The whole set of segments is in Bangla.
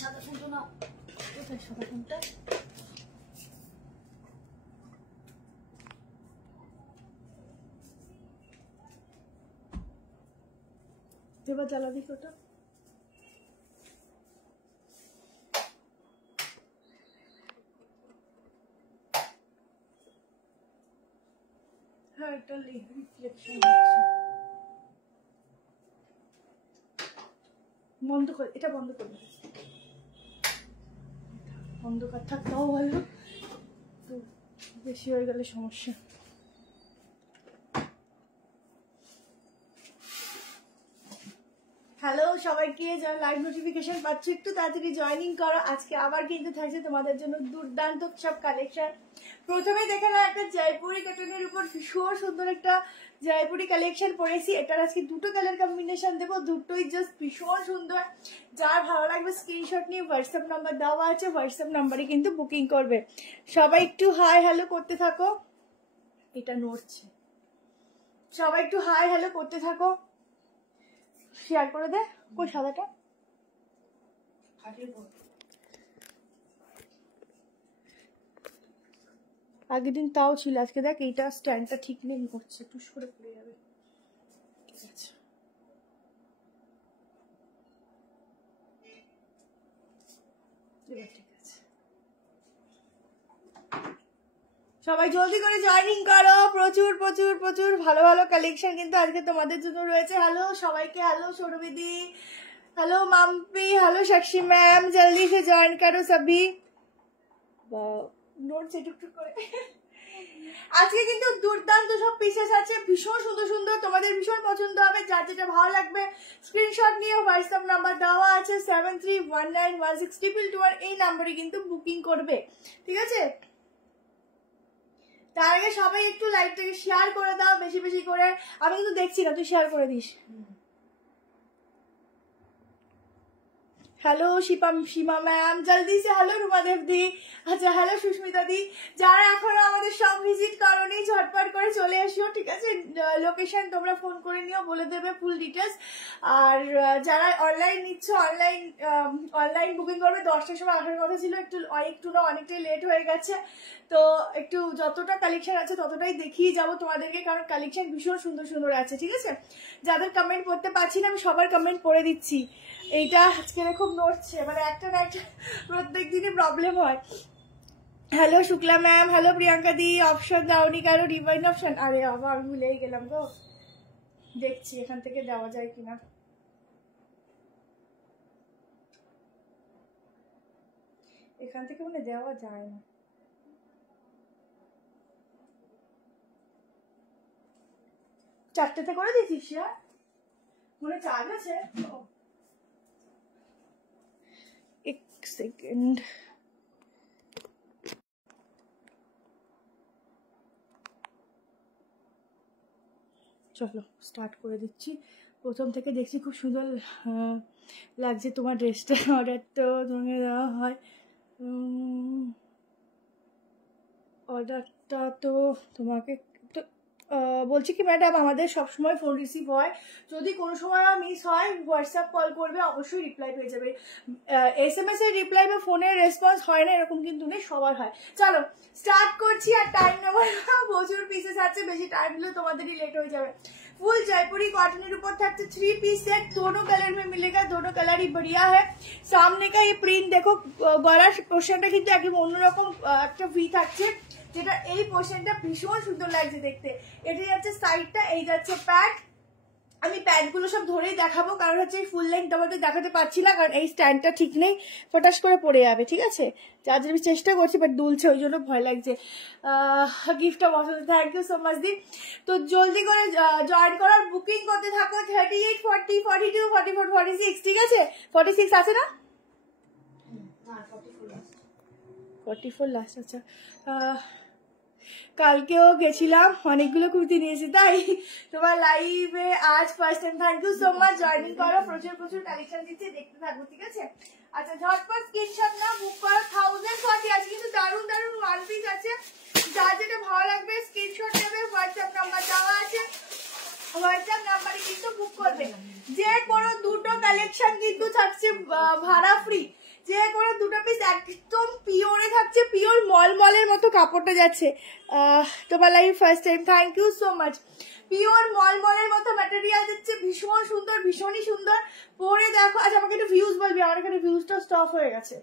সাদা ফুলটা নাও, কোথায় সাদা ফুলটা? এবার জ্বালা দিক ওটা। হ্যাঁ, এটা রিফ্লেকশন বন্ধ করে, এটা বন্ধ করবে, অন্ধকার থাকতেও ভালো, তো বেশি হয়ে গেলে সমস্যা। হ্যালো সবাইকে, যারা লাইভ নোটিফিকেশন পাচ্ছ একটু তাড়াতাড়ি জয়েনিং করো। আজকে আবার কিন্তু থাকছে তোমাদের জন্য দুর্দান্ত সব কালেকশন। প্রথমে দেখে না একটা জয়পুরি কটনের উপর ভীষণ সুন্দর একটা জয়পুরি কালেকশন পরেছি। এটার আজকে দুটো কালার কম্বিনেশন দেবো, দুটোই জাস্ট ভীষণ সুন্দর। যার ভালো লাগবে স্ক্রিনশট নিয়ে হোয়াটসঅ্যাপ নাম্বার দেওয়া আছে, হোয়াটসঅ্যাপ নাম্বারে কিন্তু বুকিং করবে। সবাই একটু হাই হ্যালো করতে থাকো, এটা নড়ছে, সবাই একটু হাই হ্যালো করতে থাকো, শেয়ার করে দে। কই সাদাটা? আগের দিন তাও ছিল, আজকে দেখ এইটা স্ট্যান্ডটা ঠিক নেই, করছে টুস করে পড়ে যাবে। ঠিক আছে, এবার ঠিক আছে। সবাই জলদি করে জয়েনিং করো, প্রচুর প্রচুর প্রচুর ভালো ভালো কালেকশন কিন্তু আজকে তোমাদের জন্য রয়েছে। হ্যালো সবাইকে, হ্যালো সৌরবিদি, हेलो माम्पी, हेलो साक्षी मैम, जल्दी से ज्वाइन करो सभी। নোট से টুকটুক করে আজকে কিন্তু দুর্দান্ত সব পিসেস আছে, ভীষণ সুন্দর সুন্দর, তোমাদের ভীষণ পছন্দ হবে। যার যেটা ভালো লাগবে স্ক্রিনশট নিয়ে হোয়াটসঅ্যাপ নাম্বার দেওয়া আছে 73191621, এই নাম্বারে কিন্তু বুকিং করবে, ঠিক আছে? তার আগে সবাই একটু লাইভটাকে শেয়ার করে দাও বেশি বেশি করে। আমি কিন্তু দেখছি না, তুই শেয়ার করে this. Hello Shifa Seema ma'am, जल्दी से हेलो रुमा देव दी, अच्छा हेलो सुष्मिता दी। যারা এখনো আমাদের সব ভিজিট করোনি ঝটপট করে চলে এসো, ঠিক আছে? লোকেশন তোমরা ফোন করে নিও, বলে দেবে ফুল ডিটেলস। আর যারা অনলাইন নিচ্ছ, অনলাইন বুকিং করবে। 10টার সময় আসার কথা ছিল, একটু না অনেকটাই লেট হয়ে গেছে, তো একটু যতটা কালেকশন আছে ততটাই দেখিয়ে যাবো তোমাদেরকে, কারণ কালেকশন ভীষণ সুন্দর সুন্দর আছে, ঠিক আছে? যাদের কমেন্ট পড়তে পারছি না আমি সবার কমেন্ট পড়ে দিচ্ছি। এইটা আজকে খুব নড়ছে, মানে একটা না একটা প্রত্যেক দিনই প্রবলেম হয়। Hello Shukla ma'am, hello Priyanka di, option দাওনি কারো রিভাইন অপশন? আরে বাবা আমি ভুলেই গেলাম গো, দেখছি এখান থেকে দেওয়া যায় কিনা। এখান থেকে মনে দেওয়া যায় না, চারটেতে করে দিয়েছিস? মনে চার্জ আছে, এক সেকেন্ড। চলো স্টার্ট করে দিচ্ছি, প্রথম থেকে দেখছি। খুব সুন্দর লাগছে তোমার ড্রেসটা, অর্ডার তো তোমাকে দেওয়া হয়, অর্ডারটা তো তোমাকে তো বলছি কি ম্যাডাম, আমাদের সবসময় ফোন রিসিভ হয়, যদি কোনো সময় মিস হয় হোয়াটসঅ্যাপ কল করবে, অবশ্যই রিপ্লাই পেয়ে যাবে। SMS এর রিপ্লাই বা ফোনের রেসপন্স হয় না এরকম কিন্তু নেই, সবার হয়। চলো স্টার্ট করছি, আর টাইম নেবো না, প্রচুর পিসেস আছে, বেশি টাইম দিলে তোমাদেরই লেট হয়ে যাবে। फुल जयपुरी कॉटन के ऊपर था 3 पीस सेट, दोनों कलर में मिलेगा, दोनों कलर ही बढ़िया है। सामने का ये प्रिंट देखो, गलार पोर्शनটা কিন্তু একদম অন্যরকম একটা ভি থাকছে, যেটা এই পোর্শনটা ভীষণ সুন্দর লাগছে দেখতে। এটা যাচ্ছে সাইডটা, এই যাচ্ছে প্যাড। আমি প্যাডগুলো সব ধরেই দেখাবো, কারণ হচ্ছে ফুল লেন্থ আমাদের দেখাতে পারছি না, কারণ এই স্ট্যান্ডটা ঠিক নেই, ফটাস করে পড়ে যাবে, ঠিক আছে? যার জন্য চেষ্টা করছি, বাট দুলছে, ওই জন্য ভয় লাগছে। গিফটটা পছন্দ, থ্যাংক ইউ সো মাচ দি। তো জলদি করে জয়েন করার, বুকিং করতে থাকো। 38, 40, 42, 44, 46, ঠিক আছে? 46 আছে না? 44 লাস্ট, আচ্ছা। কালকেও গেছিলাম, অনেকগুলো কুর্তি নিয়েছি, তাই তোমার লাইভে আজ first time. Thank you so much, joining করো, প্রচুর প্রচুর কালেকশন দিচ্ছি, দেখতে থাকবো, ঠিক আছে? আচ্ছা ঝটপট স্ক্রিনশট না, বুক করো। 1040 আছে, কিন্তু দারুণ দারুণ ওয়ান পিস আছে, যার যেটা ভালো লাগবে স্ক্রিনশট নেবে, হোয়াটসঅ্যাপ নাম্বার দেওয়া আছে, হোয়াটসঅ্যাপ নাম্বারে কিন্তু বুক করবে। যে কোনো দুটো কালেকশন কিন্তু থাকছে ভাড়া ফ্রি, যে কোনো দুটো পিস একদম পিওরে থাকছে, পিওর মলমলের মতো কাপড়টা যাচ্ছে। তোমার live first time, thank you so much. Pure মলমলের মতো ম্যাটেরিয়াল যাচ্ছে, ভীষণ সুন্দর, ভীষণই সুন্দর। পরে দেখো। আচ্ছা আমাকে একটু ভিউজ বলবি, আমার এখানে ভিউজটা স্টপ হয়ে গেছে,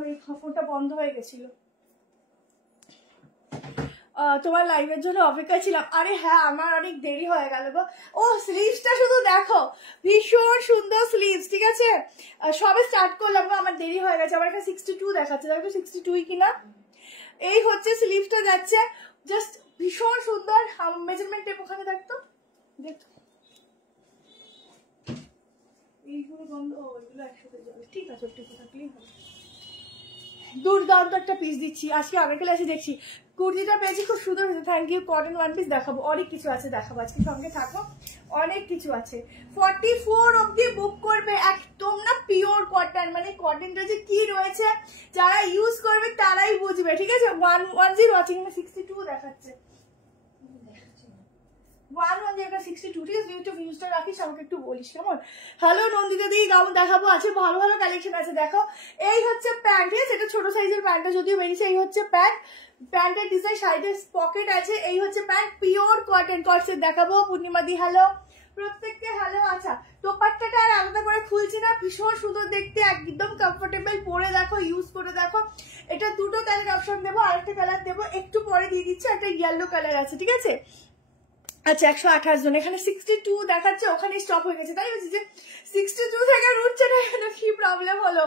ওই ফোনটা বন্ধ হয়ে গেছিল। তোমার লাইভের জন্য অপেক্ষা ছিলাম। আরে হ্যাঁ, আমার অনেক দেরি হয়ে গেল গো। ও স্লিভসটা শুধু দেখো, ভীষণ সুন্দর স্লিভস, ঠিক আছে। সবে স্টার্ট করলাম গো, আমার দেরি হয়ে গেছে। আমার এখানে 62 দেখাচ্ছে, দেখো 62 কিনা। এই হচ্ছে স্লিভসটা যাচ্ছে, জাস্ট ভীষণ সুন্দর। মেজারমেন্ট টেপ ওখানে দেখতো, দেখতো এইগুলো বন্ধ, ওইগুলো একসাথে যাবে, ঠিক আছে, ঠিক থাকলেই হবে। দুর্দান্ত একটা পিস দিচ্ছি আজকে, অনেকে এসে দেখছি। কুর্তিটা পেয়েছি, খুব সুন্দর হয়েছে, thank you. Cotton one piece দেখাবো, অনেক কিছু আছে দেখাবো আজকে, সঙ্গে থাকো, অনেক কিছু আছে। 44 অব্দি বুক করবে, একদম না পিওর কটন, মানে কটনটা যে কি রয়েছে যারা ইউজ করবে তারাই বুঝবে, ঠিক আছে। 110 আছে, 62 দেখাচ্ছে, 62, ঠিক আছে। একটু ভিউজটা রাখিস, আমাকে একটু বলিস কেমন। হ্যালো নন্দিতা দি, গাউন দেখাবো, আছে ভালো ভালো কালেকশন আছে, দেখো। এই হচ্ছে প্যান্ট, ঠিক আছে, এটা ছোট সাইজের প্যান্টটা যদিও বেরিয়েছে। এই হচ্ছে প্যান্ট, প্যান্টের ডিজাইন, সাইডে পকেট আছে। এই হচ্ছে প্যান্ট, পিওর কটন। কটসেট দেখাবো, পূর্ণিমা দি হ্যালো, প্রত্যেককে হ্যালো। আচ্ছা দোপাট্টাটা আর আলাদা করে খুলছি না, ভীষণ সুন্দর দেখতে, একদম কমফোর্টেবল। পরে দেখো, ইউজ করে দেখো। এটা দুটো কালার অপশন দেবো, আরেকটা কালার দেবো একটু পরে দিয়ে দিচ্ছি, একটা ইয়েলো কালার আছে, ঠিক আছে। আচ্ছা 128 জন, এখানে 62 দেখাচ্ছে, ওখানে স্টপ হয়ে গেছে, তাই বলছি যে 62 থেকে উঠছে না কেন, কি প্রবলেম হলো।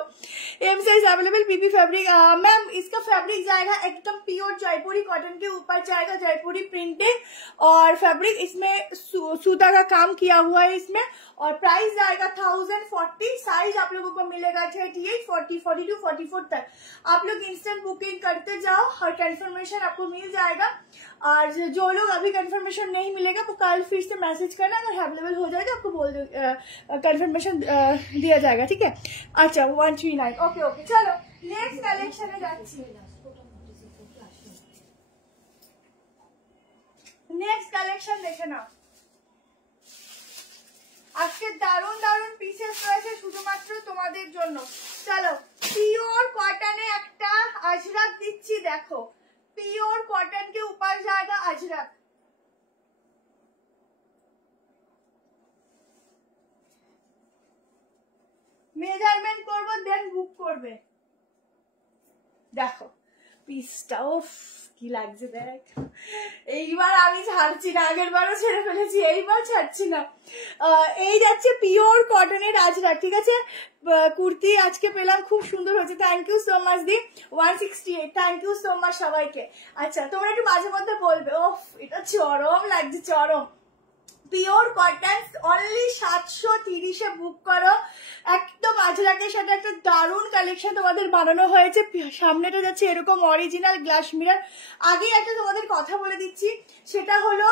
M size available PP fabric. Ma'am इसका फैब्रिक जाएगा एकदम प्योर जयपुरी कॉटन के ऊपर जाएगा, जयपुरी प्रिंटेड, और फैब्रिक इसमें सूता का काम किया हुआ है इसमें, और प्राइस जाएगा 1040। साइज आप लोगों को मिलेगा 38, 40, 42, 44 तक। आप लोग इंस्टेंट बुकिंग करते जाओ और कंफर्मेशन आपको मिल जाएगा। और जो लोग अभी कंफर्मेशन नहीं मिलेगा वो कल फिर से मैसेज करना, अगर अवेलेबल हो जाएगा आपको बोल दो, कंफर्मेशन दिया जाएगा, ठीक है। अच्छा 139, ओके ओके, चलो नेक्स्ट कलेक्शने যাচ্ছি। नेक्स्ट कलेक्शन দেখে নাও, আজকে দারুণ দারুণ পিসেস রয়েছে শুধুমাত্র তোমাদের জন্য। চলো পিওর কটনে একটা আজরাক দিচ্ছি, দেখো পিওর कॉटन के ऊपर जाएगा अजरक। মেজারমেন্ট করব, দেন বুক করবে। দেখো পিসটা, ওফ কি লাগছে দেখ। এইবার আমি ছাড়ছি না, আগের বারও ছেড়ে ফেলেছি, এইবার ছাড়ছি না। এই যাচ্ছে পিওর কটনের আজরাক, ঠিক আছে। কুর্তি আজকে পেলাম, খুব সুন্দর হয়েছে, থ্যাংক ইউ সো মাচ দি। 168, থ্যাংক ইউ সো মাচ সবাইকে। আচ্ছা তোমরা একটু মাঝে মধ্যে বলবে, ওফ এটা চরম লাগছে, চরম। পিওর কটন অনলি 730-এ বুক করো, একদম আজরাকের সাথে একটা দারুণ কালেকশন তোমাদের বানানো হয়েছে। সামনেটা যাচ্ছে এরকম অরিজিনাল গ্লাস মিরর। আগে একটা তোমাদের কথা বলে দিচ্ছি, সেটা হলো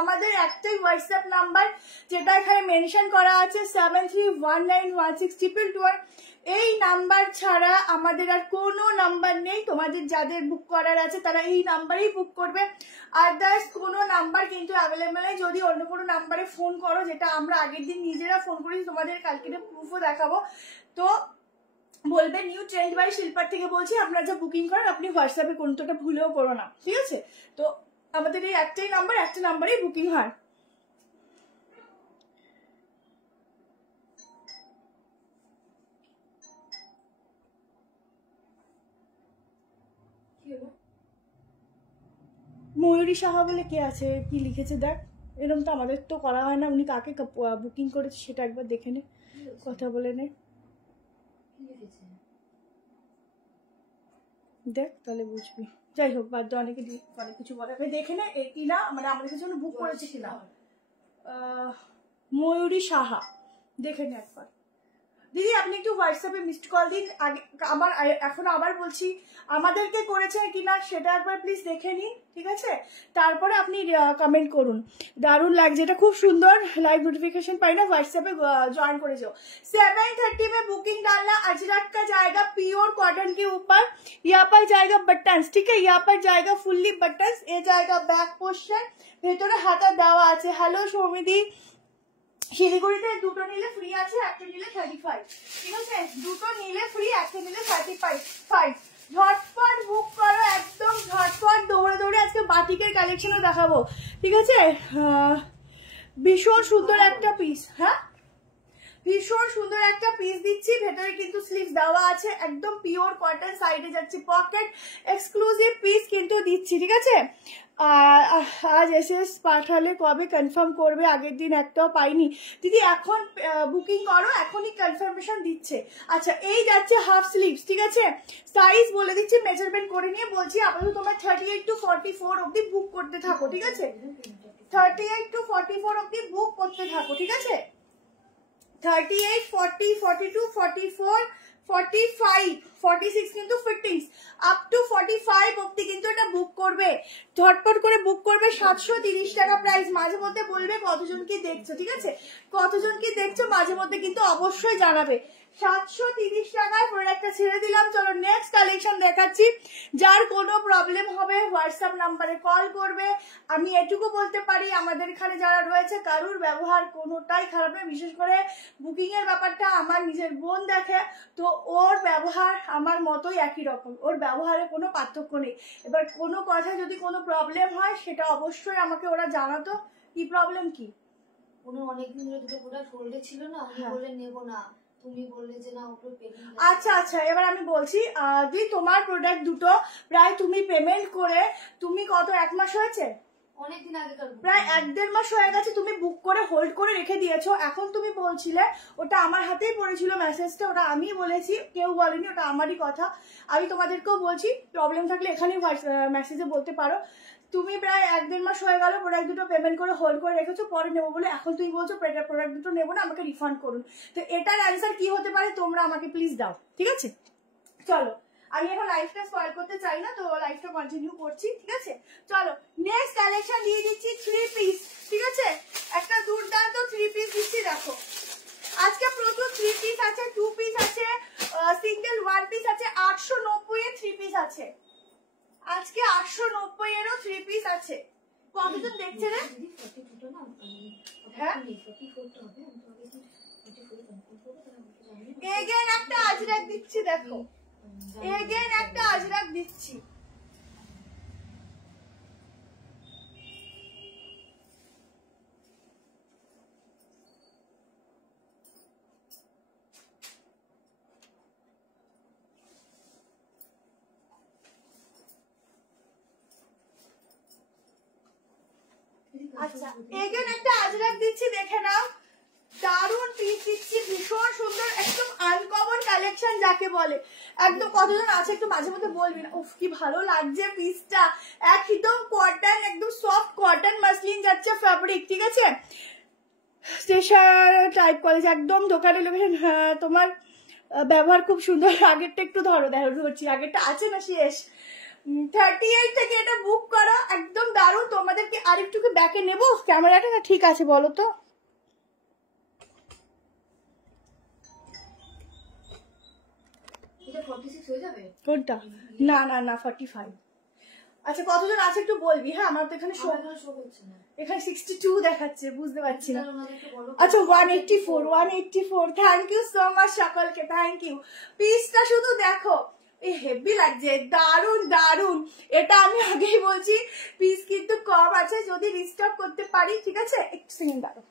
আমাদের একটাই হোয়াটসঅ্যাপ নাম্বার, যেটা এখানে মেনশন করা আছে 7319162221। এই নাম্বার ছাড়া আমাদের আর কোনো নাম্বার নেই। তোমাদের যাদের বুক করার আছে তারা এই নাম্বারেই বুক করবে, আদার্স কোনো নাম্বার কিন্তু অ্যাভেলেবেল নেই। যদি অন্য কোনো নাম্বারে ফোন করো, যেটা আমরা আগের দিন নিজেরা ফোন করেছি, তোমাদের কালকে প্রুফও দেখাবো, তো বলবে নিউ ট্রেন্ড বাই শিল্পার থেকে বলছি, আপনারা যা বুকিং করেন আপনি হোয়াটসঅ্যাপে কোনটা ভুলেও করো না, ঠিক আছে। তো আমাদের এই একটাই নাম্বার, একটা নাম্বারেই বুকিং হয়। ময়ূরী সাহা বলে কে আছে, কি লিখেছে দেখ, এরকম তো আমাদের তো করা হয় না। উনি কাকে বুকিং করেছে সেটা একবার দেখে নে, কথা বলে নে, দেখ তাহলে বুঝবি। যাই হোক বাদ, অনেক কিছু বলে, দেখে নে কি না, মানে আমাদের জন্য বুক করেছে কিনা। ময়ূরী সাহা, দেখে নে একবার। দিদি আপনি একটু হোয়াটসঅ্যাপে মিসড কল দিন, আগে আমার এখন আবার বলছি, আমাদেরকে করেছেন কিনা সেটা একবার প্লিজ দেখে নিন, ঠিক আছে। তারপরে আপনি কমেন্ট করুন। দারুণ লাগছে, এটা খুব সুন্দর। লাইভ नोटिफिकेशन पाई ना, व्हाट्सएप पे ज्वाइन कर जाओ। 7:30 में बुकिंग डालना। अजरक का जाएगा प्योर कॉटन के ऊपर, यहाँ पर जाएगा बटन्स, ठीक है, यहाँ पर जाएगा फुल्ली बटन्स, ये जाएगा बैक पोर्शन, ভেতরে হাতা দেওয়া আছে। হ্যালো সৌমিদি, শিলিগুড়িতে দুটো নিলে ফ্রি আছে, একটা নিলে 35, ঠিক আছে? দুটো নিলে ফ্রি, একটা নিলে 35। ঝটপট বুক করো, একদম ঝটপট দৌড়ে দৌড়ে আজকে বাটিকের কালেকশনও দেখাবো, ঠিক আছে? ভীষণ সুন্দর একটা পিস, হ্যাঁ ভীষণ সুন্দর একটা পিস দিচ্ছি, ভেতরে কিন্তু স্লিভস দেওয়া আছে, একদম পিওর কটন, সাইডে যাচ্ছে পকেট, এক্সক্লুসিভ পিস কিন্তু দিচ্ছি, ঠিক আছে? আজ এসএস পাঠালে কবে কনফার্ম করবে? আগের দিন একটাও পাইনি দিদি, এখন বুকিং করো, এখনই কনফার্মেশন দিচ্ছে। আচ্ছা, এই যাচ্ছে হাফ স্লিভস, ঠিক আছে? সাইজ বলে দিচ্ছি, মেজারমেন্ট করে নিয়ে বলছি, আপাতত তোমার 38 to 44 অব্দি বুক করতে থাকো, ঠিক আছে? 38 to 44 অব্দি বুক করতে থাকো, ঠিক আছে? 38, 40, 42, 44, 45, 46 কিন্তু ফিটিংস, আপ টু 45 অব্দি কিন্তু এটা বুক করবে, ঝটপট করে বুক করবে। 730 টাকা প্রাইস। মাঝে মধ্যে বলবে কতজন কি দেখছো, ঠিক আছে? কতজন কি দেখছো মাঝে মধ্যে কিন্তু অবশ্যই জানাবে। 730 টাকায় প্রোডাক্টটা ছেড়ে দিলাম। চলো নেক্সট কালেকশন দেখাচ্ছি। যার কোনো প্রবলেম হবে হোয়াটসঅ্যাপ নাম্বারে কল করবে। আমি এটুকু বলতে পারি, আমাদের এখানে যারা রয়েছে কারুর ব্যবহার কোনোটাই খারাপ নয়, বিশেষ করে বুকিং এর ব্যাপারটা আমার নিজের বোন দেখে, তো ওর ব্যবহার আমার মতোই একই রকম, ওর ব্যবহারে কোনো পার্থক্য নেই। এবার কোনো কথা যদি কোনো প্রবলেম হয় সেটা অবশ্যই আমাকে ওরা জানাতো। কি প্রবলেম কি? উনি অনেকদিন ধরে দুটো প্রোডাক্ট হোল্ডে ছিল না, উনি বললেন নেব না, তুমি বললে যে না ওগুলো পেমেন্ট। আচ্ছা আচ্ছা, এবার আমি বলছি, দি তোমার প্রোডাক্ট দুটো প্রায় তুমি পেমেন্ট করে তুমি কত, 1 মাস হয়েছে? অনেকদিন আগে, প্রায় 1-1.5 মাস হয়ে গেছে তুমি বুক করে হোল্ড করে রেখে দিয়েছো। এখন তুমি বলছিলে ওটা আমার হাতেই পড়েছিল মেসেজটা, ওটা আমি বলেছি, কেউ বলেনি, ওটা আমারই কথা। আমি তোমাদেরকেও বলছি, প্রবলেম থাকলে এখানেই মেসেজে বলতে পারো। তুমি প্রায় 1-1.5 মাস হয়ে গেল প্রোডাক্ট দুটো পেমেন্ট করে হোল্ড করে রেখেছো, পরে নেবো বলে এখন তুমি বলছো প্রোডাক্ট দুটো নেবো না, আমাকে রিফান্ড করুন। তো এটার অ্যান্সার কি হতে পারে তোমরা আমাকে প্লিজ দাও, ঠিক আছে? চলো, আমি এখন লাইফটা স্পয়েল করতে চাই না, তো লাইফটা কন্টিনিউ করছি, ঠিক আছে? চলো নেক্সট কালেকশন দিয়ে দিচ্ছি 3 পিস, ঠিক আছে? একটা দুর্দান্ত 3 পিস দিচ্ছি, দেখো আজকে প্রচুর 3 পিস আছে, 2 পিস আছে, সিঙ্গেল 1 পিস আছে, 890 এর 3 পিস আছে। আজকে 890 এরও 3 পিস আছে। কতজন দেখছে রে? হ্যাঁ, এগেন একটা আজরাক দিচ্ছি, দেখো এগেন একটা আজরাক দিচ্ছি। আচ্ছা, এগেন একটা আজরাক দিচ্ছি, দেখে নাও। দারুন পিস দিচ্ছি, ভীষণ সুন্দর, একদম আনকমন কালেকশন যাকে বলে। একদম কতজন আছে একটু মাঝে মধ্যে বলবি না, উফ কি ভালো লাগছে পিসটা, একদম কটন, একদম সফট কটন মাসলিন যাচ্ছে ফ্যাব্রিক, ঠিক আছে? স্টেশন টাইপ কলেজ, একদম দোকানের লোকেশন। হ্যাঁ, তোমার ব্যবহার খুব সুন্দর। আগেরটা একটু ধরছি, আগেরটা আছে না শেষ। 38 থেকে এটা বুক করো, একদম দারুণ। তোমাদেরকে আরেকটু ব্যাকে নেবো ক্যামেরাটা, ঠিক আছে বলো তো? কোনটা? না না না, 45। আচ্ছা, কতজন আছে একটু বলবি, হ্যাঁ? আমার তো এখানে এখানে 62 দেখাচ্ছে, বুঝতে পারছি না। আচ্ছা, 184। থ্যাংক ইউ সো মাচ সকলকে, থ্যাংক ইউ। পিসটা শুধু দেখো, এই হেভি লাগছে, দারুন দারুন। এটা আমি আগেই বলছি, পিস কিন্তু কম আছে, যদি রিস্টক করতে পারি, ঠিক আছে? একটু সেকেন্ড দাঁড়ো।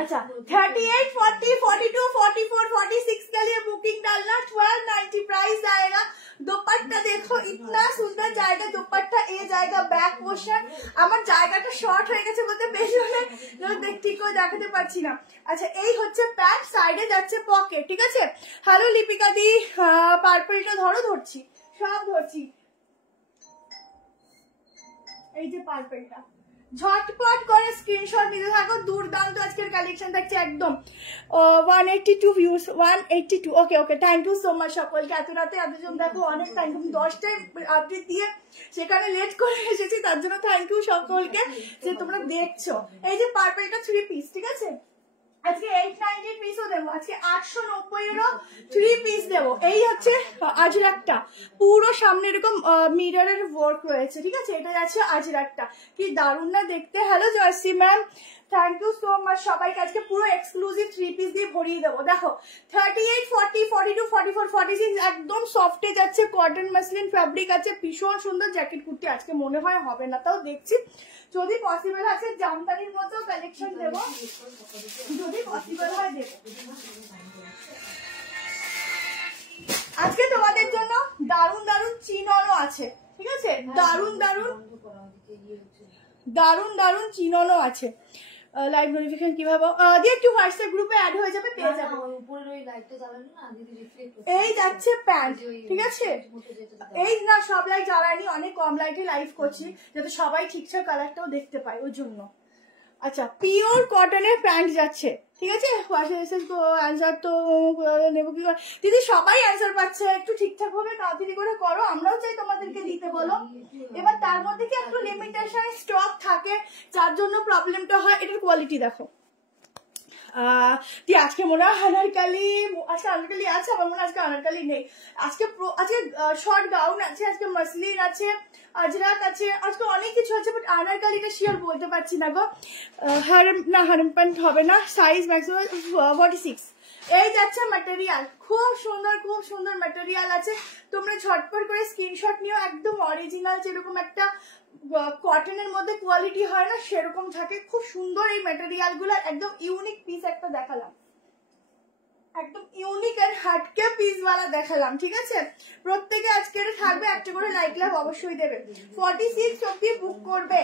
अच्छा 38, 40, 42, 44, 46 के लिए बुकिंग डालना। 1290 प्राइस आएगा। दुपट्टा देखो इतना सुंदर जाएगा, दुपट्टा ये जाएगा बैक पोर्शन। আমার জায়গাটা শর্ট হয়ে গেছে বলতে পেছনে ঠিক করে দেখাতে পারছি না। আচ্ছা, এই হচ্ছে প্যান্ট, সাইডে যাচ্ছে পকেট, ঠিক আছে? হ্যালো লিপিকা দি, পার্পলটা ধরছি, সব ধরছি। এই যে পার্পলটা, ঝটপট করে স্ক্রিনশট নিতে থাকো। দুর্দান্ত আজকের কালেকশন থাকছে একদম। 182 views, 182। Okay okay, thank you so much সকলকে। এত রাতে এতজন দেখো, অনেক থ্যাংক ইউ। 10টায় আপডেট দিয়ে সেখানে লেট করে এসেছি, তার জন্য থ্যাংক ইউ সকলকে যে তোমরা দেখছো। এই যে পার্পলটা 3 পিস, ঠিক আছে? আজকে 890 পিসও দেবো, আজকে 890-এরও 3 পিস দেবো। এই হচ্ছে আজরাকটা, পুরো সামনে এরকম মিররের ওয়ার্ক রয়েছে, ঠিক আছে? এটা যাচ্ছে আজরাকটা, কি দারুণ না দেখতে। Hello Jayashree ma'am, thank you so much সবাইকে। আজকে পুরো এক্সক্লুসিভ 3 পিস দিয়ে ভরিয়ে দেবো। দেখো 38, 40, 42, 44, 46 একদম সফটে যাচ্ছে, কটন মাসলিন ফ্যাব্রিক আছে, ভীষণ সুন্দর জ্যাকেট কুর্তি। আজকে মনে হয় হবে না, তাও দেখছি যদি পসিবল আছে জামদানির মতো কালেকশন দেবো, যদি পসিবল হয় দেবো। আজকে তোমাদের জন্য দারুণ দারুণ চিননও আছে, ঠিক আছে? দারুণ দারুণ দারুণ দারুণ চিননও আছে। লাইভ নোটিফিকেশন কিভাবে দিয়ে একটু হোয়াটসঅ্যাপ গ্রুপে অ্যাড হয়ে যাবে, পেয়ে যাবে। এই যাচ্ছে প্যান্ট, ঠিক আছে? এই না সব লাইট জ্বালায়নি, অনেক কম লাইটে লাইভ করছি যাতে সবাই ঠিকঠাক কালারটাও দেখতে পায়, ওর জন্য। আচ্ছা, পিওর কটনের প্যান্ট যাচ্ছে, ঠিক আছে? অ্যান্সার তো নেবো কি দিদি? সবাই অ্যান্সার পাচ্ছে, একটু ঠিকঠাক ভাবে তাড়াতাড়ি করে করো, আমরাও চাই তোমাদেরকে দিতে, বলো। এবার তার মধ্যে কি একটু লিমিটেশন স্টক থাকে, যার জন্য প্রবলেমটা হয়। এটার কোয়ালিটি দেখো। আজকে মনে হয় আনারকালি, আজকে আনারকালি আছে, আমার মনে হয় আজকে আনারকালি নেই। আজকে শর্ট গাউন আছে, আজকে মাসলিন আছে, আজরাক আছে, আজকে অনেক কিছু আছে, বাট আনারকালিটা শিওর বলতে পারছি না গো। হারেম প্যান্ট হবে না, সাইজ ম্যাক্সিমাম 46। এই যাচ্ছে ম্যাটেরিয়াল, খুব সুন্দর ম্যাটেরিয়াল আছে। তোমরা ঝটপট করে স্ক্রিনশট নিও, একদম অরিজিনাল, যেরকম একটা কটনের মধ্যে কোয়ালিটি হয় না সেরকম থাকে, খুব সুন্দর এই ম্যাটেরিয়াল গুলো। একদম ইউনিক পিস একটা দেখালাম, একদম ইউনিক এন্ড হাটকে পিস ওয়ালা দেখালাম, ঠিক আছে? প্রত্যেকে আজকের থাকবে একটা করে লাইক লাভ অবশ্যই দেবে। 46 অব্দি বুক করবে,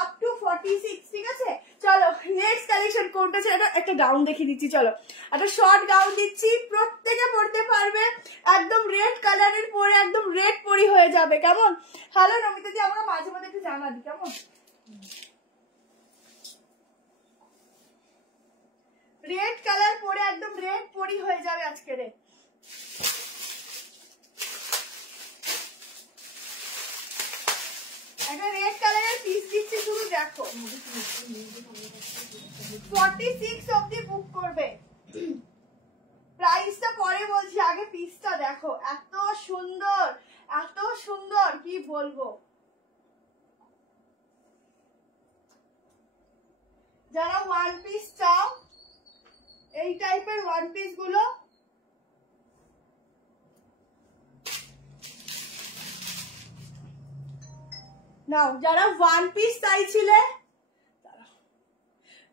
আপ টু 46, ঠিক আছে? চলো নেক্সট কালেকশন কোনটা আছে? একটা গাউন দেখিয়ে দিচ্ছি, চলো একটা শর্ট গাউন দিচ্ছি, প্রত্যেকে পড়তে পারবে, একদম রেড কালারের পরে একদম রেড পরি হয়ে যাবে, কেমন? হ্যালো নমিতা জি, আমরা মাঝে মাঝে একটু জানাবি, কেমন? রেড কালার পরে একদম রেড পরি হয়ে যাবে আজকে রে। একটা রেড কালারের পিস দিচ্ছি, শুধু দেখো। 46 অব্দি বুক করবে, প্রাইসটা পরে বলছি, আগে পিসটা দেখো। এত সুন্দর কি বলবো। যারা ওয়ান পিস চাও, এই টাইপের ওয়ান পিস গুলো নাও, যারা ওয়ান পিস চাইছিলে,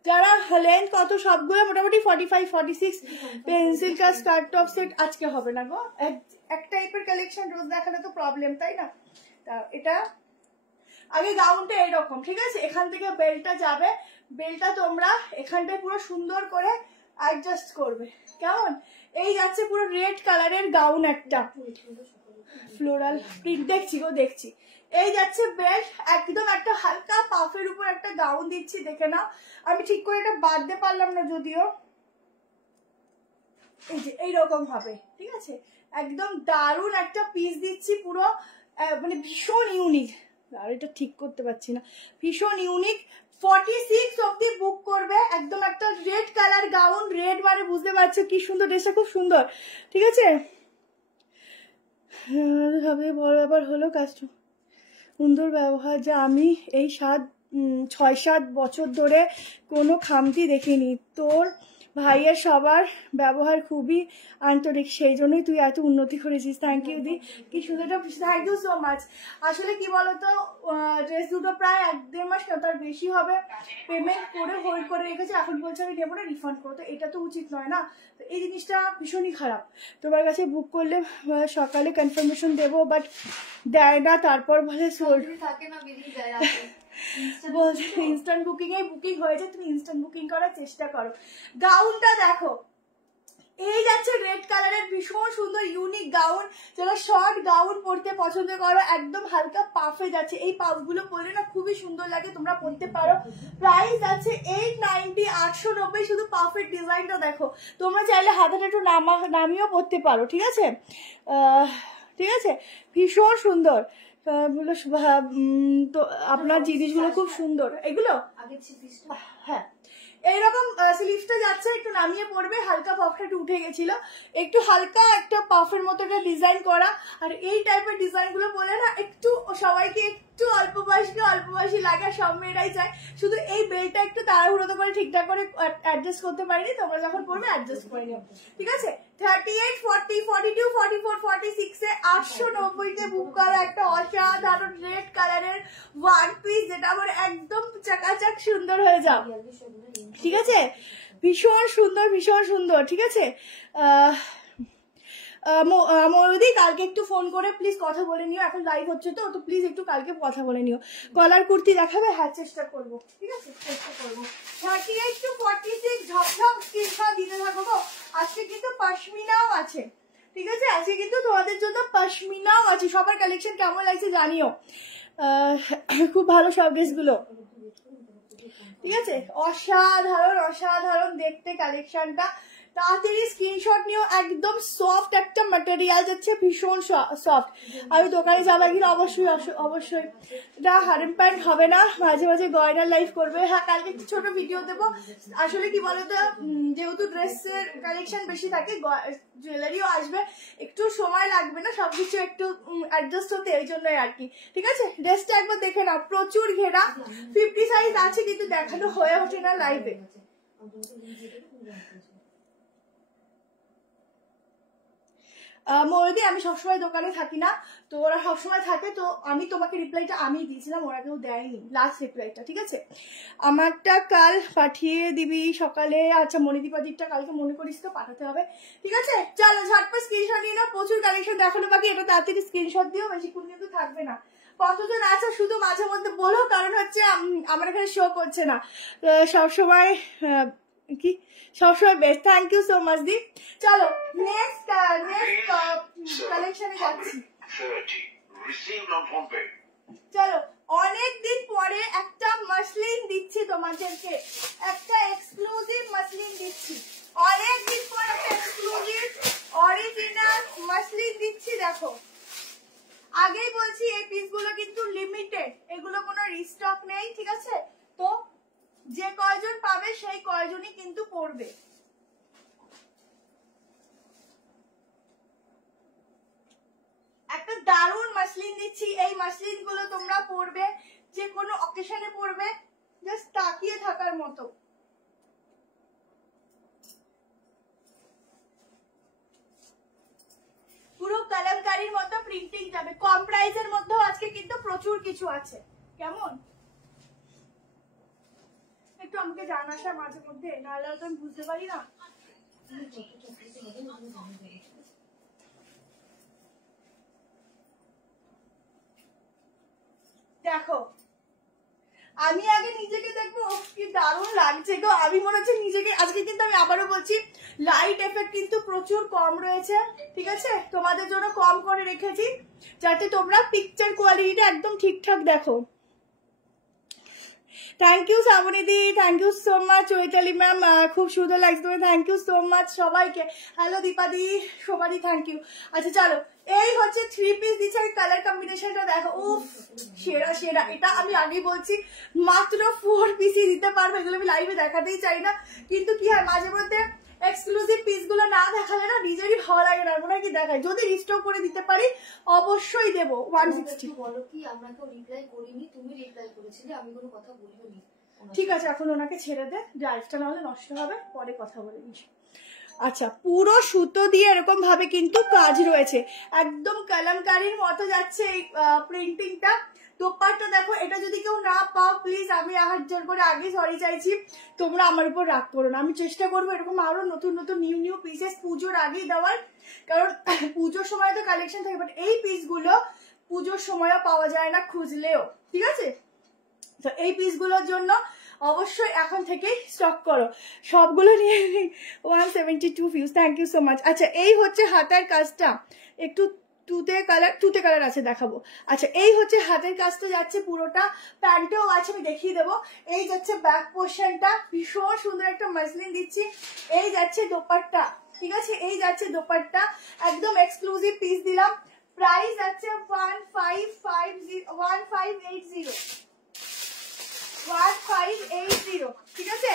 যারা লেন্থ কত সবগুলো মোটামুটি 45, 46 পেন্সিল কাট স্কার্ট টপ সেট আজকে হবে না গো। এক টাইপের কালেকশন রোজ দেখালে তো প্রবলেম, তাই না? তা এটা আগে গাউনটা এইরকম, ঠিক আছে? এখান থেকে বেল্টটা যাবে, বেল্টটা তোমরা এখানটায় পুরো সুন্দর করে অ্যাডজাস্ট করবে, কেমন? এই যাচ্ছে পুরো রেড কালারের গাউন, একটা ফ্লোরাল প্রিন্ট দেখছি। এই যাচ্ছে বেল্ট, একদম একটা হালকা পাফের উপর একটা গাউন দিচ্ছি, দেখে নাও। আমি ঠিক করে এটা বাঁধতে পারলাম না যদিও, এই যে এইরকম হবে, ঠিক আছে? একদম দারুণ একটা পিস দিচ্ছি, পুরো মানে ভীষণ ইউনিক। আর এটা ঠিক করতে পারছি না, ভীষণ ইউনিক। 46 অব্দি বুক করবে, একদম একটা রেড কালার গাউন, রেড মানে বুঝতে পারছো কি সুন্দর, ড্রেসটা খুব সুন্দর, ঠিক আছে? সবথেকে বড় ব্যাপার হলো কাস্টমার সুন্দর ব্যবহার, যা আমি এই 6-7 বছর ধরে কোনো খামতি দেখিনি। তোর ভাইয়ের সবার ব্যবহার খুবই আন্তরিক, সেই জন্যই তুই এত উন্নতি করেছিস। থ্যাংক ইউ দি, কি সুন্দর, থ্যাংক ইউ সো মাচ। আসলে কি বলতো, ড্রেস দুটো প্রায় 1-1.5 মাস না তার বেশি হবে পেমেন্ট করে হোল্ড করে রেখেছে, এখন বলছে আমি নেবো না, রিফান্ড করো। তো এটা তো উচিত নয় না, তো এই জিনিসটা ভীষণই খারাপ। তোমার কাছে বুক করলে সকালে কনফার্মেশন দেবো, বাট দেয় না, তারপর বলে সোল্ড থাকে না, বেরিয়ে যায়। বলছে ইনস্ট্যান্ট বুকিং এ বুকিং হয়েছে, তুমি ইনস্ট্যান্ট বুকিং করার চেষ্টা করো। গাউনটা দেখো, এই যাচ্ছে রেড কালারের ভীষণ সুন্দর ইউনিক গাউন। যারা শর্ট গাউন পরতে পছন্দ করো, একদম হালকা পাফে যাচ্ছে, এই পাফগুলো পরলে না খুবই সুন্দর লাগে, তোমরা পরতে পারো। প্রাইস আছে 890, 890। শুধু পাফের ডিজাইনটা দেখো, তোমরা চাইলে হাতাটা একটু নামিয়েও পরতে পারো, ঠিক আছে? ঠিক আছে, ভীষণ সুন্দর। তো আপনার জিনিসগুলো খুব সুন্দর, এগুলো হ্যাঁ এইরকম স্লিভসটা যাচ্ছে, একটু নামিয়ে পড়বে, হালকা পাফটা একটু উঠে গেছিল, একটু হালকা একটা পাফের মতো একটা ডিজাইন করা। আর এই টাইপের ডিজাইনগুলো বলে না একটু সবাইকে একটু অল্প বয়সী লাগে, সব মেয়েরাই চায়, শুধু এই বেলটা একটু তাড়াহুড়ো করে ঠিকঠাক করে অ্যাডজাস্ট করতে পারিনি, তোমরা যখন পড়বে অ্যাডজাস্ট করে নিও, ঠিক আছে। 38, 40, 42, 44, 46 এ 890-তে বুক করা একটা অসাধারণ রেড কালারের ওয়ান পিস, যেটা আমার একদম চাকাচাক সুন্দর হয়ে যাও, ঠিক আছে। ভীষণ সুন্দর, ঠিক আছে। মৌদি কালকে একটু ফোন করে প্লিজ কথা বলে নিও, এখন লাইভ হচ্ছে তো প্লিজ একটু কালকে কথা বলে নিও। কলার কুর্তি দেখাবে? হ্যাঁ চেষ্টা করবো, ঠিক আছে, চেষ্টা করবো। 38 to 46 ঝপঝপ স্ক্রিনশট দিতে থাকো গো। আজকে কিন্তু পশমিনাও আছে, ঠিক আছে, আজকে কিন্তু তোমাদের জন্য পশমিনাও আছে। সবার কালেকশন কেমন লাগছে জানিও, খুব ভালো সব ড্রেসগুলো, ঠিক আছে। অসাধারণ দেখতে কালেকশনটা, তাড়াতাড়ি স্ক্রিনশট নিও। একদম সফট একটা ম্যাটেরিয়াল যাচ্ছে, ভীষণ সফট। আমি দোকানে যাবার গেলে অবশ্যই এটা হারেম প্যান্ট হবে না, মাঝে মাঝে গয়নার লাইভ করবে। হ্যাঁ কালকে একটু ছোট ভিডিও দেবো। আসলে কি বলতো, যেহেতু ড্রেসের কালেকশন বেশি থাকে, জুয়েলারিও আসবে, একটু সময় লাগবে না সবকিছু একটু অ্যাডজাস্ট হতে, এই জন্যই আর কি, ঠিক আছে। ড্রেসটা একবার দেখে নাও, প্রচুর ঘেরা, 50 সাইজ আছে কিন্তু দেখানো হয়ে ওঠে না লাইভে। মৌদি আমি সবসময় দোকানে থাকি না, তো ওরা সবসময় থাকে, তো আমি তোমাকে রিপ্লাইটা আমি দিয়েছিলাম, ওরা কেউ দেয়নি লাস্ট রিপ্লাইটা, ঠিক আছে। আমারটা কাল পাঠিয়ে দিবি সকালে। আচ্ছা মণিদীপাদিকটা কালকে মনে করিস তো পাঠাতে হবে, ঠিক আছে। চলো ঝটপট স্ক্রিনশট নিয়ে নাও, প্রচুর কালেকশন দেখানো বাকি, এটা তাড়াতাড়ি স্ক্রিনশট দিও, বেশিক্ষণ কিন্তু থাকবে না। কতজন আছে শুধু মাঝে মধ্যে বলো, কারণ হচ্ছে আমার এখানে শো করছে না সবসময় কি, সবসময় best. Thank you so much di. চলো নেক্সট কালেকশনে যাচ্ছি। চলো অনেকদিন পরে একটা মাসলিন দিচ্ছি তোমাদেরকে, একটা এক্সক্লুসিভ মাসলিন দিচ্ছি, অনেকদিন পর একটা এক্সক্লুসিভ অরিজিনাল মাসলিন দিচ্ছি। দেখো আগেই বলছি এই পিসগুলো কিন্তু লিমিটেড, এগুলো কোনো রিস্টক নেই, ঠিক আছে। তো যে কয়জন পাবে সেই কয়জনই কিন্তু পড়বে। একটা দারুণ মাসলিন দিচ্ছি, এই মাসলিন গুলো তোমরা পরবে, যে কোনো অকেশনে পরবে, জাস্ট তাকিয়ে থাকার মতো। পুরো কলমকারীর মতো প্রিন্টিং যাবে, কম প্রাইসের মধ্যেও আজকে কিন্তু প্রচুর কিছু আছে। কেমন একটু আমাকে জানাস মাঝে মধ্যে, নাহলে তো আমি বুঝতে পারি না। দেখো আমি আগে নিজেকে দেখবো কি দারুণ লাগছে গো, আমি মনে হচ্ছে নিজেকে আজকে, কিন্তু আমি আবারও বলছি লাইট এফেক্ট কিন্তু প্রচুর কম রয়েছে, ঠিক আছে, তোমাদের জন্য কম করে রেখেছি যাতে তোমরা পিকচার কোয়ালিটিটা একদম ঠিকঠাক দেখো। থ্যাংক ইউ শ্রাবণীদি, thank you so much. Chaitali ma'am খুব সুন্দর লাগছে তোমার, থ্যাংক ইউ সো মাচ সবাইকে। হ্যালো দীপাদি, শোভাদি, থ্যাংক ইউ। আচ্ছা চলো এই হচ্ছে 3 পিস দিচ্ছে, কালার কম্বিনেশনটা দেখো, উফ সেরা। এটা আমি আগেই বলছি মাত্র 4 পিসই দিতে পারবো, এগুলো আমি লাইভে দেখাতেই চাই না, কিন্তু কি হয় মাঝে মধ্যে এক্সক্লুসিভ পিসগুলো না দেখালে না নিজেরই ভালো লাগে না, মনে হয় কি দেখায়, যদি রিস্টক করে দিতে পারি অবশ্যই দেবো। 160 বলো কি, আমরা কেউ রিপ্লাই করিনি, তুমি রিপ্লাই করেছিলে, আমি কোনো কথা বলিনি, ঠিক আছে। এখন ওনাকে ছেড়ে দে, ড্রাইভটা না হলে নষ্ট হবে, পরে কথা বলে নিস। আচ্ছা পুরো সুতো দিয়ে এরকম ভাবে কিন্তু কাজ রয়েছে, একদম কলমকারীর মতো যাচ্ছে এই প্রিন্টিংটা। দোপাট্টা দেখো, এটা যদি কেউ না পাও প্লিজ আমি হাত জোর করে আগে সরি চাইছি, তোমরা আমার উপর রাগ করো না, আমি চেষ্টা করবো এরকম আরো নতুন নিউ পিসেস পুজোর আগেই দেওয়ার, কারণ পুজোর সময় তো কালেকশন থাকে, বাট এই পিসগুলো পুজোর সময়ও পাওয়া যায় না খুঁজলেও, ঠিক আছে। তো এই পিসগুলোর জন্য অবশ্যই এখন থেকেই স্টক করো, সবগুলো নিয়ে 172 views, thank you so much. আচ্ছা এই হচ্ছে হাতের কাজটা, একটু তুতে কালার আছে দেখাবো। আচ্ছা এই হচ্ছে হাতের কাজটা যাচ্ছে পুরোটা, প্যান্টেও আছে আমি দেখিয়ে দেবো। এই যাচ্ছে ব্যাক পোর্শনটা, ভীষণ সুন্দর একটা মাসলিন দিচ্ছি। এই যাচ্ছে দোপাট্টা, ঠিক আছে, এই যাচ্ছে দোপাট্টা, একদম এক্সক্লুসিভ পিস দিলাম। প্রাইস যাচ্ছে 1580, ঠিক আছে।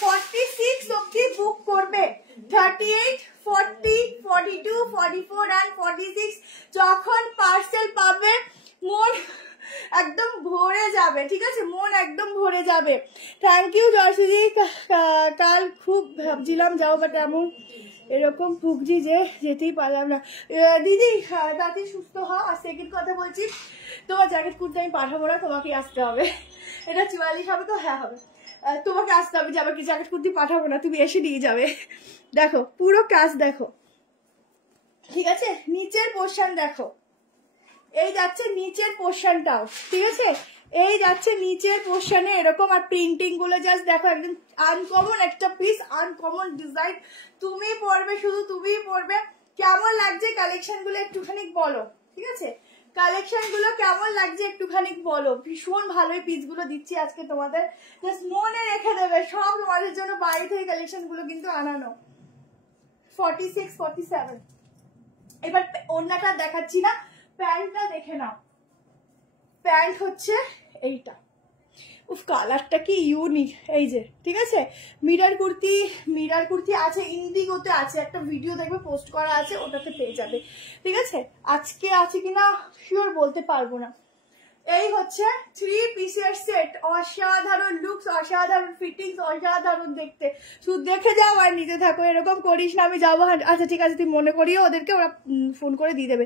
46 অবধি বুক করবে। 38, 40, 42, 44 and 46 যখন পার্সেল পাবে মন একদম ভরে যাবে, ঠিক আছে, মন একদম ভরে যাবে। থ্যাংক ইউ জয়সুজি। কাল খুব ভাবছিলাম যাও, বাট এমন এরকম ভুগছি যে যেতেই পারলাম না। দিদি তাড়াতাড়ি সুস্থ হও। আর সেকেন্ড কথা বলছি, তোমার জ্যাকেট কুর্তি আমি পাঠাবো না, তোমাকে আসতে হবে। এটা 44 হবে তো? হ্যাঁ হবে। তোমাকে আসতে হবে, যে আমাকে জ্যাকেট কুর্তি পাঠাবো না, তুমি এসে নিয়ে যাবে। দেখো পুরো কাজ দেখো, ঠিক আছে, নিচের পোর্শন দেখো, এই যাচ্ছে নিচের পোর্শনটাও, ঠিক আছে, এই যাচ্ছে নিচের পোর্শনে এরকম। আর প্রিন্টিং গুলো জাস্ট দেখো, একদম আনকমন একটা পিস, আনকমন ডিজাইন। তুমি পরবে, শুধু তুমিই পরবে। কেমন লাগছে কালেকশন গুলো একটুখানি বলো, ঠিক আছে, কালেকশন গুলো কেমন লাগছে একটুখানি বলো। ভীষণ ভালোই পিস গুলো দিচ্ছি আজকে তোমাদের, জাস্ট মনে রেখে দেবে, সব তোমাদের জন্য বাইরে থেকে কালেকশন গুলো কিন্তু আনানো। 46, 47। এবার ওড়নাটা দেখাচ্ছি না, প্যান্টটা দেখে নাও। প্যান্ট হচ্ছে এইটা, উফ কালারটা কি ইউনিক, এই যে, ঠিক আছে, মিরার কুর্তি আছে, ইন্ডিগোতে আছে, একটা ভিডিও দেখবে পোস্ট করা আছে, ওটাতে পেয়ে যাবে, ঠিক আছে। আজকে আছে কিনা শিওর বলতে পারবো না। এই হচ্ছে 3 পিসের সেট, অসাধারণ লুকস, অসাধারণ ফিটিংস, অসাধারণ দেখতে। শুধু দেখে যাও আর নিতে থাকো, এরকম করিস না আমি যাবো। আচ্ছা ঠিক আছে, তুই মনে করিও ওদেরকে, ওরা ফোন করে দিয়ে দেবে।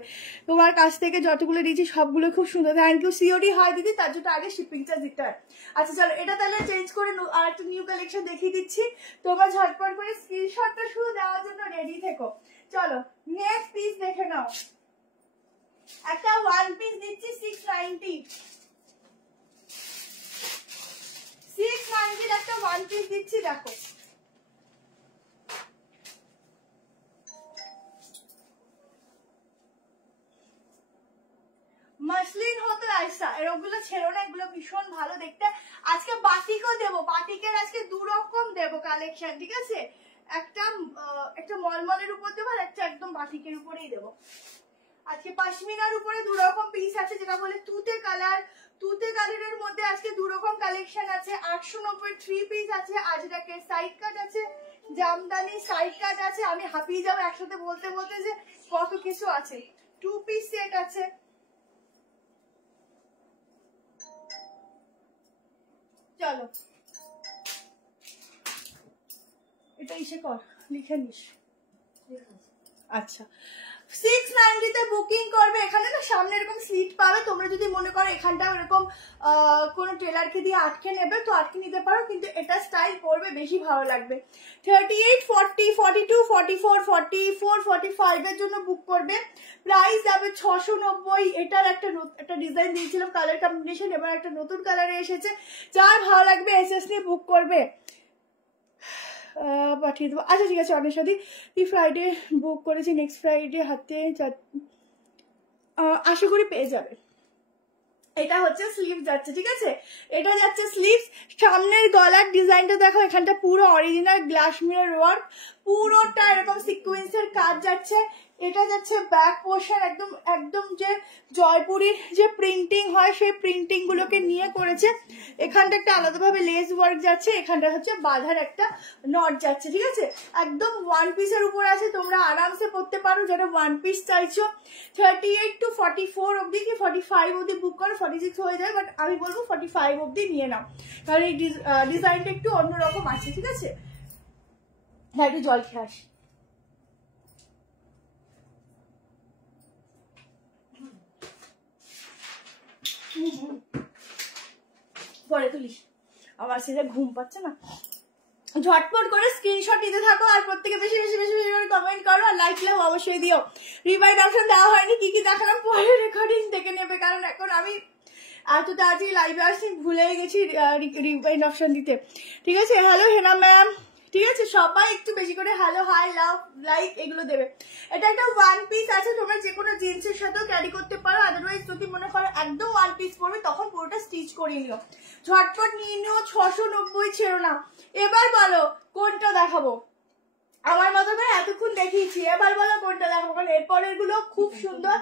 তোমার কাছ থেকে যতগুলো দিয়েছি সবগুলো খুব সুন্দর। Thank you. সিওডি হয় দিদি, তার জন্য আগে শিপিং চার্জ দিতে হয়। আচ্ছা চলো, এটা তাহলে চেঞ্জ করে আর একটা নিউ কালেকশন দেখিয়ে দিচ্ছি। তোমরা ঝটপট করে স্ক্রিনশটটা শুধু দেওয়ার জন্য রেডি থেকো। চলো নেক্সট পিস দেখে নাও। একটা ওয়ান পিস দিচ্ছি 690। 690 একটা ওয়ান পিস দিচ্ছি, দেখো। মসলিন হতো ऐसा, এরগুলো ছেড়ো না, এগুলো ভীষণ ভালো দেখতে। আজকে বাটিকও দেবো, বাটিকের আজকে 2 রকম দেবো কালেকশন, ঠিক আছে, একটা মলমলের উপর দেবো, আর একটা একদম বাটিকের উপরেই দেবো। আজকে পশমিনার উপরে 2 রকম পিস আছে, যেটা বলে তুতে কালারের মধ্যে আজকে 2 রকম কালেকশন আছে। 890 3 পিস আছে, আজরাকের সাইড কাট আছে, জামদানি সাইড কাট আছে। আমি হাঁপিয়ে যাবো একসাথে বলতে বলতে যে কত কিছু আছে। 2 পিস সেট আছে। চলো এটা ইসে কর, লিখে নিস। আচ্ছা 690 তে বুকিং করবে। এখানে না সামনে এরকম সিট পাবে, তোমরা যদি মনে করো এখানটা এরকম কোনো টেলারকে দিয়ে আটকে নেবে তো আটকে নিতে পারো, কিন্তু এটা স্টাইল করবে বেশি ভালো লাগবে। 38, 40, 42, 44, 44, 45 এর জন্য বুক করবে। প্রাইস যাবে 690। এটার একটা ডিজাইন দিয়েছিলাম কালার কম্বিনেশন, এবার একটা নতুন কালারে এসেছে। যার ভালো লাগবে এসএস নিয়ে বুক করবে, পাঠিয়ে দেবো। আচ্ছা ঠিক আছে, অনেক সাথে ফ্রাইডে বুক করেছি, নেক্সট ফ্রাইডে হাতে আশা করি পেয়ে যাবে। এটা হচ্ছে স্লিভ যাচ্ছে, ঠিক আছে, এটা যাচ্ছে স্লিভস। সামনের গলার ডিজাইনটা দেখো, এখানটা পুরো অরিজিনাল গ্লাস মিরর ওয়ার্ক, পুরোটা এরকম সিকোয়েন্সের কাজ যাচ্ছে। এটা যাচ্ছে ব্যাক পোর্শন, একদম যে জয়পুরীর যে প্রিন্টিং হয় সেই প্রিন্টিং গুলোকে নিয়ে করেছে। এখানটা একটা আলাদাভাবে লেস ওয়ার্ক যাচ্ছে, এখানটা হচ্ছে বাঁধার একটা নট যাচ্ছে, ঠিক আছে, একদম ওয়ান পিসের উপর আছে। তোমরা আরামসে পরতে পারো যারা ওয়ান পিস চাইছো। 38 to 44 অব্দি কি 45 অব্দি বুক করো, 46 হয়ে যায়, বাট আমি বলবো 45 অব্দি নিয়ে নাও, কারণ এই ডিজাইনটা একটু অন্যরকম আছে, ঠিক আছে। হ্যাঁ একটু জল খেয়ে আসি। পরে তুলিস, আমার সেটা ঘুম পাচ্ছে না। ঝটপট করে স্ক্রিনশট নিতে থাকো, আর প্রত্যেকে বেশি বেশি বেশি বেশি করে কমেন্ট করো, আর লাইক লাভ অবশ্যই দিও। রিভাইন্ড অপশন দেওয়া হয়নি, কি দেখালাম পরে রেকর্ডিং দেখে নেবে, কারণ এখন আমি এত তাড়াতাড়ি লাইভে আসছি ভুলে গেছি রিভাইন্ড অপশন দিতে, ঠিক আছে। হ্যালো হেনা ম্যাম, ঠিক আছে, সবাই একটু বেশি করে হ্যালো হাই লাভ লাইক এগুলো দেবে। এটা একটা ওয়ান পিস আছে, তোমরা যে কোনো জিন্সের সাথেও ক্যারি করতে পারো, আদারওয়াইজ যদি মনে করো একদম ওয়ান পিস পরবে তখন পুরোটা স্টিচ করে নিও। ঝটপট নিয়ে নিও, 690 ছেড়ো না। এবার বলো কোনটা দেখাবো, আমার মতো করে এতক্ষণ দেখিয়েছি, এবার বলো কোনটা দেখাবো, কারণ এরপরের গুলো খুব সুন্দর,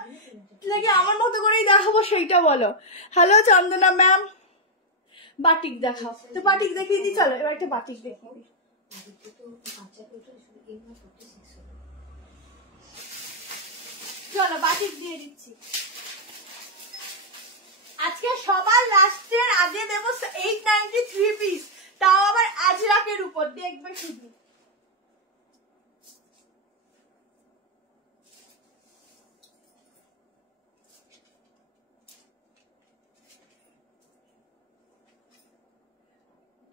নাকি আমার মতো করেই দেখাবো সেইটা বলো। হ্যালো চন্দনা ম্যাম, বাটিক দেখাও, তো বাটিক দেখিয়ে দিই, চলো এবার একটা বাটিক দেখিয়ে দিই। চলো বাটিক দিয়ে দিচ্ছি। আজকে সবার লাস্টের আগে দেবো 893 পিস, তাও আবার আজরাকের উপর, দেখবে শুধু।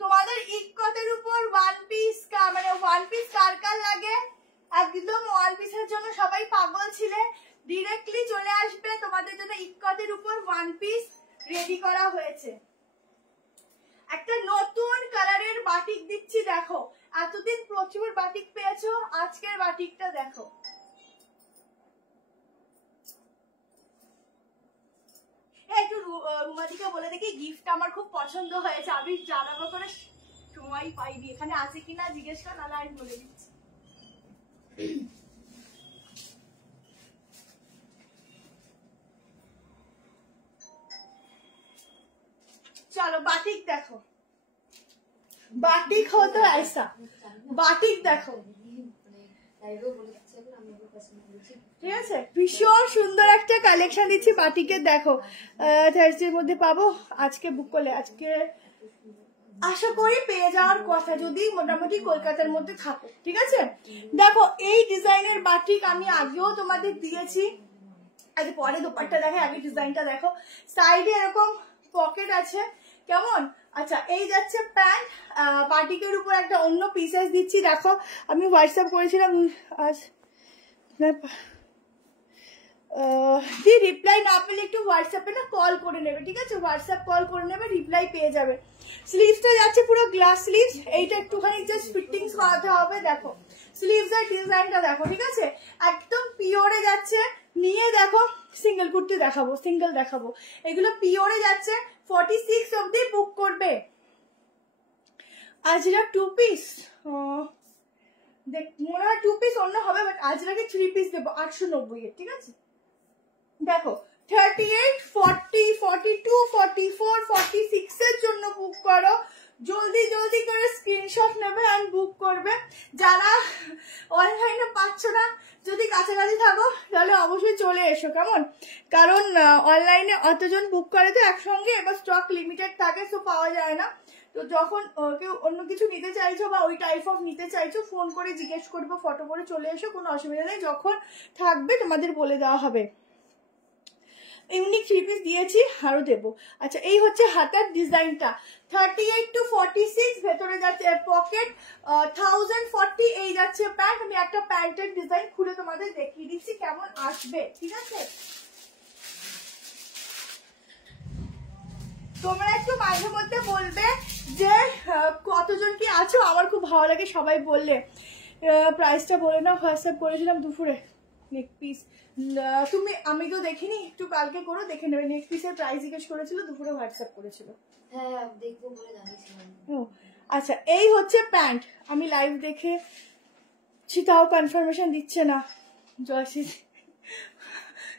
তোমাদের ইকতের উপর ওয়ান পিস মানে ওয়ান পিস কার কার লাগে, একদম ওয়ান পিসের জন্য সবাই পাগল ছিলে, ডিরেক্টলি চলে আসবে, তোমাদের জন্য ইকতের উপর ওয়ান পিস রেডি করা হয়েছে। একটা নতুন কালারের বাটিক দিচ্ছি, দেখো এতদিন প্রচুর বাটিক পেয়েছো, আজকের বাটিকটা দেখো। একটু রুমাদিকে বলে দেখি, গিফটটা আমার খুব পছন্দ হয়েছে, আমি জানাবো করে সময় পাইনি, এখানে আছে কিনা জিজ্ঞেস কর, নাহলে আমি বলে দিচ্ছি। चलो बाटिक देखो, बाटिक हो तो ऐसा, बाटिक देखो ঠিক আছে, ভীষণ সুন্দর একটা কালেকশন দিচ্ছি বাটিকের। দেখো থার্সডের মধ্যে পাবো, আজকে বুক করলে আজকে আশা করি পেয়ে যাওয়ার কথা, যদি মোটামুটি কলকাতার মধ্যে থাকো। ঠিক আছে, দেখো এই ডিজাইনের বাটিক আমি আগেও তোমাদের দিয়েছি, আগে পরে দোপাট্টা দেখে, আগে ডিজাইনটা দেখো। সাইডে এরকম পকেট আছে, কেমন? আচ্ছা, এই যাচ্ছে প্যান্ট, বাটিকের উপর একটা অন্য পিসেস দিচ্ছি। দেখো আমি হোয়াটসঅ্যাপ করেছিলাম আজ, রিপ্লাই না পেলে একটু হোয়াটসঅ্যাপে না কল করে নেবে, ঠিক আছে, হোয়াটসঅ্যাপ কল করে নেবে, রিপ্লাই পেয়ে যাবে। স্লিভসটা যাচ্ছে পুরো গ্লাস স্লিভস, এইটা একটুখানি জাস্ট ফিটিংস করাতে হবে। দেখো স্লিভস এর ডিজাইনটা দেখো, ঠিক আছে, একদম পিওরে যাচ্ছে। নিয়ে দেখো সিঙ্গেল কুর্তি দেখাবো, সিঙ্গেল দেখাবো, এগুলো পিওরে যাচ্ছে। 46 অবধি বুক করবে। আজরা 2 পিস, দেখ মনে হয় 2 পিস অন্য হবে, বাট আজরাকে 3 পিস দেবো 890 এর, ঠিক আছে। দেখো 38, 40, 42, 44, 46 এর জন্য বুক করো, জলদি জলদি করে স্ক্রিনশট নেবে আর বুক করবে। যারা অনলাইনে পাচ্ছ না, যদি কাছাকাছি থাকো তাহলে অবশ্যই চলে এসো, কেমন? কারণ অনলাইনে অতজন বুক করে তো একসঙ্গে, এবার স্টক লিমিটেড থাকে, তো পাওয়া যায় না। তো যখন কেউ অন্য কিছু নিতে চাইছো বা ওই টাইপ অফ নিতে চাইছো, ফোন করে জিজ্ঞেস করবো, ফটো করে চলে এসো, কোনো অসুবিধা নেই, যখন থাকবে তোমাদের বলে দেওয়া হবে। ইউনিক 3 পিস দিয়েছি, আরো দেবো। আচ্ছা, এই হচ্ছে হাতার ডিজাইনটা, 38 to 46, ভেতরে যাচ্ছে পকেট, 1040 এই যাচ্ছে প্যান্ট। আমি একটা প্যান্টের ডিজাইন খুলে তোমাদের দেখিয়ে দিচ্ছি কেমন আসবে, ঠিক আছে। তোমরা একটু মাঝে মধ্যে বলবে যে কতজন কি আছো, আমার খুব ভালো লাগে সবাই বললে। প্রাইসটা বলে নাও, হোয়াটসঅ্যাপ করেছিলাম দুপুরে। নেক পিস তুমি, আমি তো দেখিনি, একটু কালকে করো, দেখে নেবে। নেক পিসের প্রাইস জিজ্ঞেস করেছিল, দুপুরে হোয়াটসঅ্যাপ করেছিল। হ্যাঁ দেখবো বলে জানিয়েছিলাম। আচ্ছা, এই হচ্ছে প্যান্ট, আমি লাইভ দেখে তাও কনফার্মেশন দিচ্ছে না। জয়শ্রী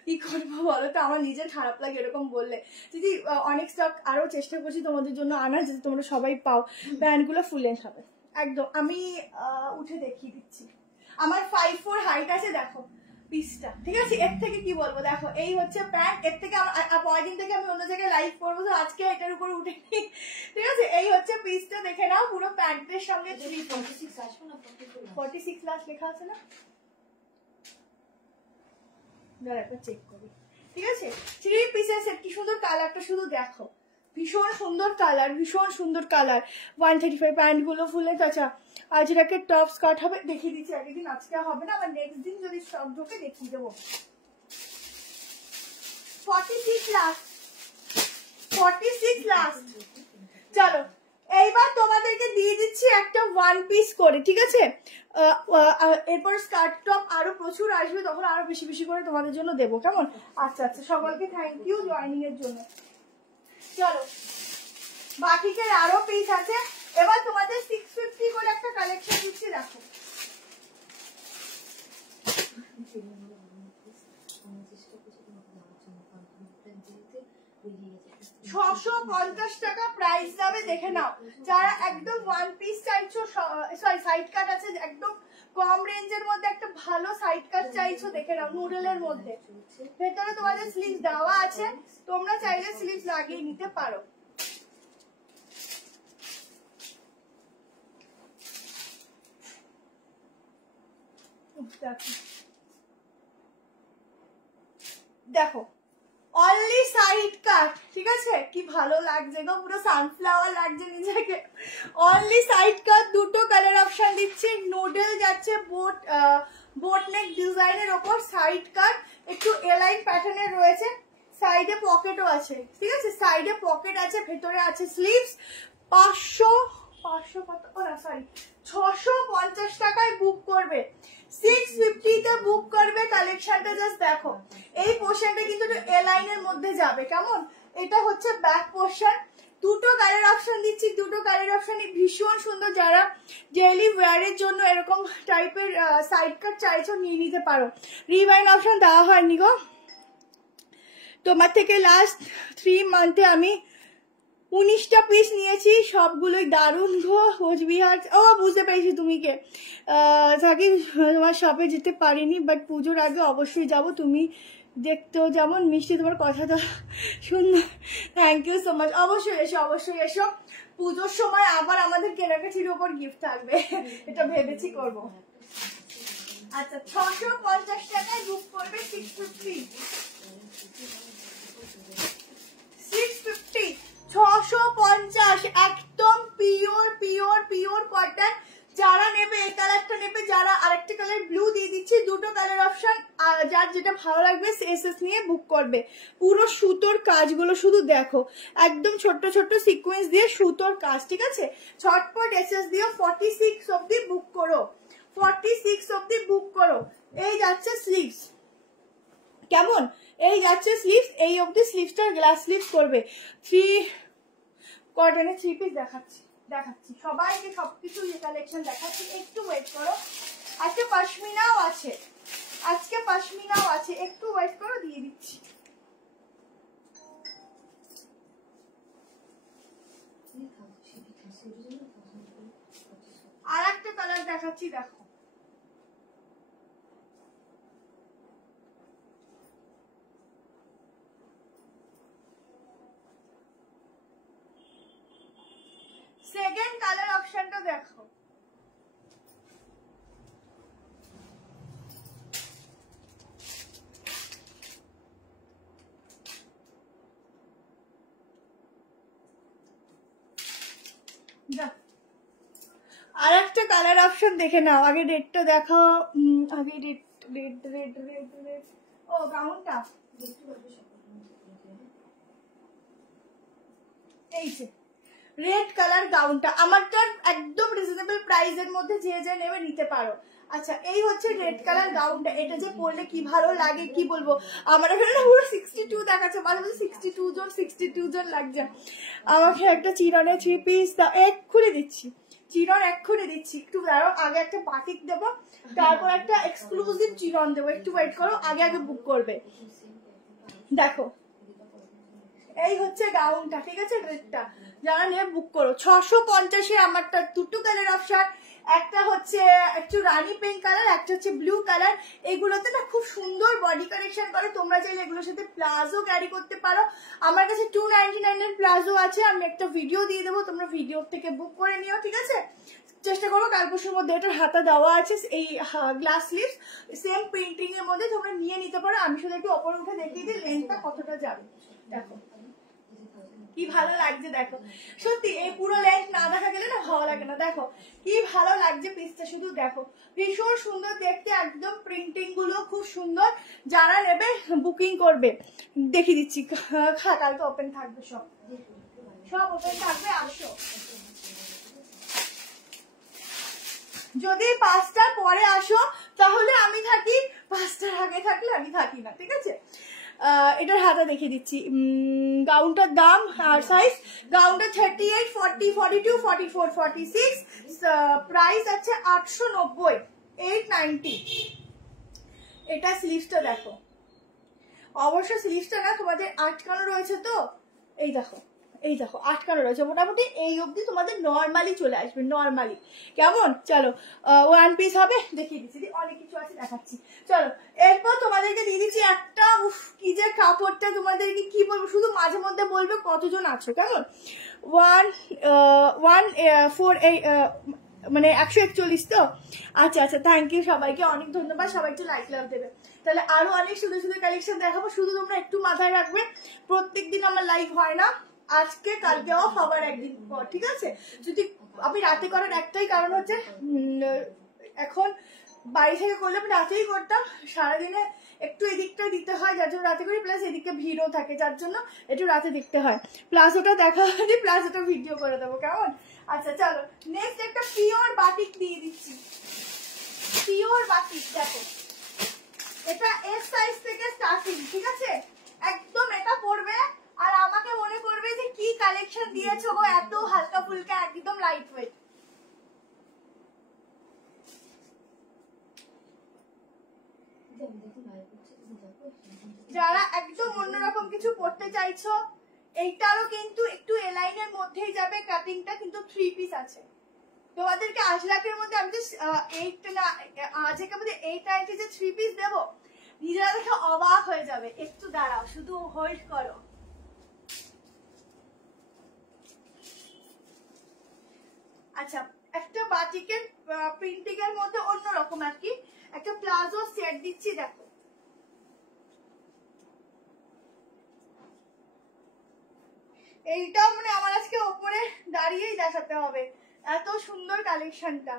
কি করবো বলো তো, আমার নিজের খারাপ লাগে এরকম বললে। দিদি অনেক স্টক আরো চেষ্টা করছি তোমাদের জন্য আনার, যাতে তোমরা সবাই পাও। প্যান্টগুলো ফুল লেন্থ হবে একদম, আমি উঠে দেখিয়ে দিচ্ছি। আমার 5'4" হাইট আছে, দেখো পিসটা, ঠিক আছে। এর থেকে কি বলবো, দেখো এই হচ্ছে প্যান্ট। এর থেকে পরের দিন থেকে আমি অন্য জায়গায় লাইভ করবো, তো আজকে এটার উপর উঠে নি, ঠিক আছে। এই হচ্ছে পিসটা, দেখে নাও, পুরো প্যান্টের সঙ্গে 46 লাস্ট লেখা আছে না, চেক করি, ঠিক আছে। 3 পিসের সেট, কি সুন্দর কালারটা শুধু দেখো, ভীষণ সুন্দর কালার, ভীষণ সুন্দর কালার। 135 প্যান্ট গুলো ফুলে। আচ্ছা, আজরাকে টপ স্কার্ট হবে, দেখিয়ে দিচ্ছি আগের দিন, আজকে হবে না, আবার নেক্সট দিন যদি স্টক ঢোকে দেখিয়ে দেবো। 46 লাস্ট, 46 লাস্ট। চলো এইবার তোমাদেরকে দিয়ে দিচ্ছি একটা 1 পিস করে, ঠিক আছে। এরপর স্কার্ট টপ আরো প্রচুর আসবে, তখন আরো বেশি বেশি করে তোমাদের জন্য দেবো, কেমন? আচ্ছা আচ্ছা, সকলকে থ্যাংক ইউ জয়েনিং এর জন্য। চলো বাকিকের আরো পিস আছে। এবার তোমাদের 650 করে একটা কালেকশন দিচ্ছি, দেখো। 650 টাকা প্রাইস যাবে, দেখে নাও। যারা একদম ওয়ান পিস চাইছো, সরি সাইড কাট আছে, একদম কম রেঞ্জের মধ্যে একটা ভালো সাইড কাট চাইছো, দেখে নাও নুডলের মধ্যে। ভেতরে তোমাদের স্লিভ দেওয়া আছে, তোমরা চাইলে স্লিভ লাগিয়ে নিতে পারো। দেখো অনলি সাইড কাট, ঠিক আছে? কি ভালো লাগছে গো, পুরো সানফ্লাওয়ার লাগছে নিজেকে। অনলি সাইড কাট, দুটো কালার অপশন দিচ্ছি। নুডল যাচ্ছে বোট নেক ডিজাইনের ওপর, সাইড কাট একটু এলাইন প্যাটার্নের রয়েছে, সাইডে পকেটও আছে, ঠিক আছে? সাইডে পকেট আছে, ভেতরে আছে স্লিভস। 500 কত, ও না সরি 650 টাকায় বুক করবে, 650 তে বুক করবে। কালেকশনটা জাস্ট দেখো, এই পোর্শনটা কিন্তু এ লাইনের মধ্যে যাবে, কেমন? এটা হচ্ছে ব্যাক পোর্শন। দুটো কালার অপশন দিচ্ছি, দুটো কালার অপশনই ভীষণ সুন্দর। যারা ডেইলি ওয়্যারের জন্য এরকম টাইপের সাইড কাট চাইছো নিয়ে নিতে পারো। রিবাইন অপশন দেওয়া হয়নি গো, তোমার থেকে লাস্ট 3 মান্থে আমি 19টা পিস নিয়েছি, সবগুলোই দারুণ গো। কোচবিহার, ও বুঝতে পেরেছি তুমি কে। থাকি তোমার শপে যেতে পারিনি, বাট পুজোর আগে অবশ্যই যাব। তুমি দেখতেও যেমন মিষ্টি, তোমার কথাটা সুন্দর, থ্যাংক ইউ সো মাচ। অবশ্যই এসো, অবশ্যই এসো। পুজোর সময় আবার আমাদের কেনাকাটির ওপর গিফট থাকবে, এটা ভেবেছি করব। আচ্ছা 650 টাকায় বুক করবে, 650 650, একদম পিওর পিওর পিওর কটন। যারা নেবে এই কালারটা নেবে, যারা আরেকটা কালার ব্লু দিয়ে দিচ্ছি, দুটো কালার অপশন, যার যেটা ভালো লাগবে এসএস নিয়ে বুক করবে। পুরো সুতোর কাজগুলো শুধু দেখো, একদম ছোট্ট ছোট্ট সিকোয়েন্স দিয়ে সুতোর কাজ, ঠিক আছে? ছটপট এসএস দিয়ে 46 অব্দি বুক করো, 46 অব্দি বুক করো। এই যাচ্ছে স্লিভস, কেমন? এই যাচ্ছে স্লিভস, এই অবধি স্লিভসটা গ্লাস স্লিভস করবে। 3 কটনের 3 পিস দেখাচ্ছি, সবাইকে সবকিছু কালেকশন দেখাচ্ছি, একটু ওয়েট করো। আজকে পশমিনাও আছে, একটু ওয়েট করো, দিয়ে দিচ্ছি। আর একটা কালার দেখাচ্ছি, দেখো সেকেন্ড কালার অপশনটা দেখো, আর একটা কালার অপশন দেখে নাও। আগে রেডটা দেখো, আগে রেড ও গাউনটা, এই যে রেড কালার গাউনটা, আমারটার একদম রিজনেবল প্রাইসের মধ্যে যে যে নেবে নিতে পারো। আচ্ছা এই হচ্ছে রেড কালার গাউনটা, এটা যে পরলে কি ভালো লাগে কি বলবো। আমার এখানে না পুরো 62 দেখাচ্ছে, মানে 62 জন লাগছে। আমাকে একটা চিরনের 3 পিস এক্ষুনি দিচ্ছি, চিরন এক্ষুনি দিচ্ছি। একটু দাঁড়াও, আগে একটা বাটিক দেবো, তারপর একটা এক্সক্লুসিভ চিরন দেবো, একটু ওয়েট করো, আগে বুক করবে। দেখো এই হচ্ছে গাউনটা, ঠিক আছে? রেডটা যারা নিয়ে বুক করো। 650-এ আমারটা দুটো কালার অপশন, একটা হচ্ছে একটু রানী পিঙ্ক কালার, একটা হচ্ছে ব্লু কালার। এগুলোতে না খুব সুন্দর বডি কালেকশন করে, তোমরা চাইলে এগুলোর সাথে প্লাজো ক্যারি করতে পারো। আমার কাছে 299 এর প্লাজো আছে, আমি একটা ভিডিও দিয়ে দেবো, তোমরা ভিডিও থেকে বুক করে নিও, ঠিক আছে? চেষ্টা করবো কাল পরশুর মধ্যে। এটার হাতা দেওয়া আছে, এই গ্লাস স্লিভস সেম প্রিন্টিং এর মধ্যে, তোমরা নিয়ে নিতে পারো। আমি শুধু একটু ওপরে উঠে দেখিয়ে দিই লেন্থটা কতটা যাবে। দেখো কি ভালো লাগছে, দেখো সত্যি এই পুরো লেন্থ না দেখা গেলে না ভালো লাগে না। দেখো কি ভালো লাগছে পিসটা, শুধু দেখো ভীষণ সুন্দর দেখতে, একদম প্রিন্টিং গুলো খুব সুন্দর। যারা নেবে বুকিং করবে, দেখিয়ে দিচ্ছি। কালকে ওপেন থাকবে, সব ওপেন থাকবে, আসো। যদি 5টার পরে আসো তাহলে আমি থাকি, 5টার আগে থাকলে আমি থাকি না, ঠিক আছে? এটার হাতা দেখিয়ে দিচ্ছি, গাউনটার দাম আর সাইজ। গাউনটা 38, 40, 42, 44, 46, প্রাইস আছে 890, 890। এটা স্লিভসটা দেখো, অবশ্য স্লিভসটা না তোমাদের আটকানো রয়েছে তো, এই দেখো এই দেখো আটকানো রয়েছে, মোটামুটি এই অবধি তোমাদের নর্মালি চলে আসবে, নর্মালি। কেমন? চলো ওয়ান পিস হবে, দেখিয়ে দিচ্ছি, অনেক কিছু আছে দেখাচ্ছি। চলো এরপর তোমাদেরকে দিয়ে দিচ্ছি একটা, কি যে কাপড়টা তোমাদেরকে কি বলবো, শুধু মাঝে মধ্যে বলবে কতজন আছো। কেমন? 141 তো। আচ্ছা আচ্ছা, থ্যাংক ইউ সবাইকে, অনেক ধন্যবাদ, সবাই একটু লাইক লাভ দেবে। তাহলে আরো অনেক সুন্দর সুন্দর কালেকশন দেখাবো, শুধু তোমরা একটু মাথায় রাখবে প্রত্যেকদিন আমার লাইভ হয় না, আজকে কালকে অফ, আবার একদিন পর, ঠিক আছে? যদি আমি রাতে করার একটাই কারণ হচ্ছে এখন বাড়ি থেকে করলে আমি রাতেই করতাম, সারাদিনে একটু এদিকটা দিতে হয় যার জন্য রাতে করি, প্লাস এদিকে ভিড়ও থাকে যার জন্য একটু রাতে দেখতে হয়, প্লাস ওটা দেখা হয়নি, প্লাস ওটা ভিডিও করে দেবো। কেমন? আচ্ছা চলো নেক্সট একটা পিওর বাটিক দিয়ে দিচ্ছি, পিওর বাটিক। দেখো এটা এস সাইজ থেকে স্টার্টিং, ঠিক আছে? একদম এটা পড়বে আর আমাকে মনে করবে যে কি কালেকশন দিয়েছো গো, এত হালকা ফুলকা, একদম লাইট ওয়েট। যারা একদম অন্যরকম কিছু পড়তে চাইছো, এইটারও কিন্তু একটু এলাইনের মধ্যেই যাবে, কাটিংটা কিন্তু 3 পিস আছে তোমাদেরকে। আজরাকের মধ্যে আমি যে 890 যে 3 পিস দেবো, নিজেরা দেখে অবাক হয়ে যাবে। একটু দাঁড়াও, শুধু হোল্ড করো। আচ্ছা, একটা বাটিকের প্রিন্টিং এর মধ্যে অন্যরকম আর কি একটা প্লাজো সেট দিচ্ছি, দেখো এইটাও মানে আমার আজকে ওপরে দাঁড়িয়েই দেখাতে হবে, এত সুন্দর কালেকশনটা।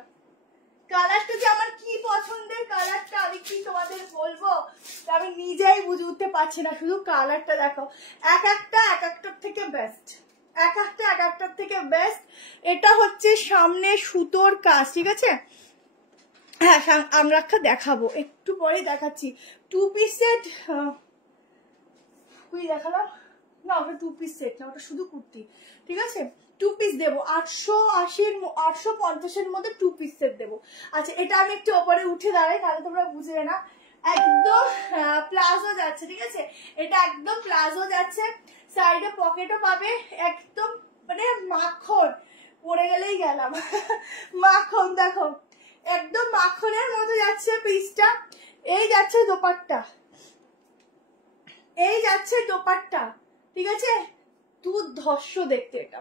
কালারটা যে আমার কি পছন্দের, কালারটা আমি কি তোমাদের বলবো, আমি নিজেই বুঝে উঠতে পারছি না, শুধু কালারটা দেখো, এক একটার থেকে বেস্ট, এক একটার থেকে বেস্ট। এটা হচ্ছে সামনে সুতোর কাজ, ঠিক আছে? হ্যাঁ আমরা একটা দেখাবো, একটু পরে দেখাচ্ছি। 2 পিস সেট দেখালাম না, ওটা 2 পিস সেট না, ওটা শুধু কুর্তি, ঠিক আছে? 2 পিস দেবো 850-এর মধ্যে 2 পিস সেট দেবো। আচ্ছা এটা আমি একটু ওপরে উঠে দাঁড়াই, তাহলে তোমরা বুঝবে না। একদম প্লাজো যাচ্ছে, ঠিক আছে? এটা একদম প্লাজো যাচ্ছে, সাইডে পকেটও পাবে, একদম মানে মাখন, পড়ে গেলেই গেলাম মাখন। দেখো একদম মাখনের মতো যাচ্ছে পিসটা। এই যাচ্ছে দোপাট্টা, এই যাচ্ছে দোপাট্টা, ঠিক আছে? দুর্ধর্ষ দেখতে এটা,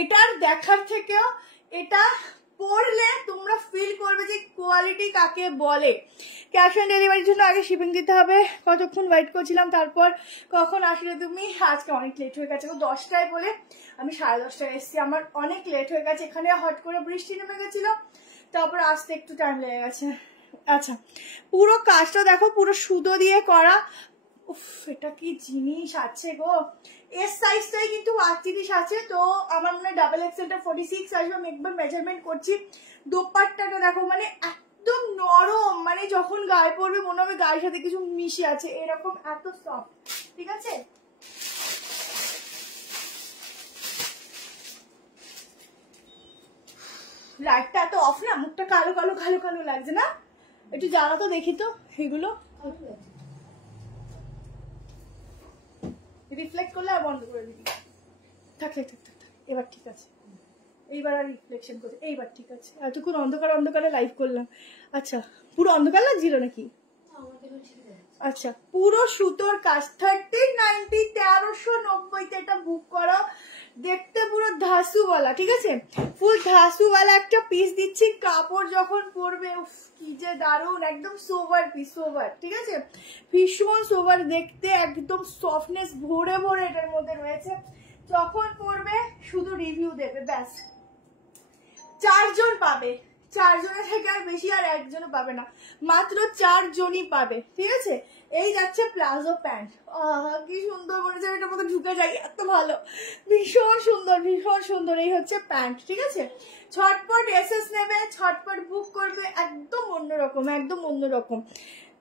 এটার দেখার থেকেও এটা পরলে তোমরা ফিল করবে যে কোয়ালিটি কাকে বলে। ক্যাশ অন ডেলিভারির জন্য আগে শিপিং দিতে হবে, কতক্ষণ ওয়েট করছিলাম, তারপর কখন আসলে তুমি। আজকে অনেক লেট হয়ে গেছে, 10টায় বলে আমি 10:30টায় এসেছি, আমার অনেক লেট হয়ে গেছে, এখানে হট করে বৃষ্টি নেমে গেছিল, তারপর আসতে একটু টাইম লেগে গেছে। আচ্ছা পুরো কাজটা দেখো, পুরো সুতো দিয়ে করা, উফ এটা কি জিনিস আছে গো। এস সাইজটাই কিন্তু 38 আছে, তো আমার মনে হয় ডাবল এক্সেলটা 46 আসবে, আমি একবার মেজারমেন্ট করছি। দোপাট্টাটা দেখো মানে একদম নরম, মানে যখন গায়ে পড়বে মনে হবে গায়ের সাথে কিছু মিশে আছে, এরকম এত সফট, ঠিক আছে? লাইটটা এত অফ না, মুখটা কালো কালো কালো কালো লাগছে না, একটু জ্বালা তো দেখি তো এগুলো, রিফ্লেক্ট করলে আর বন্ধ করে দিবি। থাক থাক থাক থাক, এবার ঠিক আছে, এইবার আর রিফ্লেকশন করছে, এইবার ঠিক আছে। এতক্ষণ অন্ধকারে লাইভ করলাম। আচ্ছা পুরো অন্ধকার লাগছিল নাকি? আচ্ছা পুরো সুতোর কাজ, 1390, 1390 এটা বুক করো। দেখতে পুরো ধাসুওয়ালা, ঠিক আছে? ফুল ধাসুওয়ালা একটা পিস দিচ্ছি, কাপড় যখন পরবে উফ কি যে দারুন, একদম সোভার পিস, সোভার, ঠিক আছে? ভীষণ সোভার দেখতে, একদম সফটনেস ভরে ভরে এটার মধ্যে রয়েছে। যখন পরবে শুধু রিভিউ দেবে, ব্যাস। 4 জন পাবে, 4 জনের থেকে আর বেশি আর একজনও পাবে না, মাত্র 4 জনই পাবে, ঠিক আছে? এই যাচ্ছে প্লাজো প্যান্ট, কি সুন্দর, মনে হচ্ছে এটার মধ্যে ঢুকে যাই, এত ভালো, ভীষণ সুন্দর ভীষণ সুন্দর। এই হচ্ছে প্যান্ট, ঠিক আছে? ছটপট এসএস নেবে, ছটপট বুক করবে, একদম অন্যরকম, একদম অন্যরকম।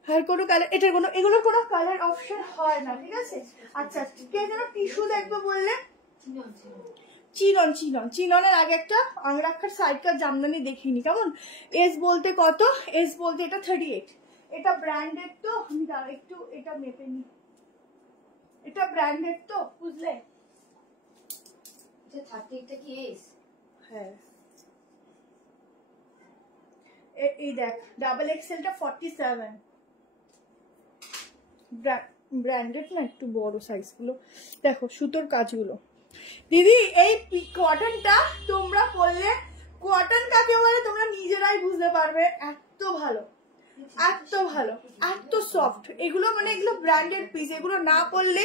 আর কোনো কালার, এটার কোনো, এগুলোর কোনো কালার অপশন হয় না, ঠিক আছে? আচ্ছা কে যেন টিস্যু দেখবে বললে? চিনন, চিনন, চিননের আগে একটা আংরাক্ষার সাইডকার জামদানি দেখিনি, কেমন? এস বলতে কত? এস বলতে এটা 38, এটা ব্র্যান্ডেড তো, আমি দাঁড়া একটু এটা মেপে নি, এটা ব্র্যান্ডেড তো, বুঝলে? 38টা কি এস? হ্যাঁ এই দেখ ডাবল এক্সেলটা 47, ব্র্যান্ডেড না, একটু বড় সাইজ গুলো দেখো, সুতোর কাজগুলো। দিদি এই কটনটা তোমরা পরলে, কটন কাকে বলে তোমরা নিজেরাই বুঝতে পারবে, এত ভালো এত ভালো এত সফট। এগুলো মানে এগুলো ব্র্যান্ডেড পিস, এগুলো না পরলে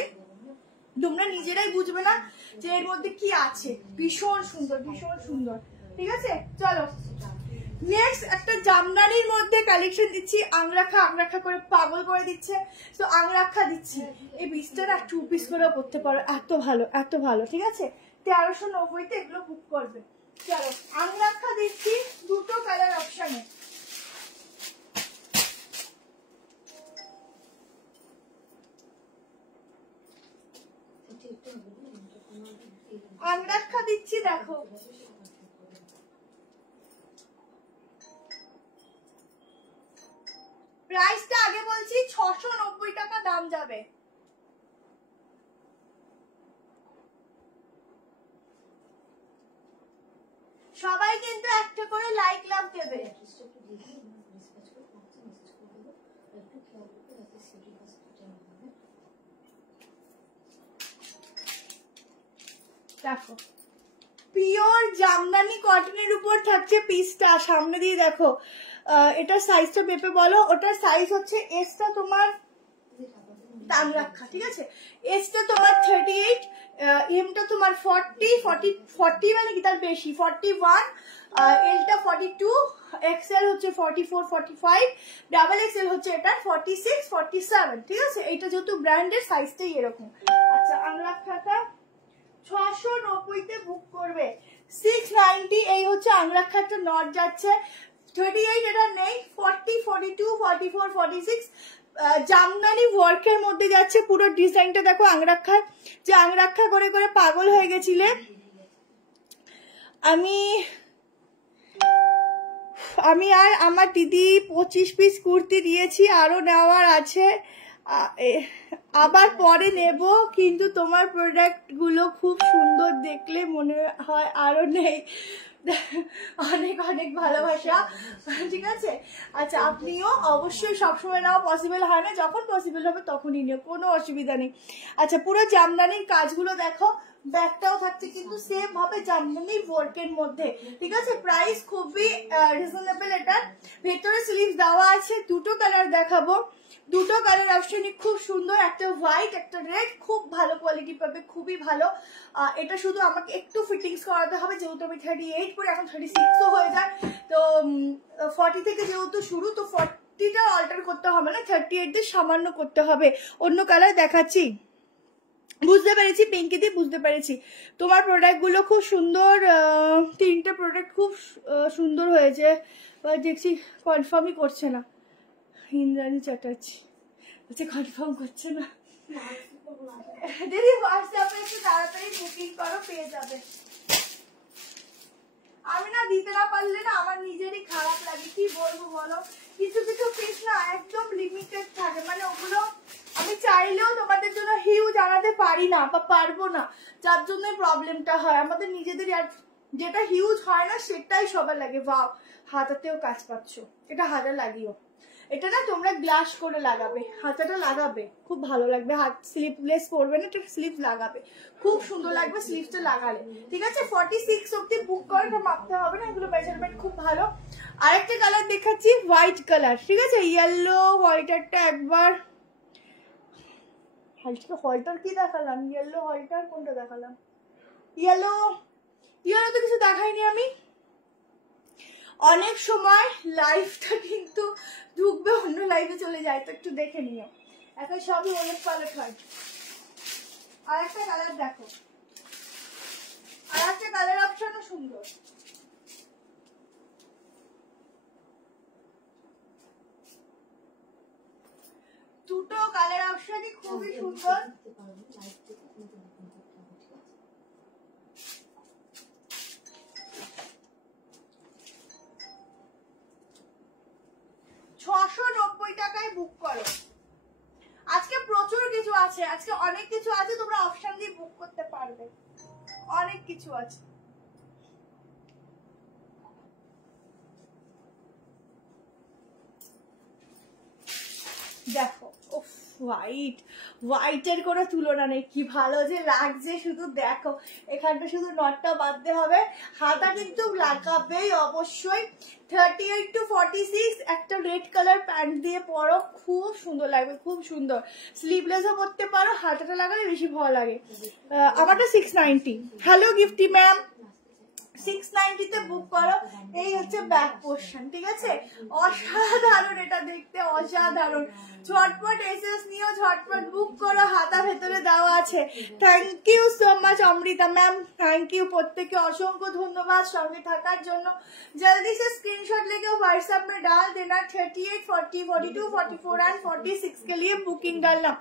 তোমরা নিজেরাই বুঝবে না যে এর মধ্যে কি আছে। ভীষণ সুন্দর ভীষণ সুন্দর। ঠিক আছে চলো নেক্সট একটা জামদানির মধ্যে কালেকশন দিচ্ছি। আংরাখা আংরাখা করে পাগল করে দিচ্ছে, তো আংরাখা দিচ্ছি। এই পিসটা না 2 পিস করে পড়তে পারো, এত ভালো এত ভালো। ঠিক আছে 1390-তে এগুলো বুক করবে। চলো আংরাখা দিচ্ছি দুটো কালার অপশনে। আংরাখা দিচ্ছি দেখো, প্রাইসটা আগে বলছি 690 টাকা দাম যাবে। সবাই কিন্তু একটা করে লাইক লাভ দেবে। দেখো পিওর জামদানি কটনের উপর থাকছে পিসটা, সামনে দিয়ে দেখো। এটার সাইজটা মেপে বলো। ওটার সাইজ হচ্ছে এসটা তোমার আংরাখা, ঠিক আছে এসটা তোমার 38, এমটা তোমার 40 মানে কি তার বেশি 41, এলটা 42, এক্সেল হচ্ছে 44 45, ডাবল এক্সেল হচ্ছে এটা 46 47। ঠিক আছে এটা যেহেতু ব্র্যান্ডের সাইজটাই এরকম। আচ্ছা আংরাখাটা 690-তে বুক করবে। 690 এই হচ্ছে আংরাখাটা নট যাচ্ছে। 38 এটা নেই, 40 42 44 46 জামদানি ওয়ার্কের মধ্যে যাচ্ছে। পুরো ডিজাইনটা দেখো আংরাখার, যে আংরাখা করে করে পাগল হয়ে গেছিলে। আমি আর আমার দিদি 25 পিস কুর্তি দিয়েছি, আরো নেওয়ার আছে, আবার পরে নেব। কিন্তু তোমার প্রোডাক্ট গুলো খুব সুন্দর, দেখলে মনে হয় আরো নেই। অনেক অনেক ভালোবাসা। ঠিক আছে আচ্ছা আপনিও অবশ্যই সবসময় নেওয়া পসিবল হয় না, যখন পসিবল হবে তখনই নিও, কোনো অসুবিধা নেই। আচ্ছা পুরো জামদানির কাজগুলো দেখো, ব্যাগটাও থাকছে কিন্তু সেম ভাবে জামদানি ওয়ার্কের মধ্যে। ঠিক আছে প্রাইস খুবই রিজনেবল। এটা ভেতরে স্লিভস দেওয়া আছে, দুটো কালার দেখাবো, দুটো কালার অপশনই খুব সুন্দর, একটা হোয়াইট একটা রেড, খুব ভালো কোয়ালিটি পাবে, খুবই ভালো। এটা শুধু আমাকে একটু ফিটিংস করাতে হবে, যেহেতু আমি 38 পরে এখন 36ও হয়ে যায়, তো 40 থেকে যেহেতু শুরু, তো 40টা অল্টার করতে হবে না, 38 সামান্য করতে হবে। অন্য কালার দেখাচ্ছি, বুঝতে পেরেছি পিঙ্কিদি, বুঝতে পেরেছি। তোমার প্রোডাক্ট গুলো খুব সুন্দর, 3টে প্রোডাক্ট খুব সুন্দর হয়েছে। দেখছি কনফার্মই করছে না ইন্দ্রাণী চ্যাটার্জি, বলছে কনফার্ম করছে না। দিদি হোয়াটসঅ্যাপে একটু তাড়াতাড়ি বুকিং করো, পেয়ে যাবে। আমি না দিতে না পারলে না আমার নিজেরই খারাপ লাগে, কি বলবো বলো। কিছু কিছু পিস না একদম লিমিটেড থাকে, মানে ওগুলো আমি চাইলেও তোমাদের জন্য হিউজ আনাতে পারি না বা পারবো না, যার জন্য প্রবলেমটা হয় আমাদের নিজেদের। যেটা হিউজ হয় না সেটাই সবার লাগে। বাও হাতাতেও কাজ পাচ্ছ, এটা হাতা লাগিও। এটা না তোমরা গ্লাস করে লাগাবে, হাতাটা লাগাবে খুব ভালো লাগবে। হাত স্লিপলেস পরবে না, এটা স্লিপ লাগাবে খুব সুন্দর লাগবে স্লিপটা লাগালে। ঠিক আছে 46 অব্দি বুক করে, এটা মাপতে হবে না, এগুলো মেজারমেন্ট খুব ভালো। আরেকটা কালার দেখাচ্ছি হোয়াইট কালার। ঠিক আছে ইয়েলো হোয়াইটারটা একবার, হোয়াইটার কি দেখালাম, ইয়েলো হোয়াইটার কোনটা দেখালাম, ইয়েলো তো কিছু দেখাইনি আমি। অনেক সময় লাইফটা কিন্তু ঢুকবে অন্য লাইফে চলে যায়, তো একটু দেখে নিও, এখন সবই অনেক পালট হয়। আর একটা কালার দেখো, আর একটা কালার অপশনও সুন্দর। দুটো কালার অপশনই খুবই সুন্দর। টাকায় বুক করো। আজকে প্রচুর কিছু আছে, আজকে অনেক কিছু আছে, তোমরা অপশন দিয়ে বুক করতে পারবে। অনেক কিছু আছে। দেখো হোয়াইটের কোনো তুলনা নেই, কি ভালো যে লাগছে শুধু দেখো। এখানটা শুধু নটটা বাঁধতে হবে, হাতা কিন্তু লাগাবেই অবশ্যই। 38 to 46 একটা রেড কালার প্যান্ট দিয়ে পরো, খুব সুন্দর লাগবে, খুব সুন্দর। স্লিভলেসও পরতে পারো, হাতাটা লাগালে বেশি ভালো লাগে। আমারটা 690। হ্যালো গিফটি ম্যাম, 690 বুক করো। এই হচ্ছে ব্যাক পোর্শন, ঠিক আছে? অসাধারণ এটা দেখতে, অসাধারণ। ঝটপট এসএস নিও, ঝটপট বুক করো, হাতা ভেতরে দেওয়া আছে। Thank you so much Amrita ma'am, thank you. প্রত্যেককে অসংখ্য ধন্যবাদ সঙ্গে থাকার জন্য। जल्दी से स्क्रीनशॉट लेके व्हाट्सएप में डाल देना। 38, 40, 42, 44 एंड 46 के लिए बुकिंग डालना।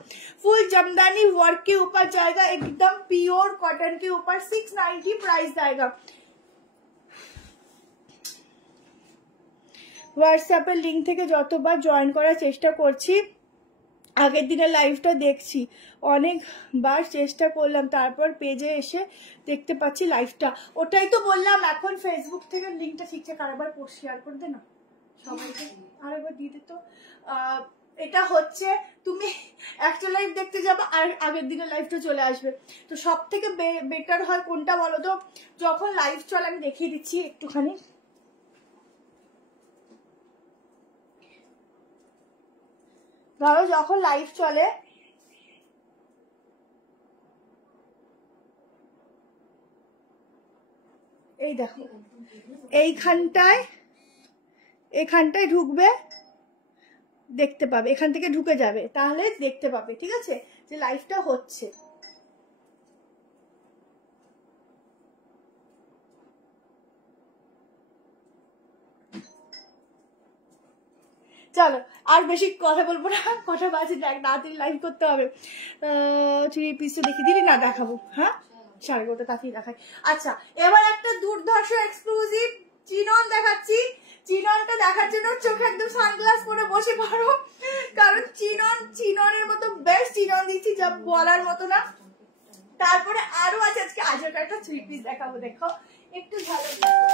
फुल जमदानी वर्क के ऊपर जाएगा, एकदम प्योर कॉटन के ऊपर। 690 प्राइस जाएगा। হোয়াটসঅ্যাপের লিঙ্ক থেকে যতবার জয়েন করার চেষ্টা করছি, আগের দিনের লাইভটা দেখছি, অনেকবার চেষ্টা করলাম, তারপর পেজে এসে দেখতে পাচ্ছি লাইভটা। ওটাই তো বললাম, এখন ফেসবুক থেকে লিঙ্কটা ঠিকঠাক আরেকবার পোস্ট শেয়ার করে দে না সবাইকে, আরেকবার দিয়ে দিত। এটা হচ্ছে তুমি একটা লাইভ দেখতে যাবে আর আগের দিনের লাইভটা চলে আসবে, তো সব থেকে বেটার হয় কোনটা বলো তো? যখন লাইভ চলে, আমি দেখিয়ে দিচ্ছি একটুখানি। ধরো যখন লাইভ চলে, এই দেখো এখানটায় ঢুকবে, দেখতে পাবে, এখান থেকে ঢুকে যাবে, তাহলে দেখতে পাবে, ঠিক আছে, যে লাইভটা হচ্ছে। চলো আর বেশি কথা বলবো না, কথা বাজে, তাড়াতাড়ি লাইভ করতে হবে। 3 পিসটা দেখি দিলি না, দেখাবো। হ্যাঁ 11:30 তাড়াতাড়ি দেখাই। আচ্ছা, এবার একটা দুর্ধর্ষ এক্সক্লুসিভ চিনন দেখাচ্ছি। চিননটা দেখার জন্য চোখে একদম সানগ্লাস পরে বসে পড়ো, কারণ চিননের মতো বেস্ট চিনন দিচ্ছি যা বলার মতো না। তারপরে আরো আছে, আজকে আজকের একটা 3 পিস দেখাবো, দেখো একটু ভালো দেখো।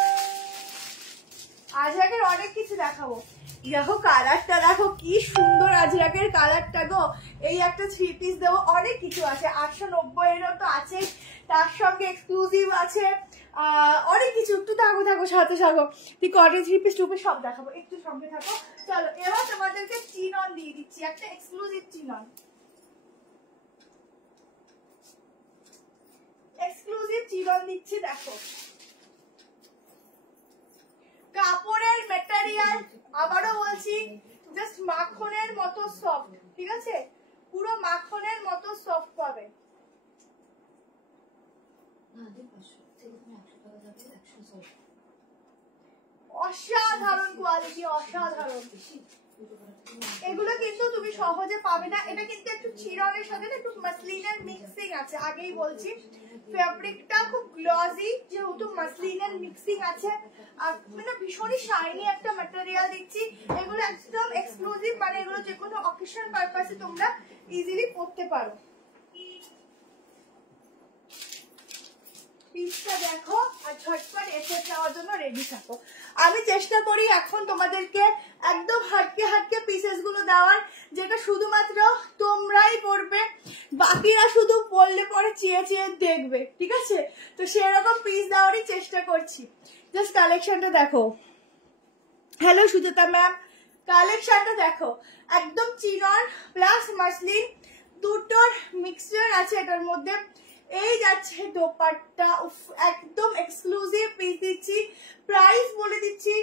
আজকের অনেক কিছু দেখাবো। দেখো কালারটা দেখো কি সুন্দর, আজরাকের কালারটা গো। এই একটা 3 পিস দেবো, অনেক কিছু আছে, 890 এরও তো আছে, তার সঙ্গে এক্সক্লুসিভ আছে, অনেক কিছু। একটু থাকো সাথে তুই কটন 3 পিস 2 পিস সব দেখাবো, একটু সঙ্গে থাকো। চলো এবার তোমাদেরকে চিনন দিয়ে দিচ্ছি, একটা এক্সক্লুসিভ চিনন, দিচ্ছি। দেখো কাপড়ের ম্যাটেরিয়াল, আবারও বলছি, জাস্ট মাখনের মতো সফট, ঠিক আছে, পুরো মাখনের মতো সফট পাবে। অসাধারণ কোয়ালিটি, অসাধারণ। এগুলো কিন্তু তুমি সহজে পাবে না, এটা কিন্তু একটু চিরনের সাথে একটু মাসলিনের মিক্সিং আছে, আগেই বলছি। ফেব্রিকটা খুব গ্লসি, যেহেতু মাসলিনের মিক্সিং আছে, আর মানে ভীষণই শাইনি একটা ম্যাটেরিয়াল দিচ্ছি। এগুলো একদম এক্সক্লুসিভ, মানে এগুলো যে কোনো অকেশন পারপাসে তোমরা ইজিলি পরতে পারো। পিসটা দেখো আর ঝটপট এসে যাওয়ার জন্য রেডি থাকো। আমি চেষ্টা করি এখন তোমাদেরকে একদম হাটকে পিসেস গুলো দেওয়ার, যেটা শুধুমাত্র তোমরাই পড়বে, বাকিরা শুধু পড়লে পরে চেয়ে দেখবে, ঠিক আছে? তো সেরকম পিস দেওয়ারই চেষ্টা করছি। জাস্ট কালেকশনটা দেখো। হ্যালো সুজাতা ম্যাম, কালেকশনটা দেখো, একদম চিনন প্লাস মাসলিন দুটোর মিক্সচার আছে এটার মধ্যে। এই যাচ্ছে দোপাট্টা, একদম এক্সক্লুসিভ পিস দিচ্ছি। প্রাইস বলে দিচ্ছি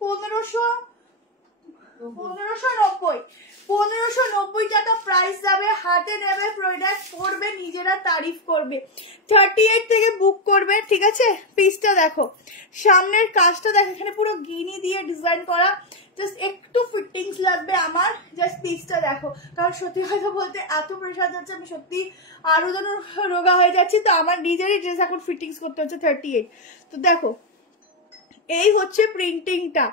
1590 টাকা প্রাইস যাবে। হাতে নেবে প্রোডাক্ট, পরবে, নিজেরা তারিফ করবে। 38 থেকে বুক করবে, ঠিক আছে? পিসটা দেখো, সামনের কাজটা দেখো, এখানে পুরো গিনি দিয়ে ডিজাইন করা, জাস্ট একটু ফিটিংস লাগবে আমার। জাস্ট পিসটা দেখো, কারণ সত্যি কথা বলতে এত প্রেশার যাচ্ছে, আমি সত্যি আরো যেন রোগা হয়ে যাচ্ছি, তো আমার নিজেরই ড্রেস এখন ফিটিংস করতে হচ্ছে 38। তো দেখো এই হচ্ছে প্রিন্টিংটা,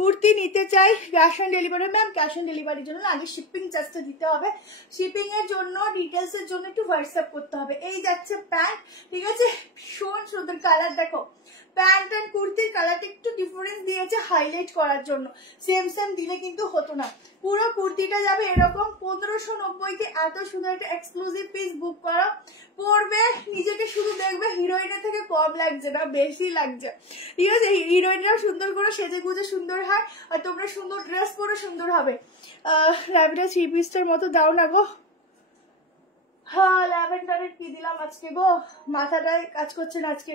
কুর্তি নিতে চাই cash on delivery. Ma'am cash on ডেলিভারির জন্য আগে শিপিং চার্জটা দিতে হবে, শিপিং এর জন্য ডিটেলস এর জন্য একটু হোয়াটসঅ্যাপ করতে হবে। এই যাচ্ছে প্যান্ট, ঠিক আছে, ভীষণ সুন্দর কালার দেখো, প্যান্ট অ্যান্ড কুর্তির কালারটা একটু ডিফারেন্স দিয়েছে হাইলাইট করার জন্য, সেম সেম দিলে কিন্তু হতো না। পুরো কুর্তিটা যাবে এরকম 1590-তে। এত সুন্দর একটা এক্সক্লুসিভ পিস বুক করো, পরবে নিজেকে শুধু দেখবে হিরোইনের থেকে কম লাগছে না, বেশি লাগছে, ঠিক আছে। হিরোইনরাও সুন্দর করে সেজে গুজে সুন্দর হয়, আর তোমরা সুন্দর ড্রেস পরে সুন্দর হবে। ল্যাভেন্ডার 3 পিসটার মতো দাও না গো। হ্যাঁ ল্যাভেন্ডারের কি দিলাম আজকে গো, মাথাটাই কাজ করছে না আজকে,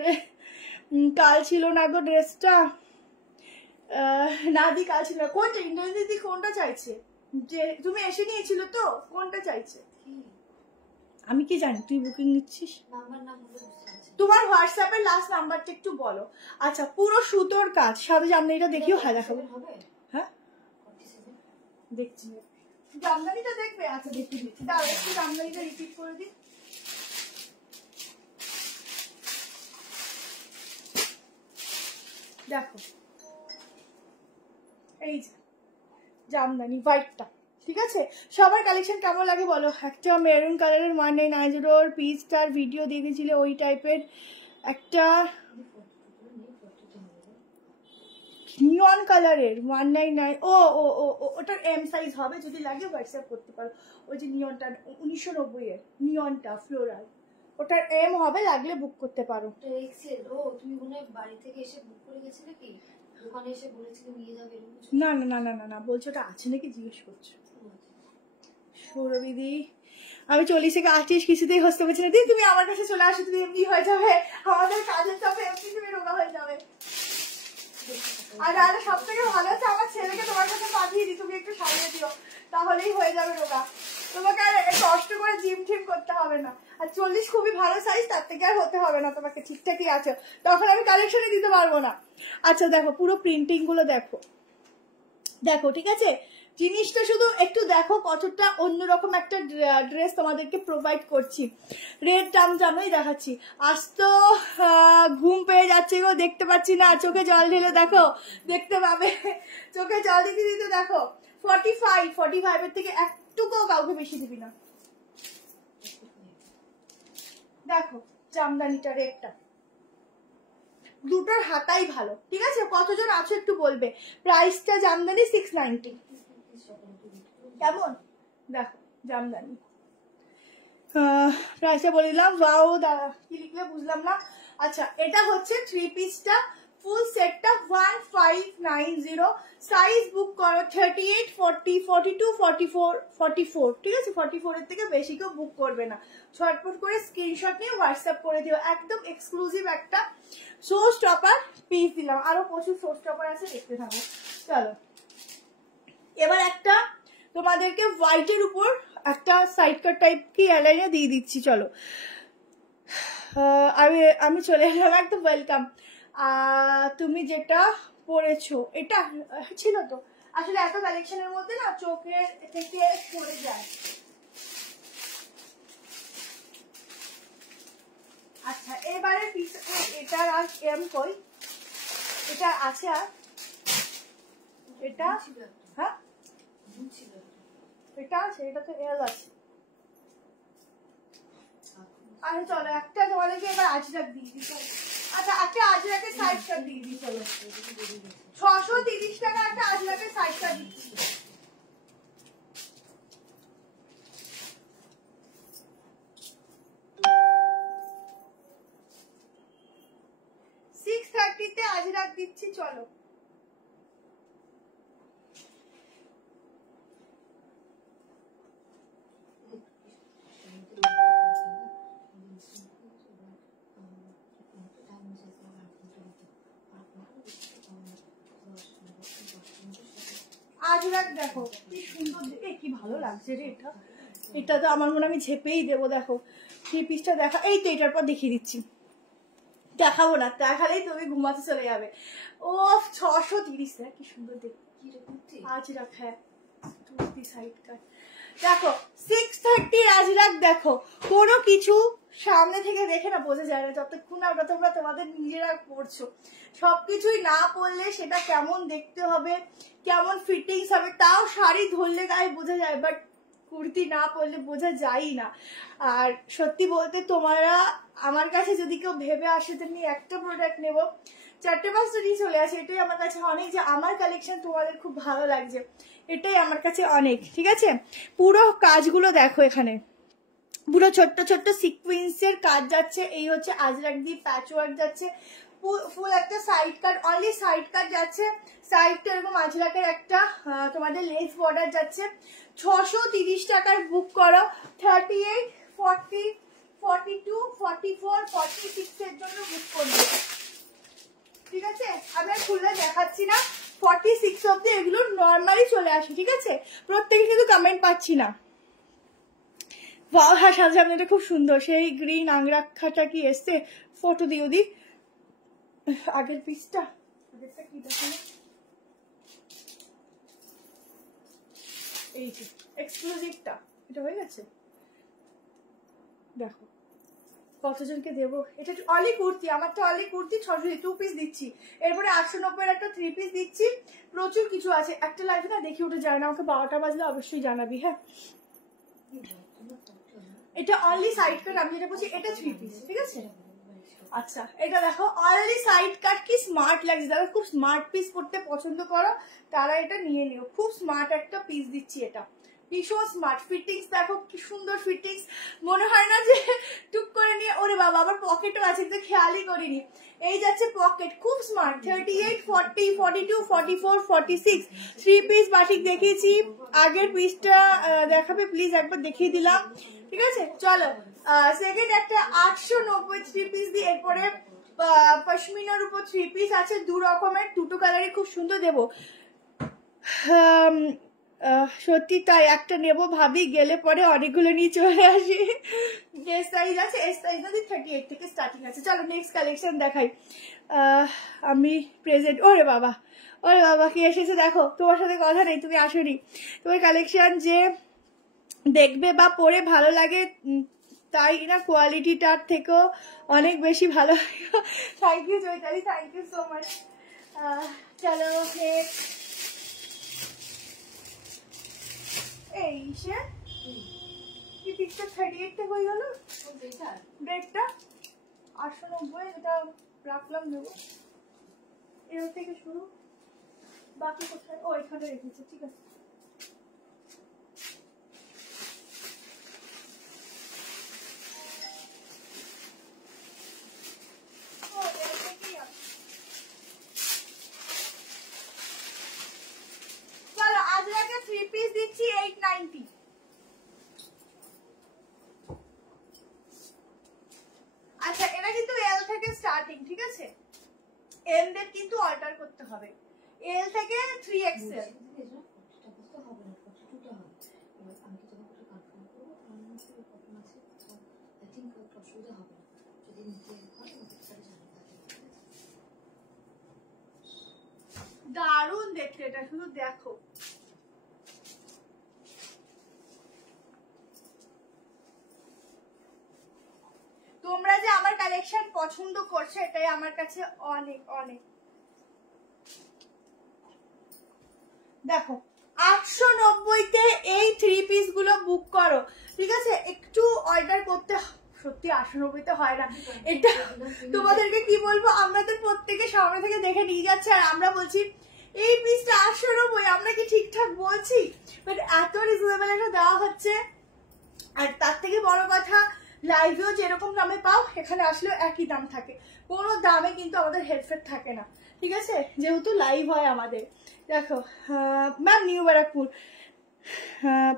কাল ছিল না গো ড্রেসটা, না দি কাল ছিল না। কোনটা ইন্দ্রাণী দিদি কোনটা চাইছে, যে তুমি এসে নিয়েছিল তো, কোনটা চাইছে আমি কি জানি, তুই বুকিং নিচ্ছিস। তোমার হোয়াটসঅ্যাপের লাস্ট নাম্বারটা একটু বলো। আচ্ছা পুরো সুতোর কাজ, সাথে জামদানিটা দেখিও। হ্যাঁ দেখাবো, হ্যাঁ দেখছি জামদানিটা দেখবে। আচ্ছা দেখি দিচ্ছি, দাঁড়া একটু জামদানিটা রিপিট করে দিই। দেখো এই যে জামদানি হোয়াইটটা, ঠিক আছে। সবার কালেকশন কেমন লাগে বলো। একটা মেরুন কালারের 1990 পিসটার ভিডিও দেখেছিলে, ওই টাইপের একটা নিয়ন কালারের 199। ও ও ও ওটার এম সাইজ হবে, যদি লাগে হোয়াটসঅ্যাপ করতে পারো। ওই যে নিয়নটা 1990-এর নিয়নটা ফ্লোরাল, ওটার এম হবে, লাগলে বুক করতে পারো। ও তুমি মনে হয় বাড়ি থেকে এসে বুক করে গেছিলে কি, দোকানে এসে বলেছিলে নিয়ে যাবে? না না না না না না বলছো ওটা আছে নাকি জিজ্ঞেস করছো। সৌরবিদি আমি 40 থেকে 38 কিছুতেই হতে পারছি না। দিদি তুমি আমার কাছে চলে আসো, তুমি এমনি হয়ে যাবে, আমাদের কাজের চাপে এমনি তুমি রোগা হয়ে যাবে। আর সব থেকে ভালো হচ্ছে আমার ছেলেকে তোমার কাছে পাঠিয়ে দিই, তুমি একটু সারিয়ে দিও, তাহলেই হয়ে যাবে রোগা। তোমাকে আর কষ্ট করে জিম টিম করতে হবে না। আর 40 খুবই ভালো সাইজ, তার থেকে আর হতে হবে না তোমাকে, ঠিকঠাকই আছে, তখন আমি কালেকশনে দিতে পারবো না। আচ্ছা দেখো পুরো প্রিন্টিং গুলো দেখো, দেখো ঠিক আছে, জিনিসটা শুধু একটু দেখো কতটা অন্যরকম একটা ড্রেস তোমাদেরকে প্রোভাইড করছি। রেট দাম জানোই দেখাচ্ছি। আজ তো ঘুম পেয়ে যাচ্ছে গো, দেখতে পাচ্ছি না, চোখে জল ঢেলে দেখো, দেখতে পাবে, চোখে জল দিতে দিতে দেখো। 45 এর থেকে একটুকুও কাউকে বেশি দিবি না। দেখো জামদানিটা রেটটা, দুটোর হাতাই ভালো, ঠিক আছে। কতজন আছো একটু বলবে। প্রাইসটা জামদানি 690, কেমন দেখো জামদানি প্রাইসটা বলে দিলাম। ওয়াও দাঁড়া কি লিখলে বুঝলাম না। আচ্ছা এটা হচ্ছে 3 পিসটা ফুল সেটটা 1590, সাইজ বুক করো 38, 40, 42, 44, 44, ঠিক আছে। 44 এর থেকে বেশি কেউ বুক করবে না, ছটফট করে স্ক্রিনশট নিয়ে হোয়াটসঅ্যাপ করে দিও। একদম এক্সক্লুসিভ একটা শো স্টপার পিস দিলাম, আরো প্রচুর শো স্টপার আছে, দেখতে থাকো। চলো এবার একটা তোমাদেরকে হোয়াইটের উপর একটা সাইড কাট টাইপ কি এলাইনার দিয়ে দিচ্ছি। চলো আমি চলে এলাম, একদম ওয়েলকাম। তুমি যেটা পরেছো এটা ছিল তো, আসলে এত কালেকশনের মধ্যে না চোখের থেকে সরে যায়। আচ্ছা এবারে পিস এটার আর এম কই, এটা আছে আর এটা, হ্যাঁ এটা আছে, এটা তো এল আছে। আচ্ছা চলো একটা তোমাদেরকে এবার আজরাক দিয়ে দিই। আচ্ছা একটা আজরাকের সাইড কাট দিয়ে দিই। চলো 630 টাকা একটা আজরাকের সাইড কাট দিচ্ছি। 630-তে আজরাক দিচ্ছি। চলো আজরাক দেখো কি সুন্দর, দেখে কি ভালো লাগছে রে এটা। এটা তো আমার মনে আমি ঝেপেই দেবো। দেখো থ্রি পিসটা দেখা, এই তো এটার পর দেখিয়ে দিচ্ছি, দেখাবো না, দেখালেই তুমি ঘুমাতে চলে যাবে। ও 630, দেখ কি সুন্দর দেখতে আজরাক। হ্যাঁ সাইড কাট দেখো 630 আজরাক। দেখো কোনো কিছু সামনে থেকে দেখে না বোঝা যায় না, যতক্ষণ না ওটা তোমরা তোমাদের নিজেরা পড়ছো। সবকিছুই না পড়লে সেটা কেমন দেখতে হবে, কেমন ফিটিংস হবে, তাও শাড়ি ধরলে গায়ে বোঝা যায়, বাট কুর্তি না পরলে বোঝা যায় না। আর সত্যি বলতে তোমরা আমার কাছে যদি কেউ ভেবে আসে তুমি একটা প্রোডাক্ট নেবো, 4-5টা নিয়ে চলে আসে, এটাই আমার কাছে অনেক যে আমার কালেকশন তোমাদের খুব ভালো লাগছে, এটাই আমার কাছে অনেক। ঠিক আছে, পুরো কাজগুলো দেখো, এখানে পুরো ছোট্ট ছোট্ট সিকোয়েন্সের কাজ যাচ্ছে, এই হচ্ছে আজরাক দিয়ে প্যাচ ওয়ার্ক যাচ্ছে, ফুল একটা সাইড কাট, অনলি সাইড কাট যাচ্ছে, সাইডটা এরকম আজরাকের একটা তোমাদের লেস বর্ডার যাচ্ছে। 630 টাকার বুক করো, 38, 40, 42, 44, 46 এর জন্য বুক করবে। ঠিক আছে, আমি আর খুলে দেখাচ্ছি না, 46 অব্দি এগুলো নর্মালি চলে আসে। ঠিক আছে, প্রত্যেকে কিন্তু কমেন্ট পাচ্ছি না। হ্যাঁ, সাথে সামনে এটা খুব সুন্দর, সেই গ্রিন আংরাক্ষাটা কি এসছে, ফটো দিও দি আগের পিসটা, আগেরটা কি দেখো, এই যে এক্সক্লুসিভটা, এটা হয়ে গেছে। দেখো কতজনকে দেবো, এটা অলি কুর্তি, আমার তো অলি কুর্তি 2 পিস দিচ্ছি, এরপরে 890 একটা 3 পিস দিচ্ছি, প্রচুর কিছু আছে। একটা লাইভে না দেখি উঠে যায় না, আমাকে 12টা বাজলে অবশ্যই জানাবি। হ্যাঁ, এটা অনলি সাইড কাট, আমি যেটা বলছি এটা 3 পিস। ঠিক আছে, আচ্ছা এটা দেখো অনলি সাইড কাট, কি স্মার্ট লাগছে, যারা খুব স্মার্ট পিস পড়তে পছন্দ করো তারা এটা নিয়ে নিও, খুব স্মার্ট একটা পিস দিচ্ছি, এটা ভীষণ স্মার্ট। ফিটিংস দেখো কি সুন্দর ফিটিংস, মনে হয় না যে টুক করে নিয়ে, ওরে বাবা আবার পকেটও আছে, কিন্তু খেয়ালই করিনি। এই যাচ্ছে পকেট, খুব স্মার্ট। 38, 40, 42, 44, 46 3 পিস বাটিক দেখিয়েছি, আগের পিসটা দেখাবে প্লিজ, একবার দেখিয়ে দিলাম। ঠিক আছে, চলো সেকেন্ড একটা 890 3 পিস দিয়ে, এরপরে পশমিনার উপর 3 পিস আছে, 2 রকমের, দুটো কালারই খুব সুন্দর দেবো। সত্যি তাই, একটা নেবো ভাবি, গেলে পরে অনেকগুলো নিয়ে চলে আসি। এস সাইজ আছে, এস সাইজ আছে 38 থেকে স্টার্টিং আছে। চলো নেক্সট কালেকশন দেখাই। আমি প্রেজেন্ট, ওরে বাবা কি এসেছে দেখো, তোমার সাথে কথা নেই, তুমি আসোনি। তোমার কালেকশন যে দেখবে বা পরে ভালো লাগে, তাই না কোয়ালিটিটার থেকেও অনেক বেশি ভালো। Thank you Chaitali, thank you so much. চলো এই সে কি পিকচার 38টা হয়ে গেল, ডেটটা 890, এটা রাখলাম দেবো, এর থেকে শুরু, বাকি কোথায়, ও এখানে রেখেছে। ঠিক আছে, চলো আজরাকে 3 পিস দিচ্ছি 890। আচ্ছা এটা কিন্তু এল থেকে স্টার্টিং। ঠিক আছে, এল দের কিন্তু অল্টার করতে হবে, এল থেকে 3XL। দারুণ দেখতে এটা, শুধু দেখো। তোমরা যে আমার কালেকশন পছন্দ করছো এটাই আমার কাছে অনেক অনেক। দেখো 890 তে এই 3 পিস গুলো বুক করো। ঠিক আছে, একটু অর্ডার করতে, সত্যি 890 তে হয় না এটা, তোমাদেরকে কি বলবো, আমরা তো প্রত্যেকে সামনে থেকে দেখে নিয়ে যাচ্ছে আর আমরা বলছি এই পিসটা 890, আমরা কি ঠিকঠাক বলছি? বাট এত রিজনেবল একটা দেওয়া হচ্ছে, আর তার থেকে বড় কথা লাইভেও যেরকম দামে পাও এখানে আসলেও একই দাম থাকে, কোনো দামে কিন্তু আমাদের হেরফের থাকে না। ঠিক আছে, যেহেতু লাইভ হয় আমাদের। দেখো ম্যাম নিউ ব্যারাকপুর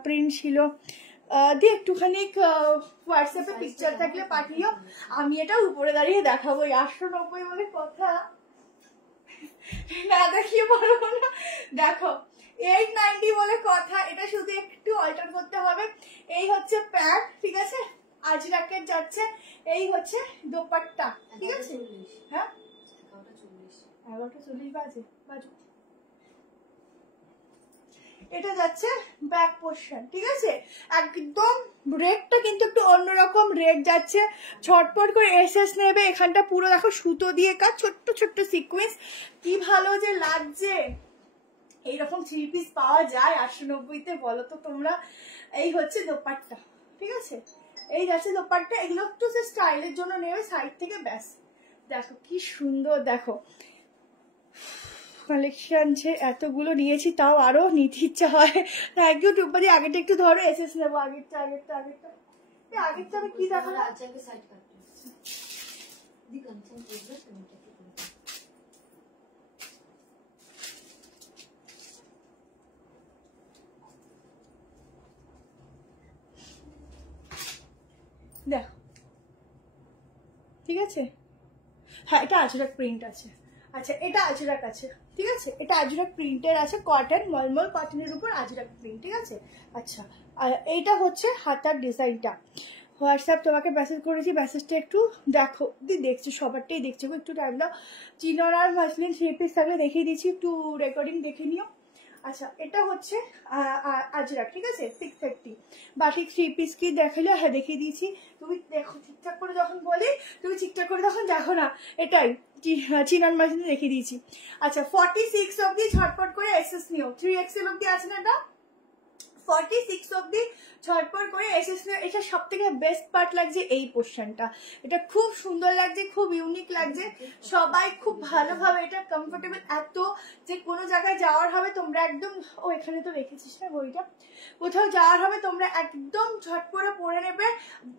প্রিন্ট ছিল, দিয়ে একটুখানি হোয়াটসঅ্যাপে পিকচার থাকলে পাঠিও, আমি এটা উপরে দাঁড়িয়ে দেখাবো। 890 বলে কথা, না দেখিয়ে পারবো না। দেখো 890 বলে কথা, এটা শুধু একটু অল্টার করতে হবে। এই হচ্ছে প্যান্ট, ঠিক আছে, আজরাকের যাচ্ছে, এই হচ্ছে দোপাট্টা। ঠিক আছে, হ্যাঁ 11:40 বাজে, বাজু এটা যাচ্ছে ব্যাক পোর্শন, ঠিক আছে? একদম রেডটা কিন্তু একটু অন্যরকম রেড যাচ্ছে, ছটপট করে এসএস নেবে। এখানটা পুরো দেখো সুতো দিয়ে কাজ, ছোট্ট ছোট্ট সিকোয়েন্স, কি ভালো যে লাগছে। এইরকম 3 পিস পাওয়া যায় 890-তে, বলো তো তোমরা? এই হচ্ছে দোপাট্টা, ঠিক আছে? এই যাচ্ছে দোপাট্টা। এগুলো একটু স্টাইলের জন্য নেবে সাইড থেকে, ব্যাস। দেখো কি সুন্দর, দেখো কালেকশন যে এতগুলো নিয়েছি, তাও আরো নিতে ইচ্ছা হয়। থ্যাংক ইউ টুম্পাদি। আগেরটা একটু ধরো, এসএস নেবো। আগেরটা আমি কি দেখাবো? দেখো, ঠিক আছে? হ্যাঁ, এটা আজরাক প্রিন্ট আছে। আচ্ছা, এটা আজরাক আছে, ঠিক আছে? এটা আজরাক প্রিন্টের আছে, কটন, মলমল কটনের উপর আজরাক প্রিন্ট, ঠিক আছে? আচ্ছা, আর এইটা হচ্ছে হাতার ডিজাইনটা। হোয়াটসঅ্যাপ তোমাকে মেসেজ করেছি, মেসেজটা একটু দেখো। দেখছো, সবারটাই দেখছো, একটু টাইম দাও। চিনর আর মাসলিন 3 পিস থাকলে দেখিয়ে দিচ্ছি, একটু রেকর্ডিং দেখে নিও। আচ্ছা, এটা হচ্ছে আজরাক, ঠিক আছে? 630। বাকি 3 পিস কি দেখালো? হ্যাঁ, দেখিয়ে দিয়েছি। তুমি দেখো ঠিকঠাক করে, যখন বলি তুমি ঠিকঠাক করে তখন দেখো না। এটাই চিনার মাঝে দেখিয়ে দিয়েছি। আচ্ছা, 46 অব্দি ঝটপট করে এসএস নিও। 3XL অব্দি আছে না? এটা 46 অব্দি ঝটপট করে এসএস নিও। এটা সব থেকে বেস্ট পার্ট লাগছে এই পোর্শনটা। এটা খুব সুন্দর লাগছে, খুব ইউনিক লাগছে। সবাই খুব ভালোভাবে এটা কমফোর্টেবল, এত যে কোনো জায়গায় যাওয়ার হবে তোমরা একদম, ও এখানে তো রেখেছিস না বইটা, কোথাও যাওয়ার হবে তোমরা একদম ঝটপট পরে নেবে।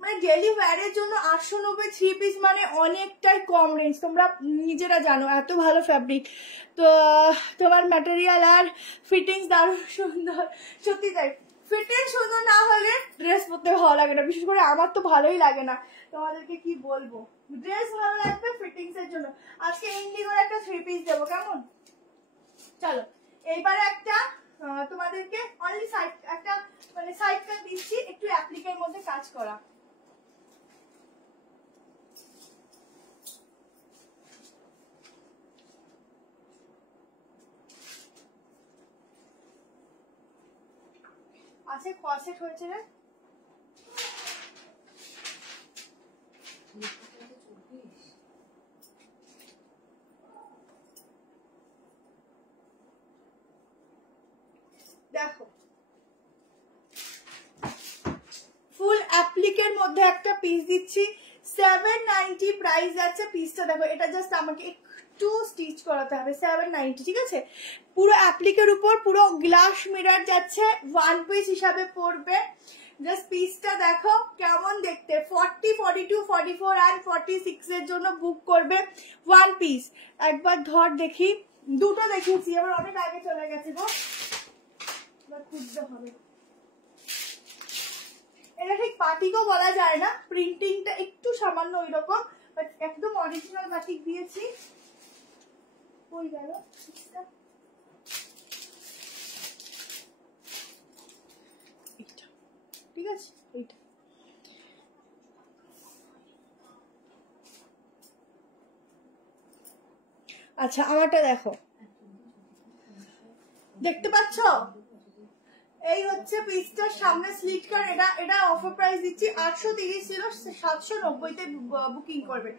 মানে ডেলি ওয়্যারের জন্য 890 3 পিস মানে অনেকটাই কম রেঞ্জ, তোমরা নিজেরা জানো, এত ভালো ফ্যাব্রিক। তো তোমার ম্যাটেরিয়াল আর ফিটিংস দারুণ সুন্দর, সত্যি তাই। ফিটিং সুন্দর না হলে ড্রেস পরতে ভালো লাগে না, বিশেষ করে আমার তো ভালোই লাগে না। তোমাদেরকে কি বলবো, ড্রেস ভালো লাগবে ফিটিংস এর জন্য। আজকে ইন্ডিগোর একটা 3 পিস দেবো, কেমন? চলো, এইবারে একটা তোমাদেরকে অনলি সাইড, একটা মানে সাইড কাট দিচ্ছি, একটু অ্যাপ্লিকের মধ্যে কাজ করা। আছে কসেট হয়েছে রে। দেখো, ফুল অ্যাপ্লিকের মধ্যে একটা পিস দিচ্ছি, 790 প্রাইস আছে পিসটা। দেখো, এটা জাস্ট আমাকে একটু স্টিচ করাতে হবে, 790, ঠিক আছে? পুরো অ্যাপ্লিকের উপর পুরো গ্লাস মিরর যাচ্ছে, 1 পিস হিসাবে পড়বে। জাস্ট পিসটা দেখো কেমন দেখতে। 40, 42, 44 অ্যান্ড 46 এর জন্য বুক করবে 1 পিস। একবার ধর দেখি, দুটো দেখিয়েছি, এবার অনেক আগে চলে গেছে গো, এবার খুঁজতে হবে। এটা ঠিক বাটিকও বলা যায় না, প্রিন্টিংটা একটু সামান্য ওই রকম, বাট একদম অরিজিনাল বাটিক দিয়েছি। কই গেল ঠিক আছে? এইটা আচ্ছা, আমারটা দেখো, দেখতে পাচ্ছ? এই হচ্ছে পিসটার সামনে স্লিট কাট। এটা অফার প্রাইস দিচ্ছি, 830 ছিল, 790-তে বুকিং করবে।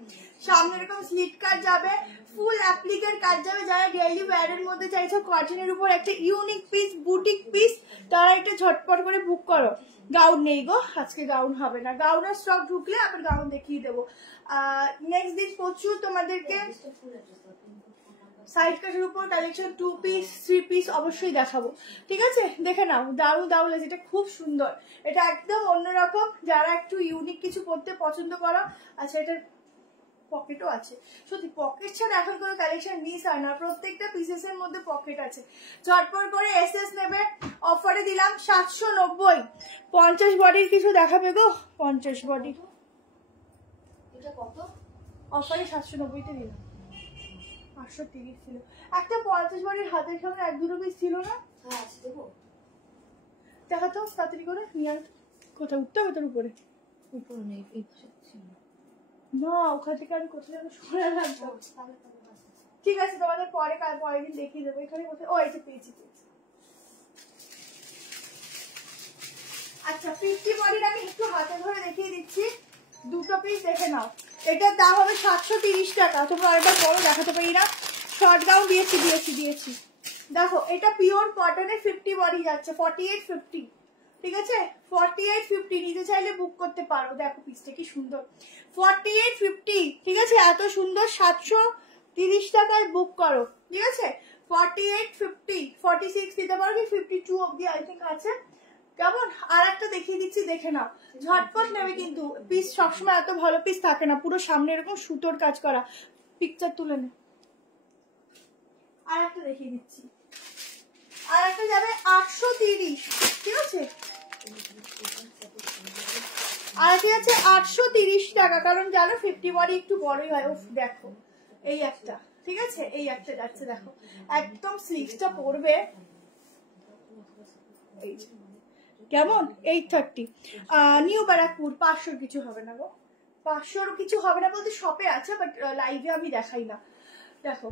সামনে এরকম স্লিট কাট যাবে, ফুল অ্যাপ্লিকের কাজ যাবে। যারা ডেইলি ওয়্যারের মধ্যে চাইছো কটনের উপর একটা ইউনিক পিস, বুটিক পিস, তারা এটা ঝটপট করে বুক করো। গাউন নেই গো, আজকে গাউন হবে না। গাউনের স্টক ঢুকলে আবার গাউন দেখিয়ে দেবো। নেক্সট দিন প্রচুর তোমাদেরকে সাইড কাটের উপর কালেকশন 2 পিস 3 পিস অবশ্যই দেখাবো, ঠিক আছে? দেখে নাও, দারুণ লাগছে, এটা খুব সুন্দর। এটা একদম অন্যরকম, যারা একটু ইউনিক কিছু পড়তে পছন্দ করো। আচ্ছা, এটার পকেটও আছে। সত্যি পকেট ছাড়া এখন কোনো কালেকশন মিস হয় না, প্রত্যেকটা পিসেস এর মধ্যে পকেট আছে। ঝটপট করে এসএস নেবে, অফারে দিলাম 790। 50 বডির কিছু দেখাবে গো, 50 বডি। এটা কত? অফারে 790-তে দিলাম, 830 ছিল। একটা 50 বডির হাতের সামনে 1-2 পিস ছিল না? হ্যাঁ, আছে, দেবো। দেখা তো তাড়াতাড়ি করে নিয়ে আয়। কোথায় উঠতে হবে? তোর উপরে? উপরে নেই, এই পাশে ছিল না, ওখান থেকে আমি কোথায় যেন সরে রাখবো। ঠিক আছে, তোমাদের পরের দিন দেখিয়ে দেবো। এখানে কোথায়? ও, এই যে পেয়েছি। আচ্ছা 50 বডির আমি একটু হাতে ধরে দেখিয়ে দিচ্ছি, দুটো পিস দেখে নাও। এটার দাম হবে 730 টাকা। তোমরা আরেকবার বড় দেখাতে পারি না, শর্ট গাউন দিয়েছি। দেখো এটা পিওর কটনের 50 বডি যাচ্ছে 4850, ঠিক আছে 4850, নিতে চাইলে বুক করতে পারো। দেখো পিসটা কি সুন্দর, 4850, ঠিক আছে এত সুন্দর। 730 টাকায় বুক করো, ঠিক আছে 4850, 46 দিতে পারো কি 52 অবধি আই থিঙ্ক আছে। কেমন? আর একটা দেখিয়ে দিচ্ছি, দেখে নাও, ঝটপট নেবে কিন্তু। পিস সবসময় এত ভালো পিস থাকে না, পুরো সামনে এরকম সুতোর কাজ করা। পিকচার তুলে নে। আর একটা দেখিয়ে দিচ্ছি, আর একটা যাবে 830, ঠিক আছে আর একটা যাচ্ছে 830 টাকা, কারণ জানো 50 বডি একটু বড়ই হয়। উফ দেখো এই একটা, ঠিক আছে এই একটা যাচ্ছে, দেখো একদম স্লিভসটা পড়বে এই কেমন 830। নিউ ব্যারাকপুর 500 কিছু হবে না গো, 500 কিছু হবে না বলতে শপে আছে, বাট লাইভে আমি দেখাই না। দেখো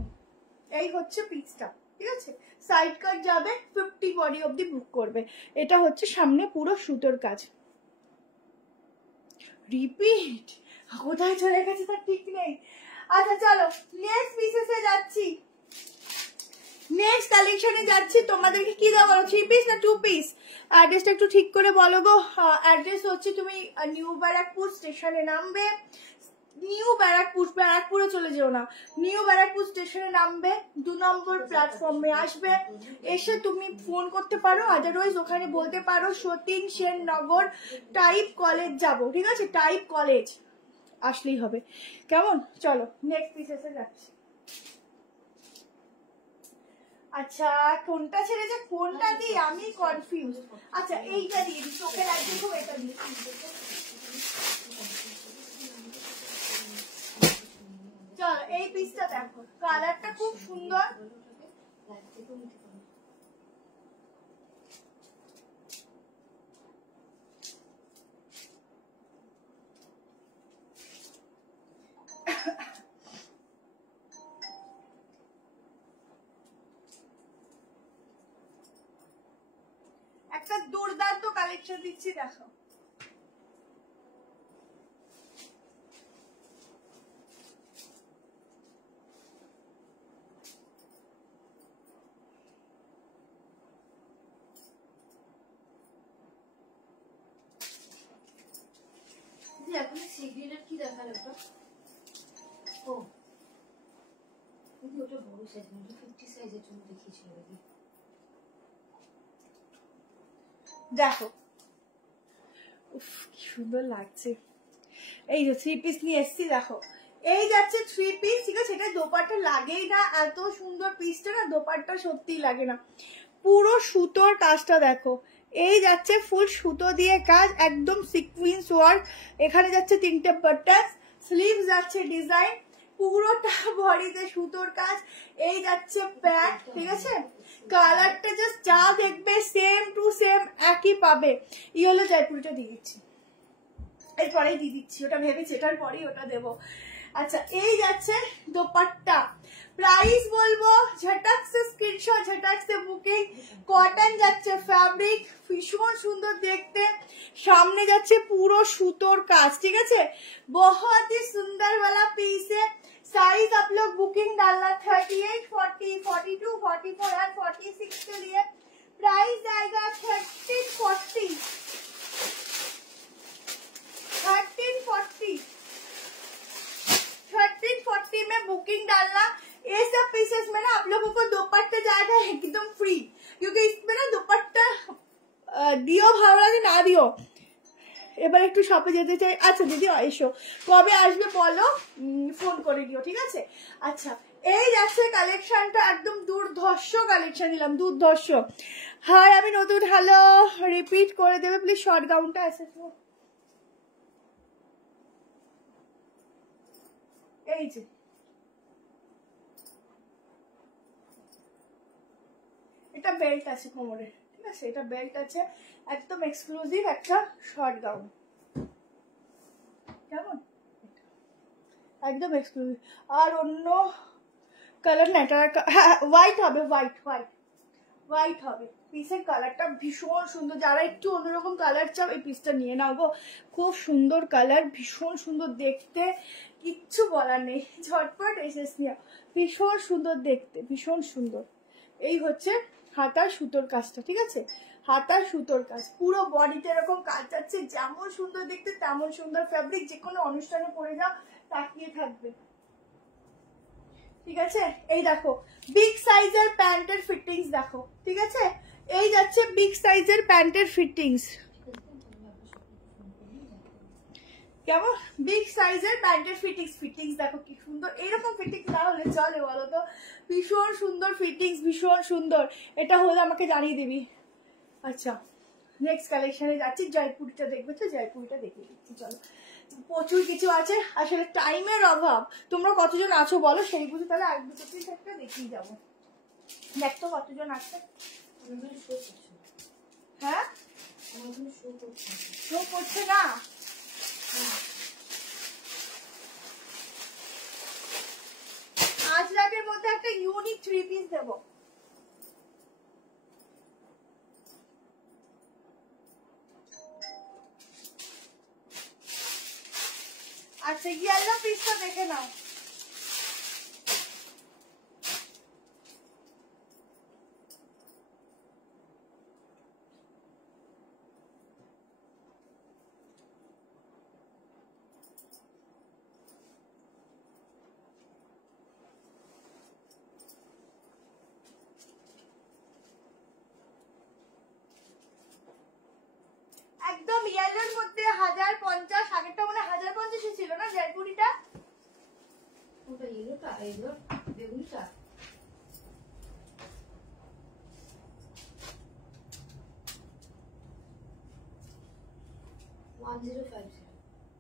এই হচ্ছে পিসটা, ঠিক আছে সাইড কাট যাবে, 50 বডি অবধি বুক করবে। এটা হচ্ছে সামনে পুরো সুতোর কাজ। রিপিট কোথায় চলে গেছে তার ঠিক নেই। আচ্ছা চলো নেক্সট পিসেসে যাচ্ছি, নেক্সট কালেকশনে যাচ্ছি। তোমাদেরকে কি দাও বলো, 3 পিস না 2 পিস? অ্যাড্রেসটা একটু ঠিক করে বলো গো। অ্যাড্রেস হচ্ছে তুমি নিউ ব্যারাকপুর স্টেশনে নামবে, নিউ ব্যারাকপুরে চলে যেও না, নিউ ব্যারাকপুর স্টেশনে নামবে, 2 নম্বর প্ল্যাটফর্মে আসবে, এসে তুমি ফোন করতে পারো, আদারওয়াইজ ওখানে বলতে পারো সতীন সেন নগর টাইপ কলেজ যাব, ঠিক আছে টাইপ কলেজ আসলেই হবে। কেমন? চলো নেক্সট পিসেসে যাচ্ছি। আচ্ছা কোনটা ছেড়ে যে কোনটা দিই আমি কনফিউজ। আচ্ছা এইটা দিয়ে দিই, চোখের এক দেখো এটা দিই। চলো এই পিসটা দেখো, কালারটা খুব সুন্দর। একটা দুর্দান্ত কালেকশন দিচ্ছি দেখো। এখন সিগ্রিনের কি দেখালো তো? ও কিন্তু ওটা বড় সাইজ না, 50 সাইজের জন্য দেখিয়েছিল নাকি? দেখো উফ কি সুন্দর লাগছে। এই যে 3 পিস নিয়ে এসেছি দেখো, এই যাচ্ছে 3 পিস, ঠিক আছে এটা দোপাট্টা লাগেই না, এত সুন্দর পিসটা না দোপাট্টা সত্যিই লাগে না। পুরো সুতোর কাজটা দেখো, এই যাচ্ছে ফুল সুতো দিয়ে কাজ, একদম সিকুয়েন্স ওয়ার্ক। এখানে যাচ্ছে 3টে বাটন, স্লিভ যাচ্ছে ডিজাইন, পুরোটা বডিতে সুতোর কাজ। এই যাচ্ছে প্যান্ট, ঠিক আছে কালারটা জাস্ট যা দেখবে সেম টু সেম একই পাবে। ইয়েলো জয়পুরিটা দিয়ে দিচ্ছি, এরপরেই দিয়ে দিচ্ছি, ওটা ভেবেছি এটার পরেই ওটা দেবো। আচ্ছা এই যাচ্ছে দোপাট্টা, প্রাইস বলবো ঝটাক সে স্ক্রিনশট, ঝটাক সে বুকিং। কটন যাচ্ছে ফ্যাব্রিক, ভীষণ সুন্দর দেখতে, সামনে যাচ্ছে পুরো সুতোর কাজ, ঠিক আছে बहुत ही सुंदर वाला पीस है। साइज आप लोग बुकिंग डालना 38, 40, 42, 44 और 46 के लिए। प्राइस आएगा 1340 में बुकिंग डालना। ये सब पीसेस में ना आप लोगों को दुपट्टा जाएगा एकदम फ्री, क्योंकि इसमें ना दुपट्टा दियो ভালো লাগে না দিও। এবার একটু শপে যেতে চাই। আচ্ছা দিদি এসো, কবে আসবে বলো, ফোন করে দিও, ঠিক আছে। আচ্ছা এই যাচ্ছে কালেকশনটা, একদম দুর্ধর্ষ কালেকশন নিলাম, দুর্ধর্ষ। হাই আমি নতুন, হ্যালো রিপিট করে দেবে প্লিজ শর্ট গাউনটা এসেছো। এই যে এটা বেল্ট আছে কোমরে, ঠিক আছে এটা বেল্ট আছে, একদম এক্সক্লুসিভ একটা শর্ট গাউন। কেমন? একদম এক্সক্লুসিভ। আর অন্য কালার না, এটা হোয়াইট হবে, হোয়াইট হোয়াইট হোয়াইট হবে। পিসের কালারটা ভীষণ সুন্দর, যারা একটু অন্যরকম কালার চাও এই পিসটা নিয়ে নাও গো, খুব সুন্দর কালার, ভীষণ সুন্দর দেখতে, কিচ্ছু বলার নেই। ঝটপট এসেস নিয়ে, ভীষণ সুন্দর দেখতে, ভীষণ সুন্দর। এই হচ্ছে হাতার সুতোর কাজটা, ঠিক আছে, হাতার সুতোর কাজ, পুরো বডিতে এরকম কাজ যাচ্ছে, যেমন সুন্দর দেখতে তেমন সুন্দর ফ্যাব্রিক, যে কোনো অনুষ্ঠানে পরে যাও তাকিয়ে থাকবে, ঠিক আছে। এই দেখো বিগ সাইজের প্যান্টের ফিটিংস দেখো, ঠিক আছে, এই যাচ্ছে বিগ সাইজের প্যান্টের ফিটিংস, কেমন বিগ সাইজের প্যান্টের ফিটিংস দেখো কি সুন্দর। এইরকম ফিটিংস না হলে চলে বলো তো, ভীষণ সুন্দর ফিটিংস, ভীষণ সুন্দর। এটা হলে আমাকে জানিয়ে দিবি। আচ্ছা নেক্সট কালেকশনে যাচ্ছি, জয়পুরিটা দেখবে তো, জয়পুরিটা দেখিয়ে দিচ্ছি চলো। প্রচুর কিছু আছে, আসলে টাইমের অভাব, তোমরা কতজন আছো বলো, সেই বুঝে তাহলে এক দুটো পিস একটা দেখিয়ে যাবো। দেখ তো কতজন আছে। হ্যাঁ শো করছে না, আজরাকের মধ্যে একটা ইউনিক 3 পিস দেবো। আচ্ছা ইয়েলো পিসটা দেখে নাও, একদম ইয়েলোর মধ্যে 1050, আগেরটা মনে 1050 ছিল না জয়পুরিটা, ওটা ইয়েলোটা, ইয়েলো বেগুনিটা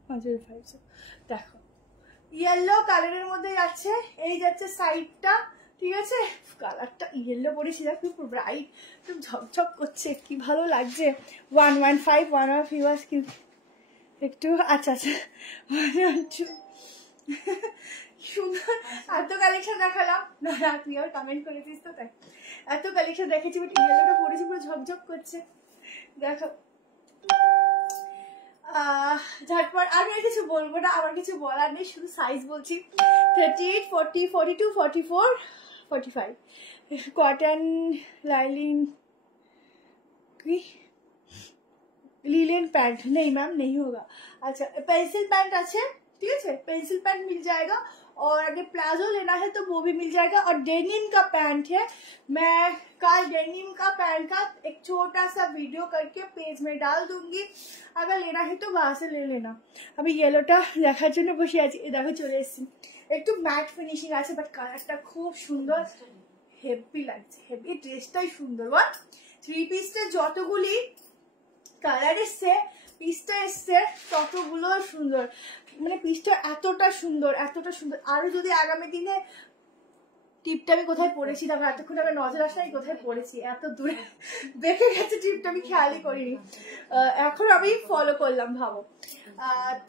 1050। দেখো ইয়েলো কালারের মধ্যে যাচ্ছে, এই যাচ্ছে সাইডটা, ঠিক আছে, কালারটা ইয়েলো পরেছি দেখো, খুব ব্রাইট, খুব ঝকঝক করছে, কি ভালো লাগছে। 115 ওয়ান অফ ভিউয়ার্স কি একটু, আচ্ছা আচ্ছা সুন্দর, এত কালেকশন দেখালাম না, তুই আর কমেন্ট করেছিস তো তাই এত কালেকশন দেখেছি, বাট ইয়েলোটা পরেছি পুরো ঝকঝক করছে দেখো। ঝটপট আমি আর কিছু বলবো না, আমার কিছু বলার নেই, শুধু সাইজ বলছি 38, 40, 42, 44, 45 कॉटन लाइनिंग की लिलेन पैंट, नहीं मैम नहीं होगा। अच्छा पेंसिल पैंट अच्छे, ठीक है, पेंसिल पैंट मिल जाएगा, और अगर प्लाजो लेना है तो वो भी मिल जाएगा, और डेनिम का पैंट है, मैं कल डेनिम का पैंट का एक छोटा सा वीडियो करके पेज में डाल दूंगी, अगर लेना है तो वहां से ले लेना। अभी येलोटा দেখার জন্য বসে আছি, দেখো চলে এসেছি, একটু ম্যাট ফিনিশিং আছে, বাট কালারটা খুব সুন্দর, হেভি লাগছে, হেভি, ড্রেসটাই সুন্দর। বল 3 পিসটা যতগুলি কালার এসছে, পিসটা এসছে ততগুলো সুন্দর, মানে পিসটা এতটা সুন্দর, এতটা সুন্দর। আরো যদি আগামী দিনে টিপটা আমি কোথায় পড়েছি, তারপর এতক্ষণ আমার নজর আসলে আমি কোথায় পড়েছি, এত দূরে দেখে গেছে টিপটা, আমি খেয়ালই করিনি, এখন আমি ফলো করলাম। ভাবো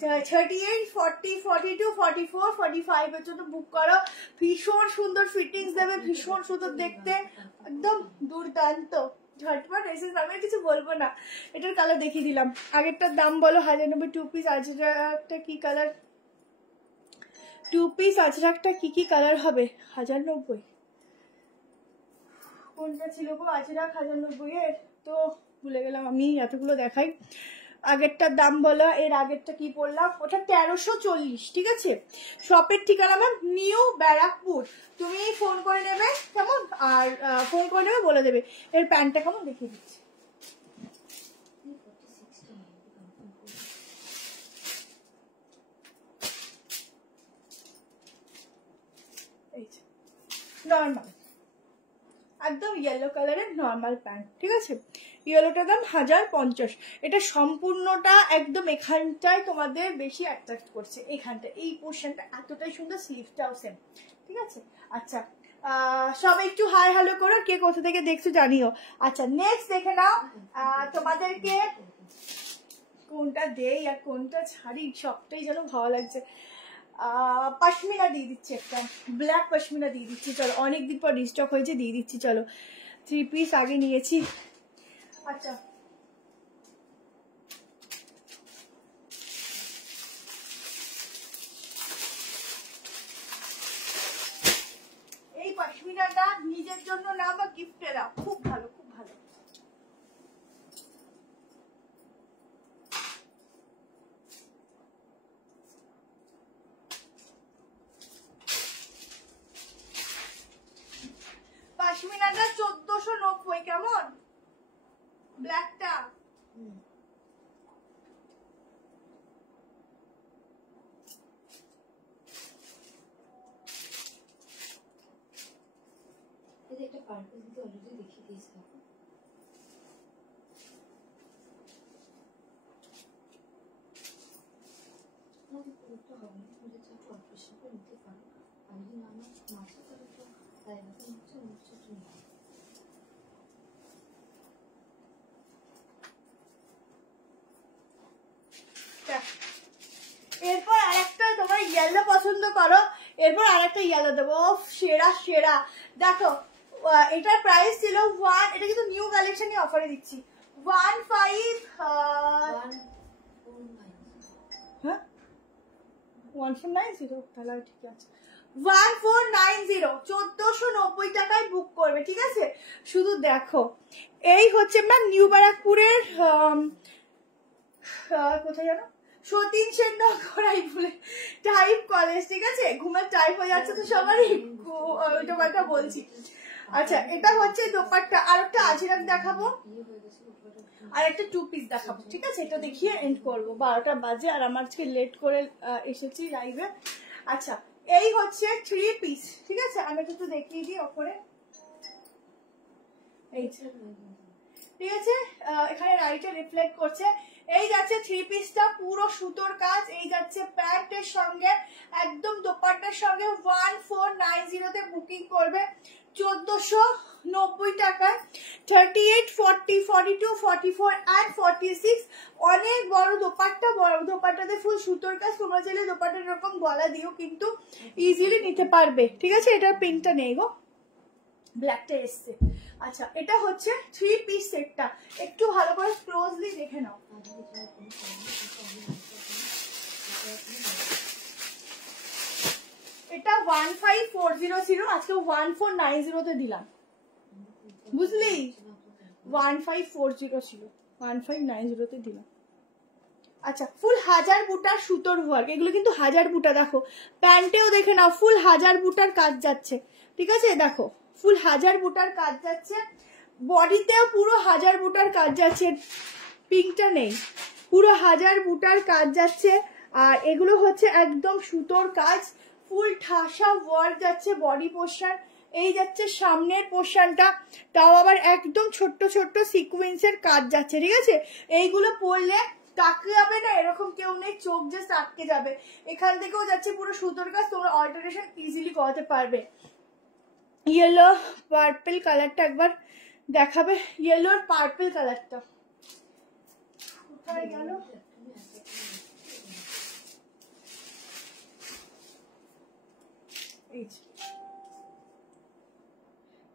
38, 40, 42, 44, 45 এর জন্য বুক করো, ভীষণ সুন্দর ফিটিংস দেবে, ভীষণ সুন্দর দেখতে, একদম দুর্দান্ত। ঝটপট এসে, আমি কিছু বলবো না, এটার কালার দেখিয়ে দিলাম। আগেরটার দাম বলো 1090, 2 পিস আজরাকটা কি কালার, 2 পিস আজরাকটা কি কালার হবে, 1090 কোনটা ছিল গো, আজরাক 1090 এর তো ভুলে গেলাম আমি, এতগুলো দেখাই। আগেরটার দাম বলো, এর আগেরটা কি পড়লাম, ওটা 1340, ঠিক আছে। শপের ঠিকানা ম্যাম নিউ ব্যারাকপুর, তুমি ফোন করে নেবে কেমন, আর ফোন করে নেবে বলে দেবে এর প্যান্টটা কেমন দেখিয়ে দিচ্ছি। নর্মাল একদম ইয়েলো কালারের নর্মাল প্যান্ট, ঠিক আছে, ইয়েলোটার দাম 1050। এটা সম্পূর্ণটা একদম এখানটায় তোমাদের বেশি অ্যাট্রাক্ট করছে, এইখানটা এই পোর্শনটা এতটাই সুন্দর, স্লিভটাও সেম, ঠিক আছে। আচ্ছা সবাই একটু হাই হ্যালো করো, কে কোথা থেকে দেখছো জানিও। আচ্ছা নেক্সট দেখে নাও, তোমাদেরকে কোনটা দেই আর কোনটা ছাড়ি, সবটাই যেন ভালো লাগছে। পশমিনা দিয়ে দিচ্ছি, একটা ব্ল্যাক পশমিনা দিয়ে দিচ্ছি, চলো, অনেকদিন পর রিস্টক হয়েছে, দিয়ে দিচ্ছি চলো। 3 পিস আগে নিয়েছি। আচ্ছা এই পশমিনাটা নিজের জন্য না বা গিফটে দাও, খুব ভালো খুব ভালো। পশমিনাটা 1490 কেমন ব্ল্যাকটা? একটা পার্পল দিতে অলরেডি দেখিয়ে দিয়েছি। পুরোটা হবে না, যদি চাও অপারেশন করে নিতে পারো। আর যদি না মাসে তাহলে তো তাই না, হচ্ছে তুমি এরপর আরেকটা তোমার ইয়েলো পছন্দ করো, এরপর আরেকটা ইয়েলো দেবো। সেরা সেরা দেখো, এটার প্রাইস ছিল এটা কিন্তু নিউ কালেকশনই অফারে দিচ্ছি 1490, তাহলে ঠিক আছে 1490 1490 টাকায় বুক করবে, ঠিক আছে? শুধু দেখো এই হচ্ছে ম্যাম নিউ ব্যারাকপুরের কোথায় জানো, সতীন সেননগর বলে টাইপ কলেজ, ঠিক আছে? ঘুমের টাইপ হয়ে যাচ্ছে তো সবারই, ওইটা কথা বলছি। আচ্ছা এটা হচ্ছে দোপাট্টা, আর একটা আজরাক দেখাবো আর একটা 2 পিস দেখাবো, ঠিক আছে? এটা দেখিয়ে এন্ড করবো, 12টা বাজে আর আমার আজকে লেট করে এসেছি লাইভে। আচ্ছা এই হচ্ছে 3 পিস, ঠিক আছে? আমি একটু দেখিয়ে দিই ওপরে, এই ঠিক আছে? এখানে রাইটে রিফ্লেক্ট করছে। এই যাচ্ছে 3 পিসটা পুরো সুতোর কাজ, এই যাচ্ছে প্যান্টের সঙ্গে একদম দোপাট্টার সঙ্গে 1490 তে বুকিং করবে 1490 টাকায়। 38, 40, 42, 44 and 46 অনেক বড় দোপাট্টা, বড় দোপাট্টাতে ফুল সুতোর কাজ। তোমরা চাইলে দোপাট্টা এরকম গলা দিও কিন্তু ইজিলি নিতে পারবে, ঠিক আছে? এটার পিঙ্কটা নেই গো, ব্ল্যাকটা এসছে। আচ্ছা এটা হচ্ছে 3 পিস সেটটা, একটু ভালো করে ক্লোজলি দেখে নাও। এটা 1540 ছিল, আজকে 1490 তে দিলাম, বুঝলি? 1540 ছিল, 1590 তে দিলাম। আচ্ছা ফুল হাজার বুটার সুতোর ওয়ার্ক, এগুলো কিন্তু হাজার বুটা, দেখো প্যান্টেও দেখে নাও ফুল হাজার বুটার কাজ যাচ্ছে, ঠিক আছে? দেখো ফুল হাজার বুটার কাজ যাচ্ছে, বডিতেও পুরো হাজার বুটার কাজ যাচ্ছে, পিঙ্কটা নেই, পুরো হাজার বুটার কাজ যাচ্ছে। আর এগুলো হচ্ছে একদম সুতোর কাজ, ফুল ঠাসা ওয়ার্ক যাচ্ছে বডি পোর্শন, এই যাচ্ছে সামনের পোর্শনটা, তাও আবার একদম ছোট্ট ছোট্ট সিকোয়েন্সের কাজ যাচ্ছে, ঠিক আছে? এইগুলো পরলে তাকে যাবে না, এরকম কেউ নেই, চোখ জাস্ট আটকে যাবে। এখান থেকেও যাচ্ছে পুরো সুতোর কাজ, তোমরা অল্টারেশন ইজিলি করাতে পারবে। ইয়েলো পার্পল কালারটা একবার দেখাবে, ইয়েলো আর পার্পল কালারটা কোথায় গেল?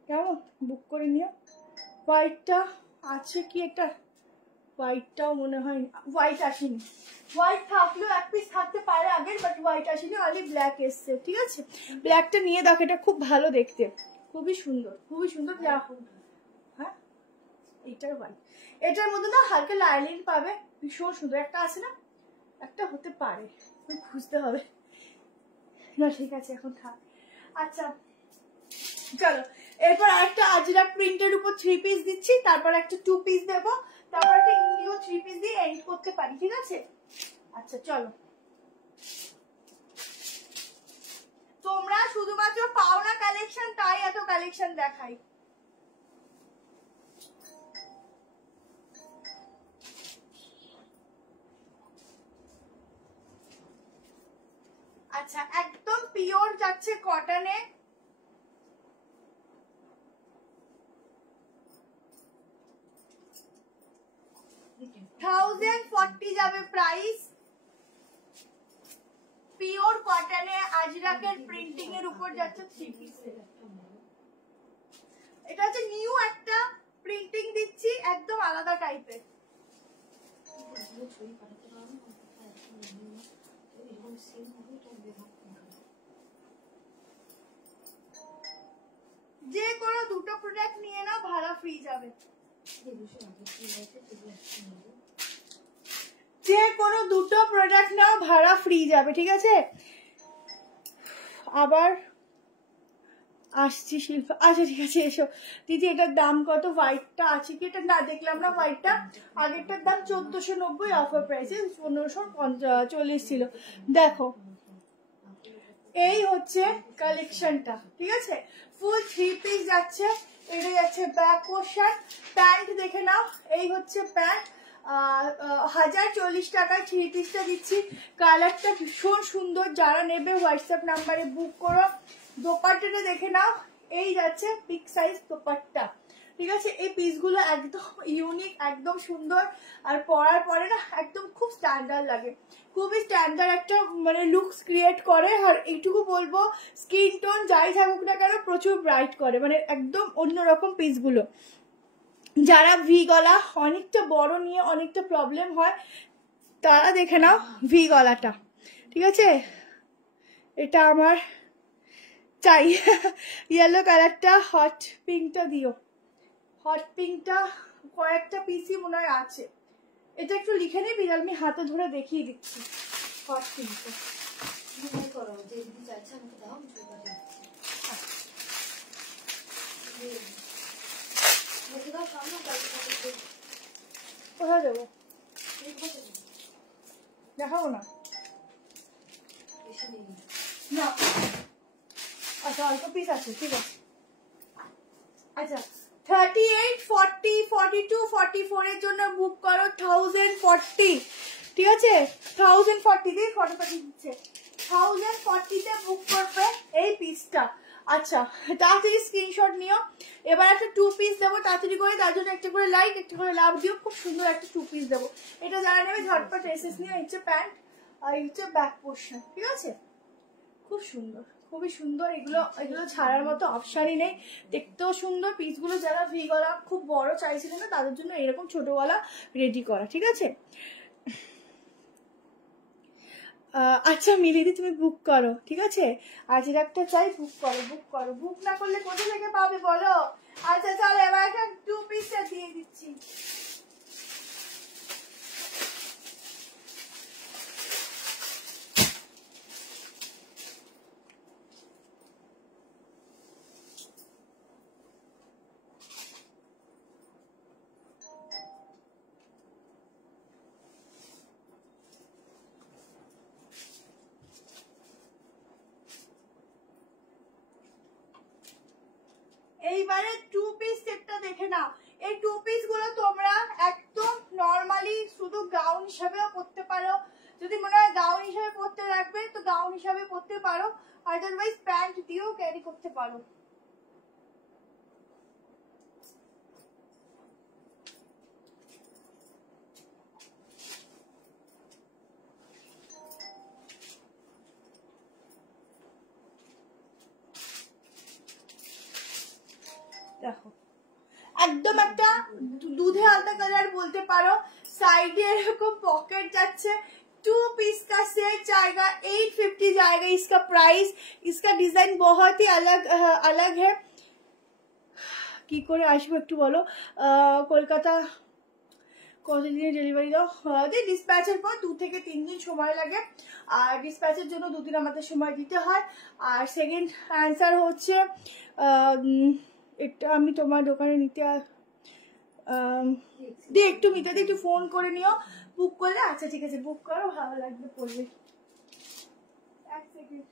কেমন বুক করে নিও। হোয়াইটটা আছে কি একটা, হোয়াইটটাও মনে হয় হোয়াইট আসেনি, হোয়াইট থাকলেও 1 পিস থাকতে পারে আগের, বাট হোয়াইট আসেনি, অনলি ব্ল্যাক এসছে, ঠিক আছে? ব্ল্যাকটা নিয়ে দেখো, এটা খুব ভালো দেখতে, খুবই সুন্দর, খুবই সুন্দর। হ্যাঁ এইটার হোয়াইট, এটার মধ্যে না হালকা লাইনিং পাবে, ভীষণ সুন্দর। একটা আছে না, একটা হতে পারে, খুঁজতে হবে না, ঠিক আছে এখন থাক। আচ্ছা চলো এরপর আরেকটা আজরাক প্রিন্টের উপর 3 পিস দিচ্ছি, তারপর একটা 2 পিস দেবো, তারপর একটা ইন্ডিগো 3 পিস দিয়ে এন্ড করতে পারি, ঠিক আছে? আচ্ছা চলো, তোমরা শুধুমাত্র পাও না কালেকশন, তাই এত কালেকশন দেখাই। আচ্ছা একদম পিওর যাচ্ছে কটনে, 1040 যাবে প্রাইস, পিওর কটনে আজরাকের প্রিন্টিং এর উপর যাচ্ছে 3 পিস। এটা হচ্ছে নিউ একটা টাইপের। ছবি পাঠাতে পারবো না, এরকম সেম হবে তো বেরো। যে কোনো দুটো প্রোডাক্ট নিয়ে নাও, ভাড়া ফ্রি যাবে। যে কোনো দুটো প্রোডাক্ট নাও, ভাড়া ফ্রি যাবে, ঠিক আছে। আবার আসছি শিল্পা। আচ্ছা ঠিক আছে, এসো দিদি। এটার দাম কত? হোয়াইটটা আছে কি? এটা না দেখলাম না হোয়াইটটা। আগেরটার দাম 1490, অফার প্রাইসে 1540 ছিল। দেখো এই হচ্ছে কালেকশনটা, ঠিক আছে। ফুল 3 পিস যাচ্ছে। এটা যাচ্ছে ব্যাক পোর্শন। প্যান্ট দেখে নাও, এই হচ্ছে প্যান্ট। 1040 টাকায় 3 পিসটা দিচ্ছি। কালারটা ভীষণ সুন্দর। যারা নেবে হোয়াটসঅ্যাপ নাম্বারে বুক করো। দোপাট্টাটা দেখে নাও, এই যাচ্ছে বিগ সাইজ দোপাট্টা, ঠিক আছে। এই পিসগুলো একদম ইউনিক, একদম সুন্দর। আর পরার পরে না একদম খুব স্ট্যান্ডার্ড লাগে, খুবই স্ট্যান্ডার্ড একটা মানে লুকস ক্রিয়েট করে। আর এইটুকু বলবো, স্কিন টোন যাই থাকুক না কেন প্রচুর ব্রাইট করে, মানে একদম অন্যরকম পিসগুলো। যারা ভি গলা অনেকটা বড় নিয়ে অনেকটা প্রবলেম হয়, তারা দেখে নাও ভি গলাটা, ঠিক আছে। এটা আমার চাই। ইয়েলো কালারটা, হট পিঙ্কটা দিও। হট পিঙ্কটা কয়েকটা পিসই মনে হয় আছে। এটা একটু লিখে নিবি, আমি হাতে ধরে দেখিয়ে দিচ্ছি। হট পিঙ্কটা করো, যে দিদি চাইছে আমাকে দাও, আমি ছবি পাঠিয়ে দিচ্ছি। কোথায় দেবো দেখাবো না। না আচ্ছা, অল্প পিস আছে, ঠিক আছে। আচ্ছা 38, 40, 42, 44 এর জন্য বুক করো 1040, ঠিক আছে। 1040 দিয়ে ফটো পাঠিয়ে দিচ্ছে। 1040 তে বুক করবে এই পিসটা। আচ্ছা তাড়াতাড়ি স্ক্রিনশট নিও। এবার একটা 2 পিস দেবো তাড়াতাড়ি করে, তার জন্য একটা করে লাইক, একটা করে লাভ দিও। খুব সুন্দর একটা 2 পিস দেবো। এটা যারা নেবে ঝটপট এসএস নিও। হচ্ছে প্যান্ট আর এই হচ্ছে ব্যাক পোর্শন, ঠিক আছে। খুব সুন্দর, খুবই সুন্দর। এগুলো ছাড়ার মতো অপশানই নেই। দেখতেও সুন্দর পিসগুলো। যারা ভি গলা খুব বড় চাইছিলেন না, তাদের জন্য এরকম ছোট গলা রেডি করা, ঠিক আছে। আচ্ছা মিলিদি তুমি বুক করো, ঠিক আছে। আজ একটা চাই, বুক করো, বুক করো। বুক না করলে কোথা থেকে পাবে বলো। আচ্ছা চলো এবার একটা 2 পিসটা দিয়ে দিচ্ছি। এইবারে 2 পিস সেটটা দেখে নাও। এই 2 পিস গুলো তোমরা একদম নরমালি শুধু গাউন হিসাবেও পরতে পারো। যদি মনে হয় গাউন হিসাবে পরতে রাখবে তো গাউন হিসাবে পরতে পারো, আদারওয়াইজ প্যান্ট দিয়েও ক্যারি করতে পারো। দেখো একদম একটা दूधे आलता कलर बोलते पारो। साइडे एरकम पॉकेट जाच्छे। 2 पीस का सेट जाएगा 850 जाएगा इसका प्राइस। इसका डिजाइन बहुत ही अलग है। की करे आसबो एकटू बोलो। कलकाता কতদিনে ডেলিভারি দাও? ডিসপ্যাচের পর 2 থেকে 3 দিন সময় লাগে। আর ডিসপ্যাচের জন্য 2 দিন আমাদের সময় দিতে হয়। আর সেকেন্ড অ্যান্সার হচ্ছে এটা আমি তোমার দোকানে নিতে দিয়ে একটু মিটাতে একটু ফোন করে নিও বুক করলে। আচ্ছা ঠিক আছে, বুক করো, ভালো লাগবে পড়লে। এক সেকেন্ড।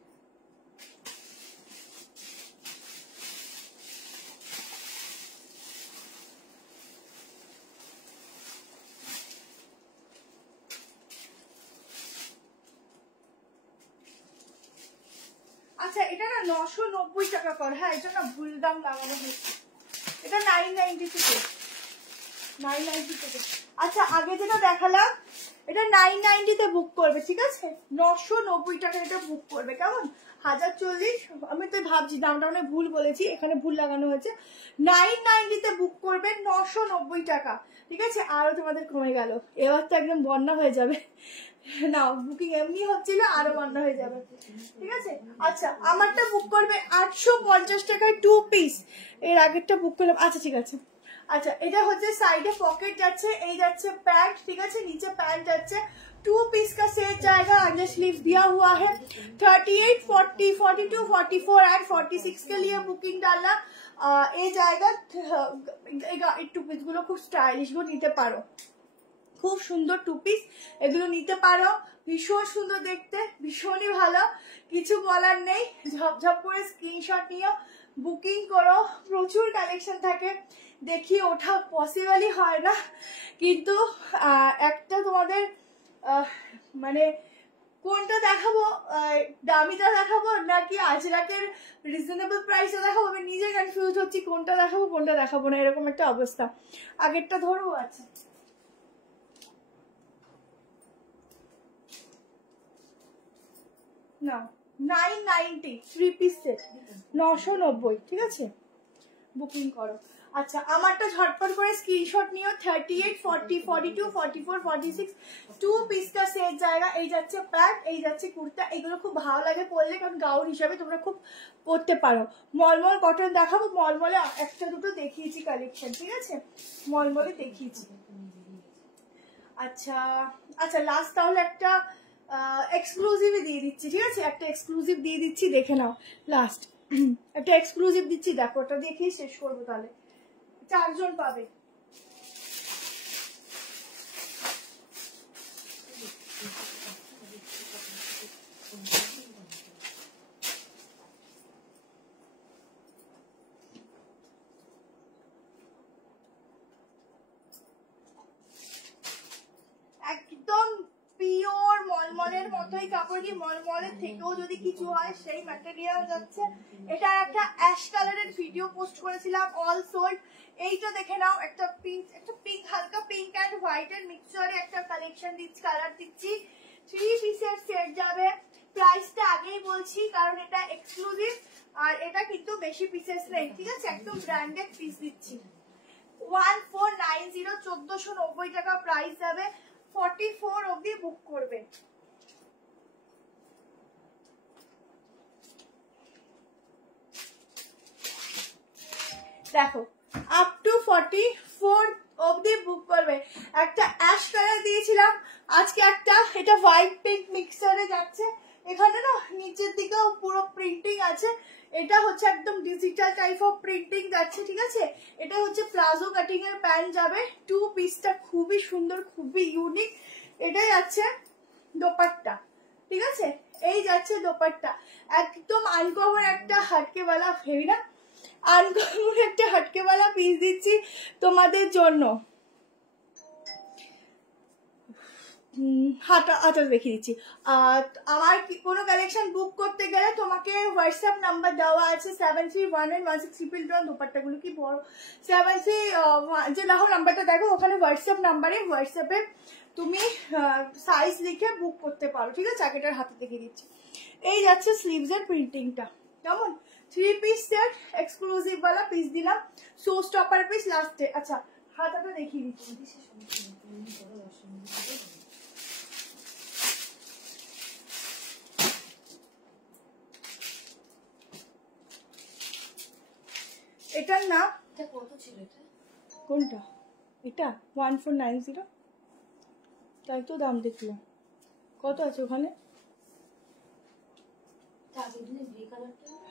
আচ্ছা এটা না 990 টাকা কর। হ্যাঁ এটা না ভুল দাম লাগানো হয়েছে। এটা 990 থেকে 990 থেকে। আচ্ছা আগে যেটা দেখালাম এটা 990 তে বুক করবে, ঠিক আছে। 990 টাকা এটা বুক করবে, কেমন। 1040, আমি তো ভাবছি দামটা মানে ভুল বলেছি, এখানে ভুল লাগানো হয়েছে। 990 বুক করবেন 990 টাকা, ঠিক আছে? আরো তোমাদের কমে গেল, এবার তো একদম বন্যা হয়ে যাবে না, বুকিং এমনি হচ্ছিল, আরো বন্যা হয়ে যাবে, ঠিক আছে? আচ্ছা আমারটা বুক করবে 850 টাকায় 2 পিস, এর আগেরটা বুক করলাম, আচ্ছা ঠিক আছে। আচ্ছা এটা হচ্ছে সাইডে পকেট যাচ্ছে, এই যাচ্ছে প্যান্ট, ঠিক আছে? নিচে प्यांट যাচ্ছে, 2 पीस का सेट जाएगा, अंडर स्लीव दिया हुआ है। 38, 40, 42, 44 एंड 46 के लिए बुकिंग डालना এই জায়গা। এই 2 পিস গুলো খুব স্টাইলিশ, গুলো নিতে পারো, খুব সুন্দর 2 পিস, এগুলো নিতে পারো, ভীষণ সুন্দর দেখতে, ভীষণই ভালো, কিছু বলার নেই। ঝপঝপ করে স্ক্রিনশট নিও, বুকিং করো, প্রচুর কালেকশন থাকে, দেখি ওঠা পসিবলই হয় না, কিন্তু একটা তোমাদের মানে কোনটা দেখাবো, দামিটা দেখাবো নাকি আজরাকের রিজনেবল প্রাইসে দেখাবো, আমি নিজে কনফিউজ হচ্ছি কোনটা দেখাবো কোনটা দেখাবো না, এরকম একটা অবস্থা। আগেরটা ধরবো, আচ্ছা না 990 3 পিস সেট 990, ঠিক আছে? বুকিং করো। আচ্ছা আমারটা ঝটপট করে স্ক্রিনশট নিও। 38, 40, 42, 44, 46 2 পিস का সেট জায়গা। এই যাচ্ছে প্যান্ট, এই যাচ্ছে কুর্তা, এগুলো খুব ভালো লাগে পরলে, কারণ গাউন হিসাবে তোমরা খুব পরতে পারো। মলমল কটন দেখাবো, মলমলে একটা দুটো দেখিয়েছি কালেকশন, ঠিক আছে? মলমলে দেখিয়েছি। আচ্ছা আচ্ছা লাস্ট তাহলে একটা এক্সক্লুসিভই দিয়ে দিচ্ছি, ঠিক আছে? একটা এক্সক্লুসিভ দিয়ে দিচ্ছি, দেখে নাও। লাস্ট একটা এক্সক্লুসিভ দিচ্ছি, দেখো ওটা দেখেই শেষ করবো, তাহলে 4 জন পাবে। একদম পিওর মলমলের মতোই কাপড়, কি মলমলের থেকেও যদি কিছু হয় সেই ম্যাটেরিয়াল যাচ্ছে। এটা একটা অ্যাশ কালারের ভিডিও পোস্ট করেছিলাম, অল সোল্ড। এইটা দেখে নাও, একটা পিঙ্ক হালকা পিঙ্ক এন্ড হোয়াইট এর মিক্সচারে একটা কালেকশন দিচ্ছি, কালার দিচ্ছি। 3 পিসের সেট যাবে। প্রাইসটা আগেই বলছি কারণ এটা এক্সক্লুসিভ, আর এটা কিন্তু বেশি পিসেস নেই, ঠিক আছে? একদম ব্র্যান্ডেড পিস দিচ্ছি। 1490 1490 টাকা প্রাইস যাবে। 44 অবধি বুক করবে। দেখো আপ টু 44 অবধি বুক করবে। একটা অ্যাশ কালার দিয়েছিলাম, আজকে একটা এটা হোয়াইট পিঙ্ক মিক্সচারে যাচ্ছে। এখানে না নিচের দিকেও পুরো প্রিন্টিং আছে, এটা হচ্ছে একদম ডিজিটাল টাইপ অফ প্রিন্টিং যাচ্ছে, ঠিক আছে? এটা হচ্ছে প্লাজো কাটিং এর প্যান্ট যাবে। 2 পিসটা খুবই সুন্দর, খুবই ইউনিক। এটাই আছে দোপাট্টা, ঠিক আছে? এই যাচ্ছে দোপাট্টা, একদম আনকমন একটা হাটকেওয়ালা, হেভি না? আনকমন একটা হাটকেওয়ালা পিস দিচ্ছি তোমাদের জন্য। হাতা আচ্ছা দেখিয়ে দিচ্ছি। আমার কোনো কালেকশন বুক করতে গেলে তোমাকে হোয়াটসঅ্যাপ নাম্বার দেওয়া আছে 731116 দোপাট্টাগুলো কি বড়, 73 যে দেখো নাম্বারটা দেখো, ওখানে হোয়াটসঅ্যাপ নাম্বারে হোয়াটসঅ্যাপে তুমি সাইজ লিখে বুক করতে পারো, ঠিক আছে? আগেটার হাতে দেখিয়ে দিচ্ছি। এই যাচ্ছে স্লিভস এর প্রিন্টিংটা, কেমন? 3 পিস সেট এক্সক্লুসিভ वाला পিস দিলাম, শো স্টপার পিস লাস্টে। আচ্ছা হাতাটা দেখিয়ে দিচ্ছি। এটার না, এটা কত ছিল? এটা কোনটা? এটা 1490, তাই তো দাম দেখলাম। কত আছে ওখানে?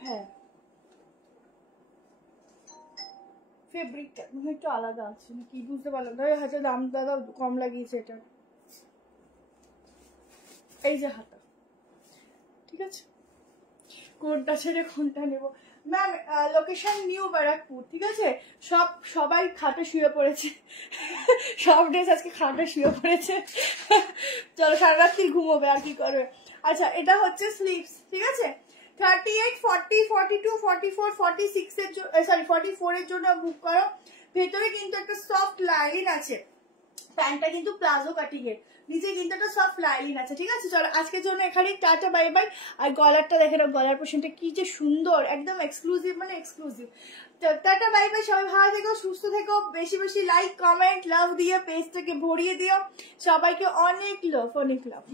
হ্যাঁ ফেব্রিকটা একটু আলাদা আছে, কি বুঝতে পারলাম না, হয়তো দাম দাদা কম লাগিয়েছে এটা। এই যে হাতা, ঠিক আছে? কোনটা ছেড়ে কোনটা নেব? ম্যাম লোকেশন নিউ ব্যারাকপুর, ঠিক আছে? সবাই খাটে শুয়ে পড়েছে, সব ড্রেস আজকে খাটে শুয়ে পড়েছে। চলো সারা রাত্রি ঘুমোবে, আর কি করবে। আচ্ছা এটা হচ্ছে স্লিভস, ঠিক আছে? 38, 40, 42, 44, 46 এর জন্য, সরি 44 এর জন্য বুক করো। ভেতরে কিন্তু একটা সফট লাইন আছে, প্যান্টটা কিন্তু প্লাজো কাটিং এর, নিচে কিন্তু একটা সফট লাইলিন আছে। ঠিক আছে, চলো আজকের জন্য এখানে টাটা বাই বাই। আর গলারটা দেখে নাও, গলার পোর্শনটা কি যে সুন্দর, একদম এক্সক্লুসিভ, মানে এক্সক্লুসিভ। টাটা বাই বাই, সবাই ভালো থেকো, সুস্থ থেকো, বেশি বেশি লাইক কমেন্ট লাভ দিয়ে পেজটাকে ভরিয়ে দিও। সবাইকে অনেক লাভ, অনেক লাভ।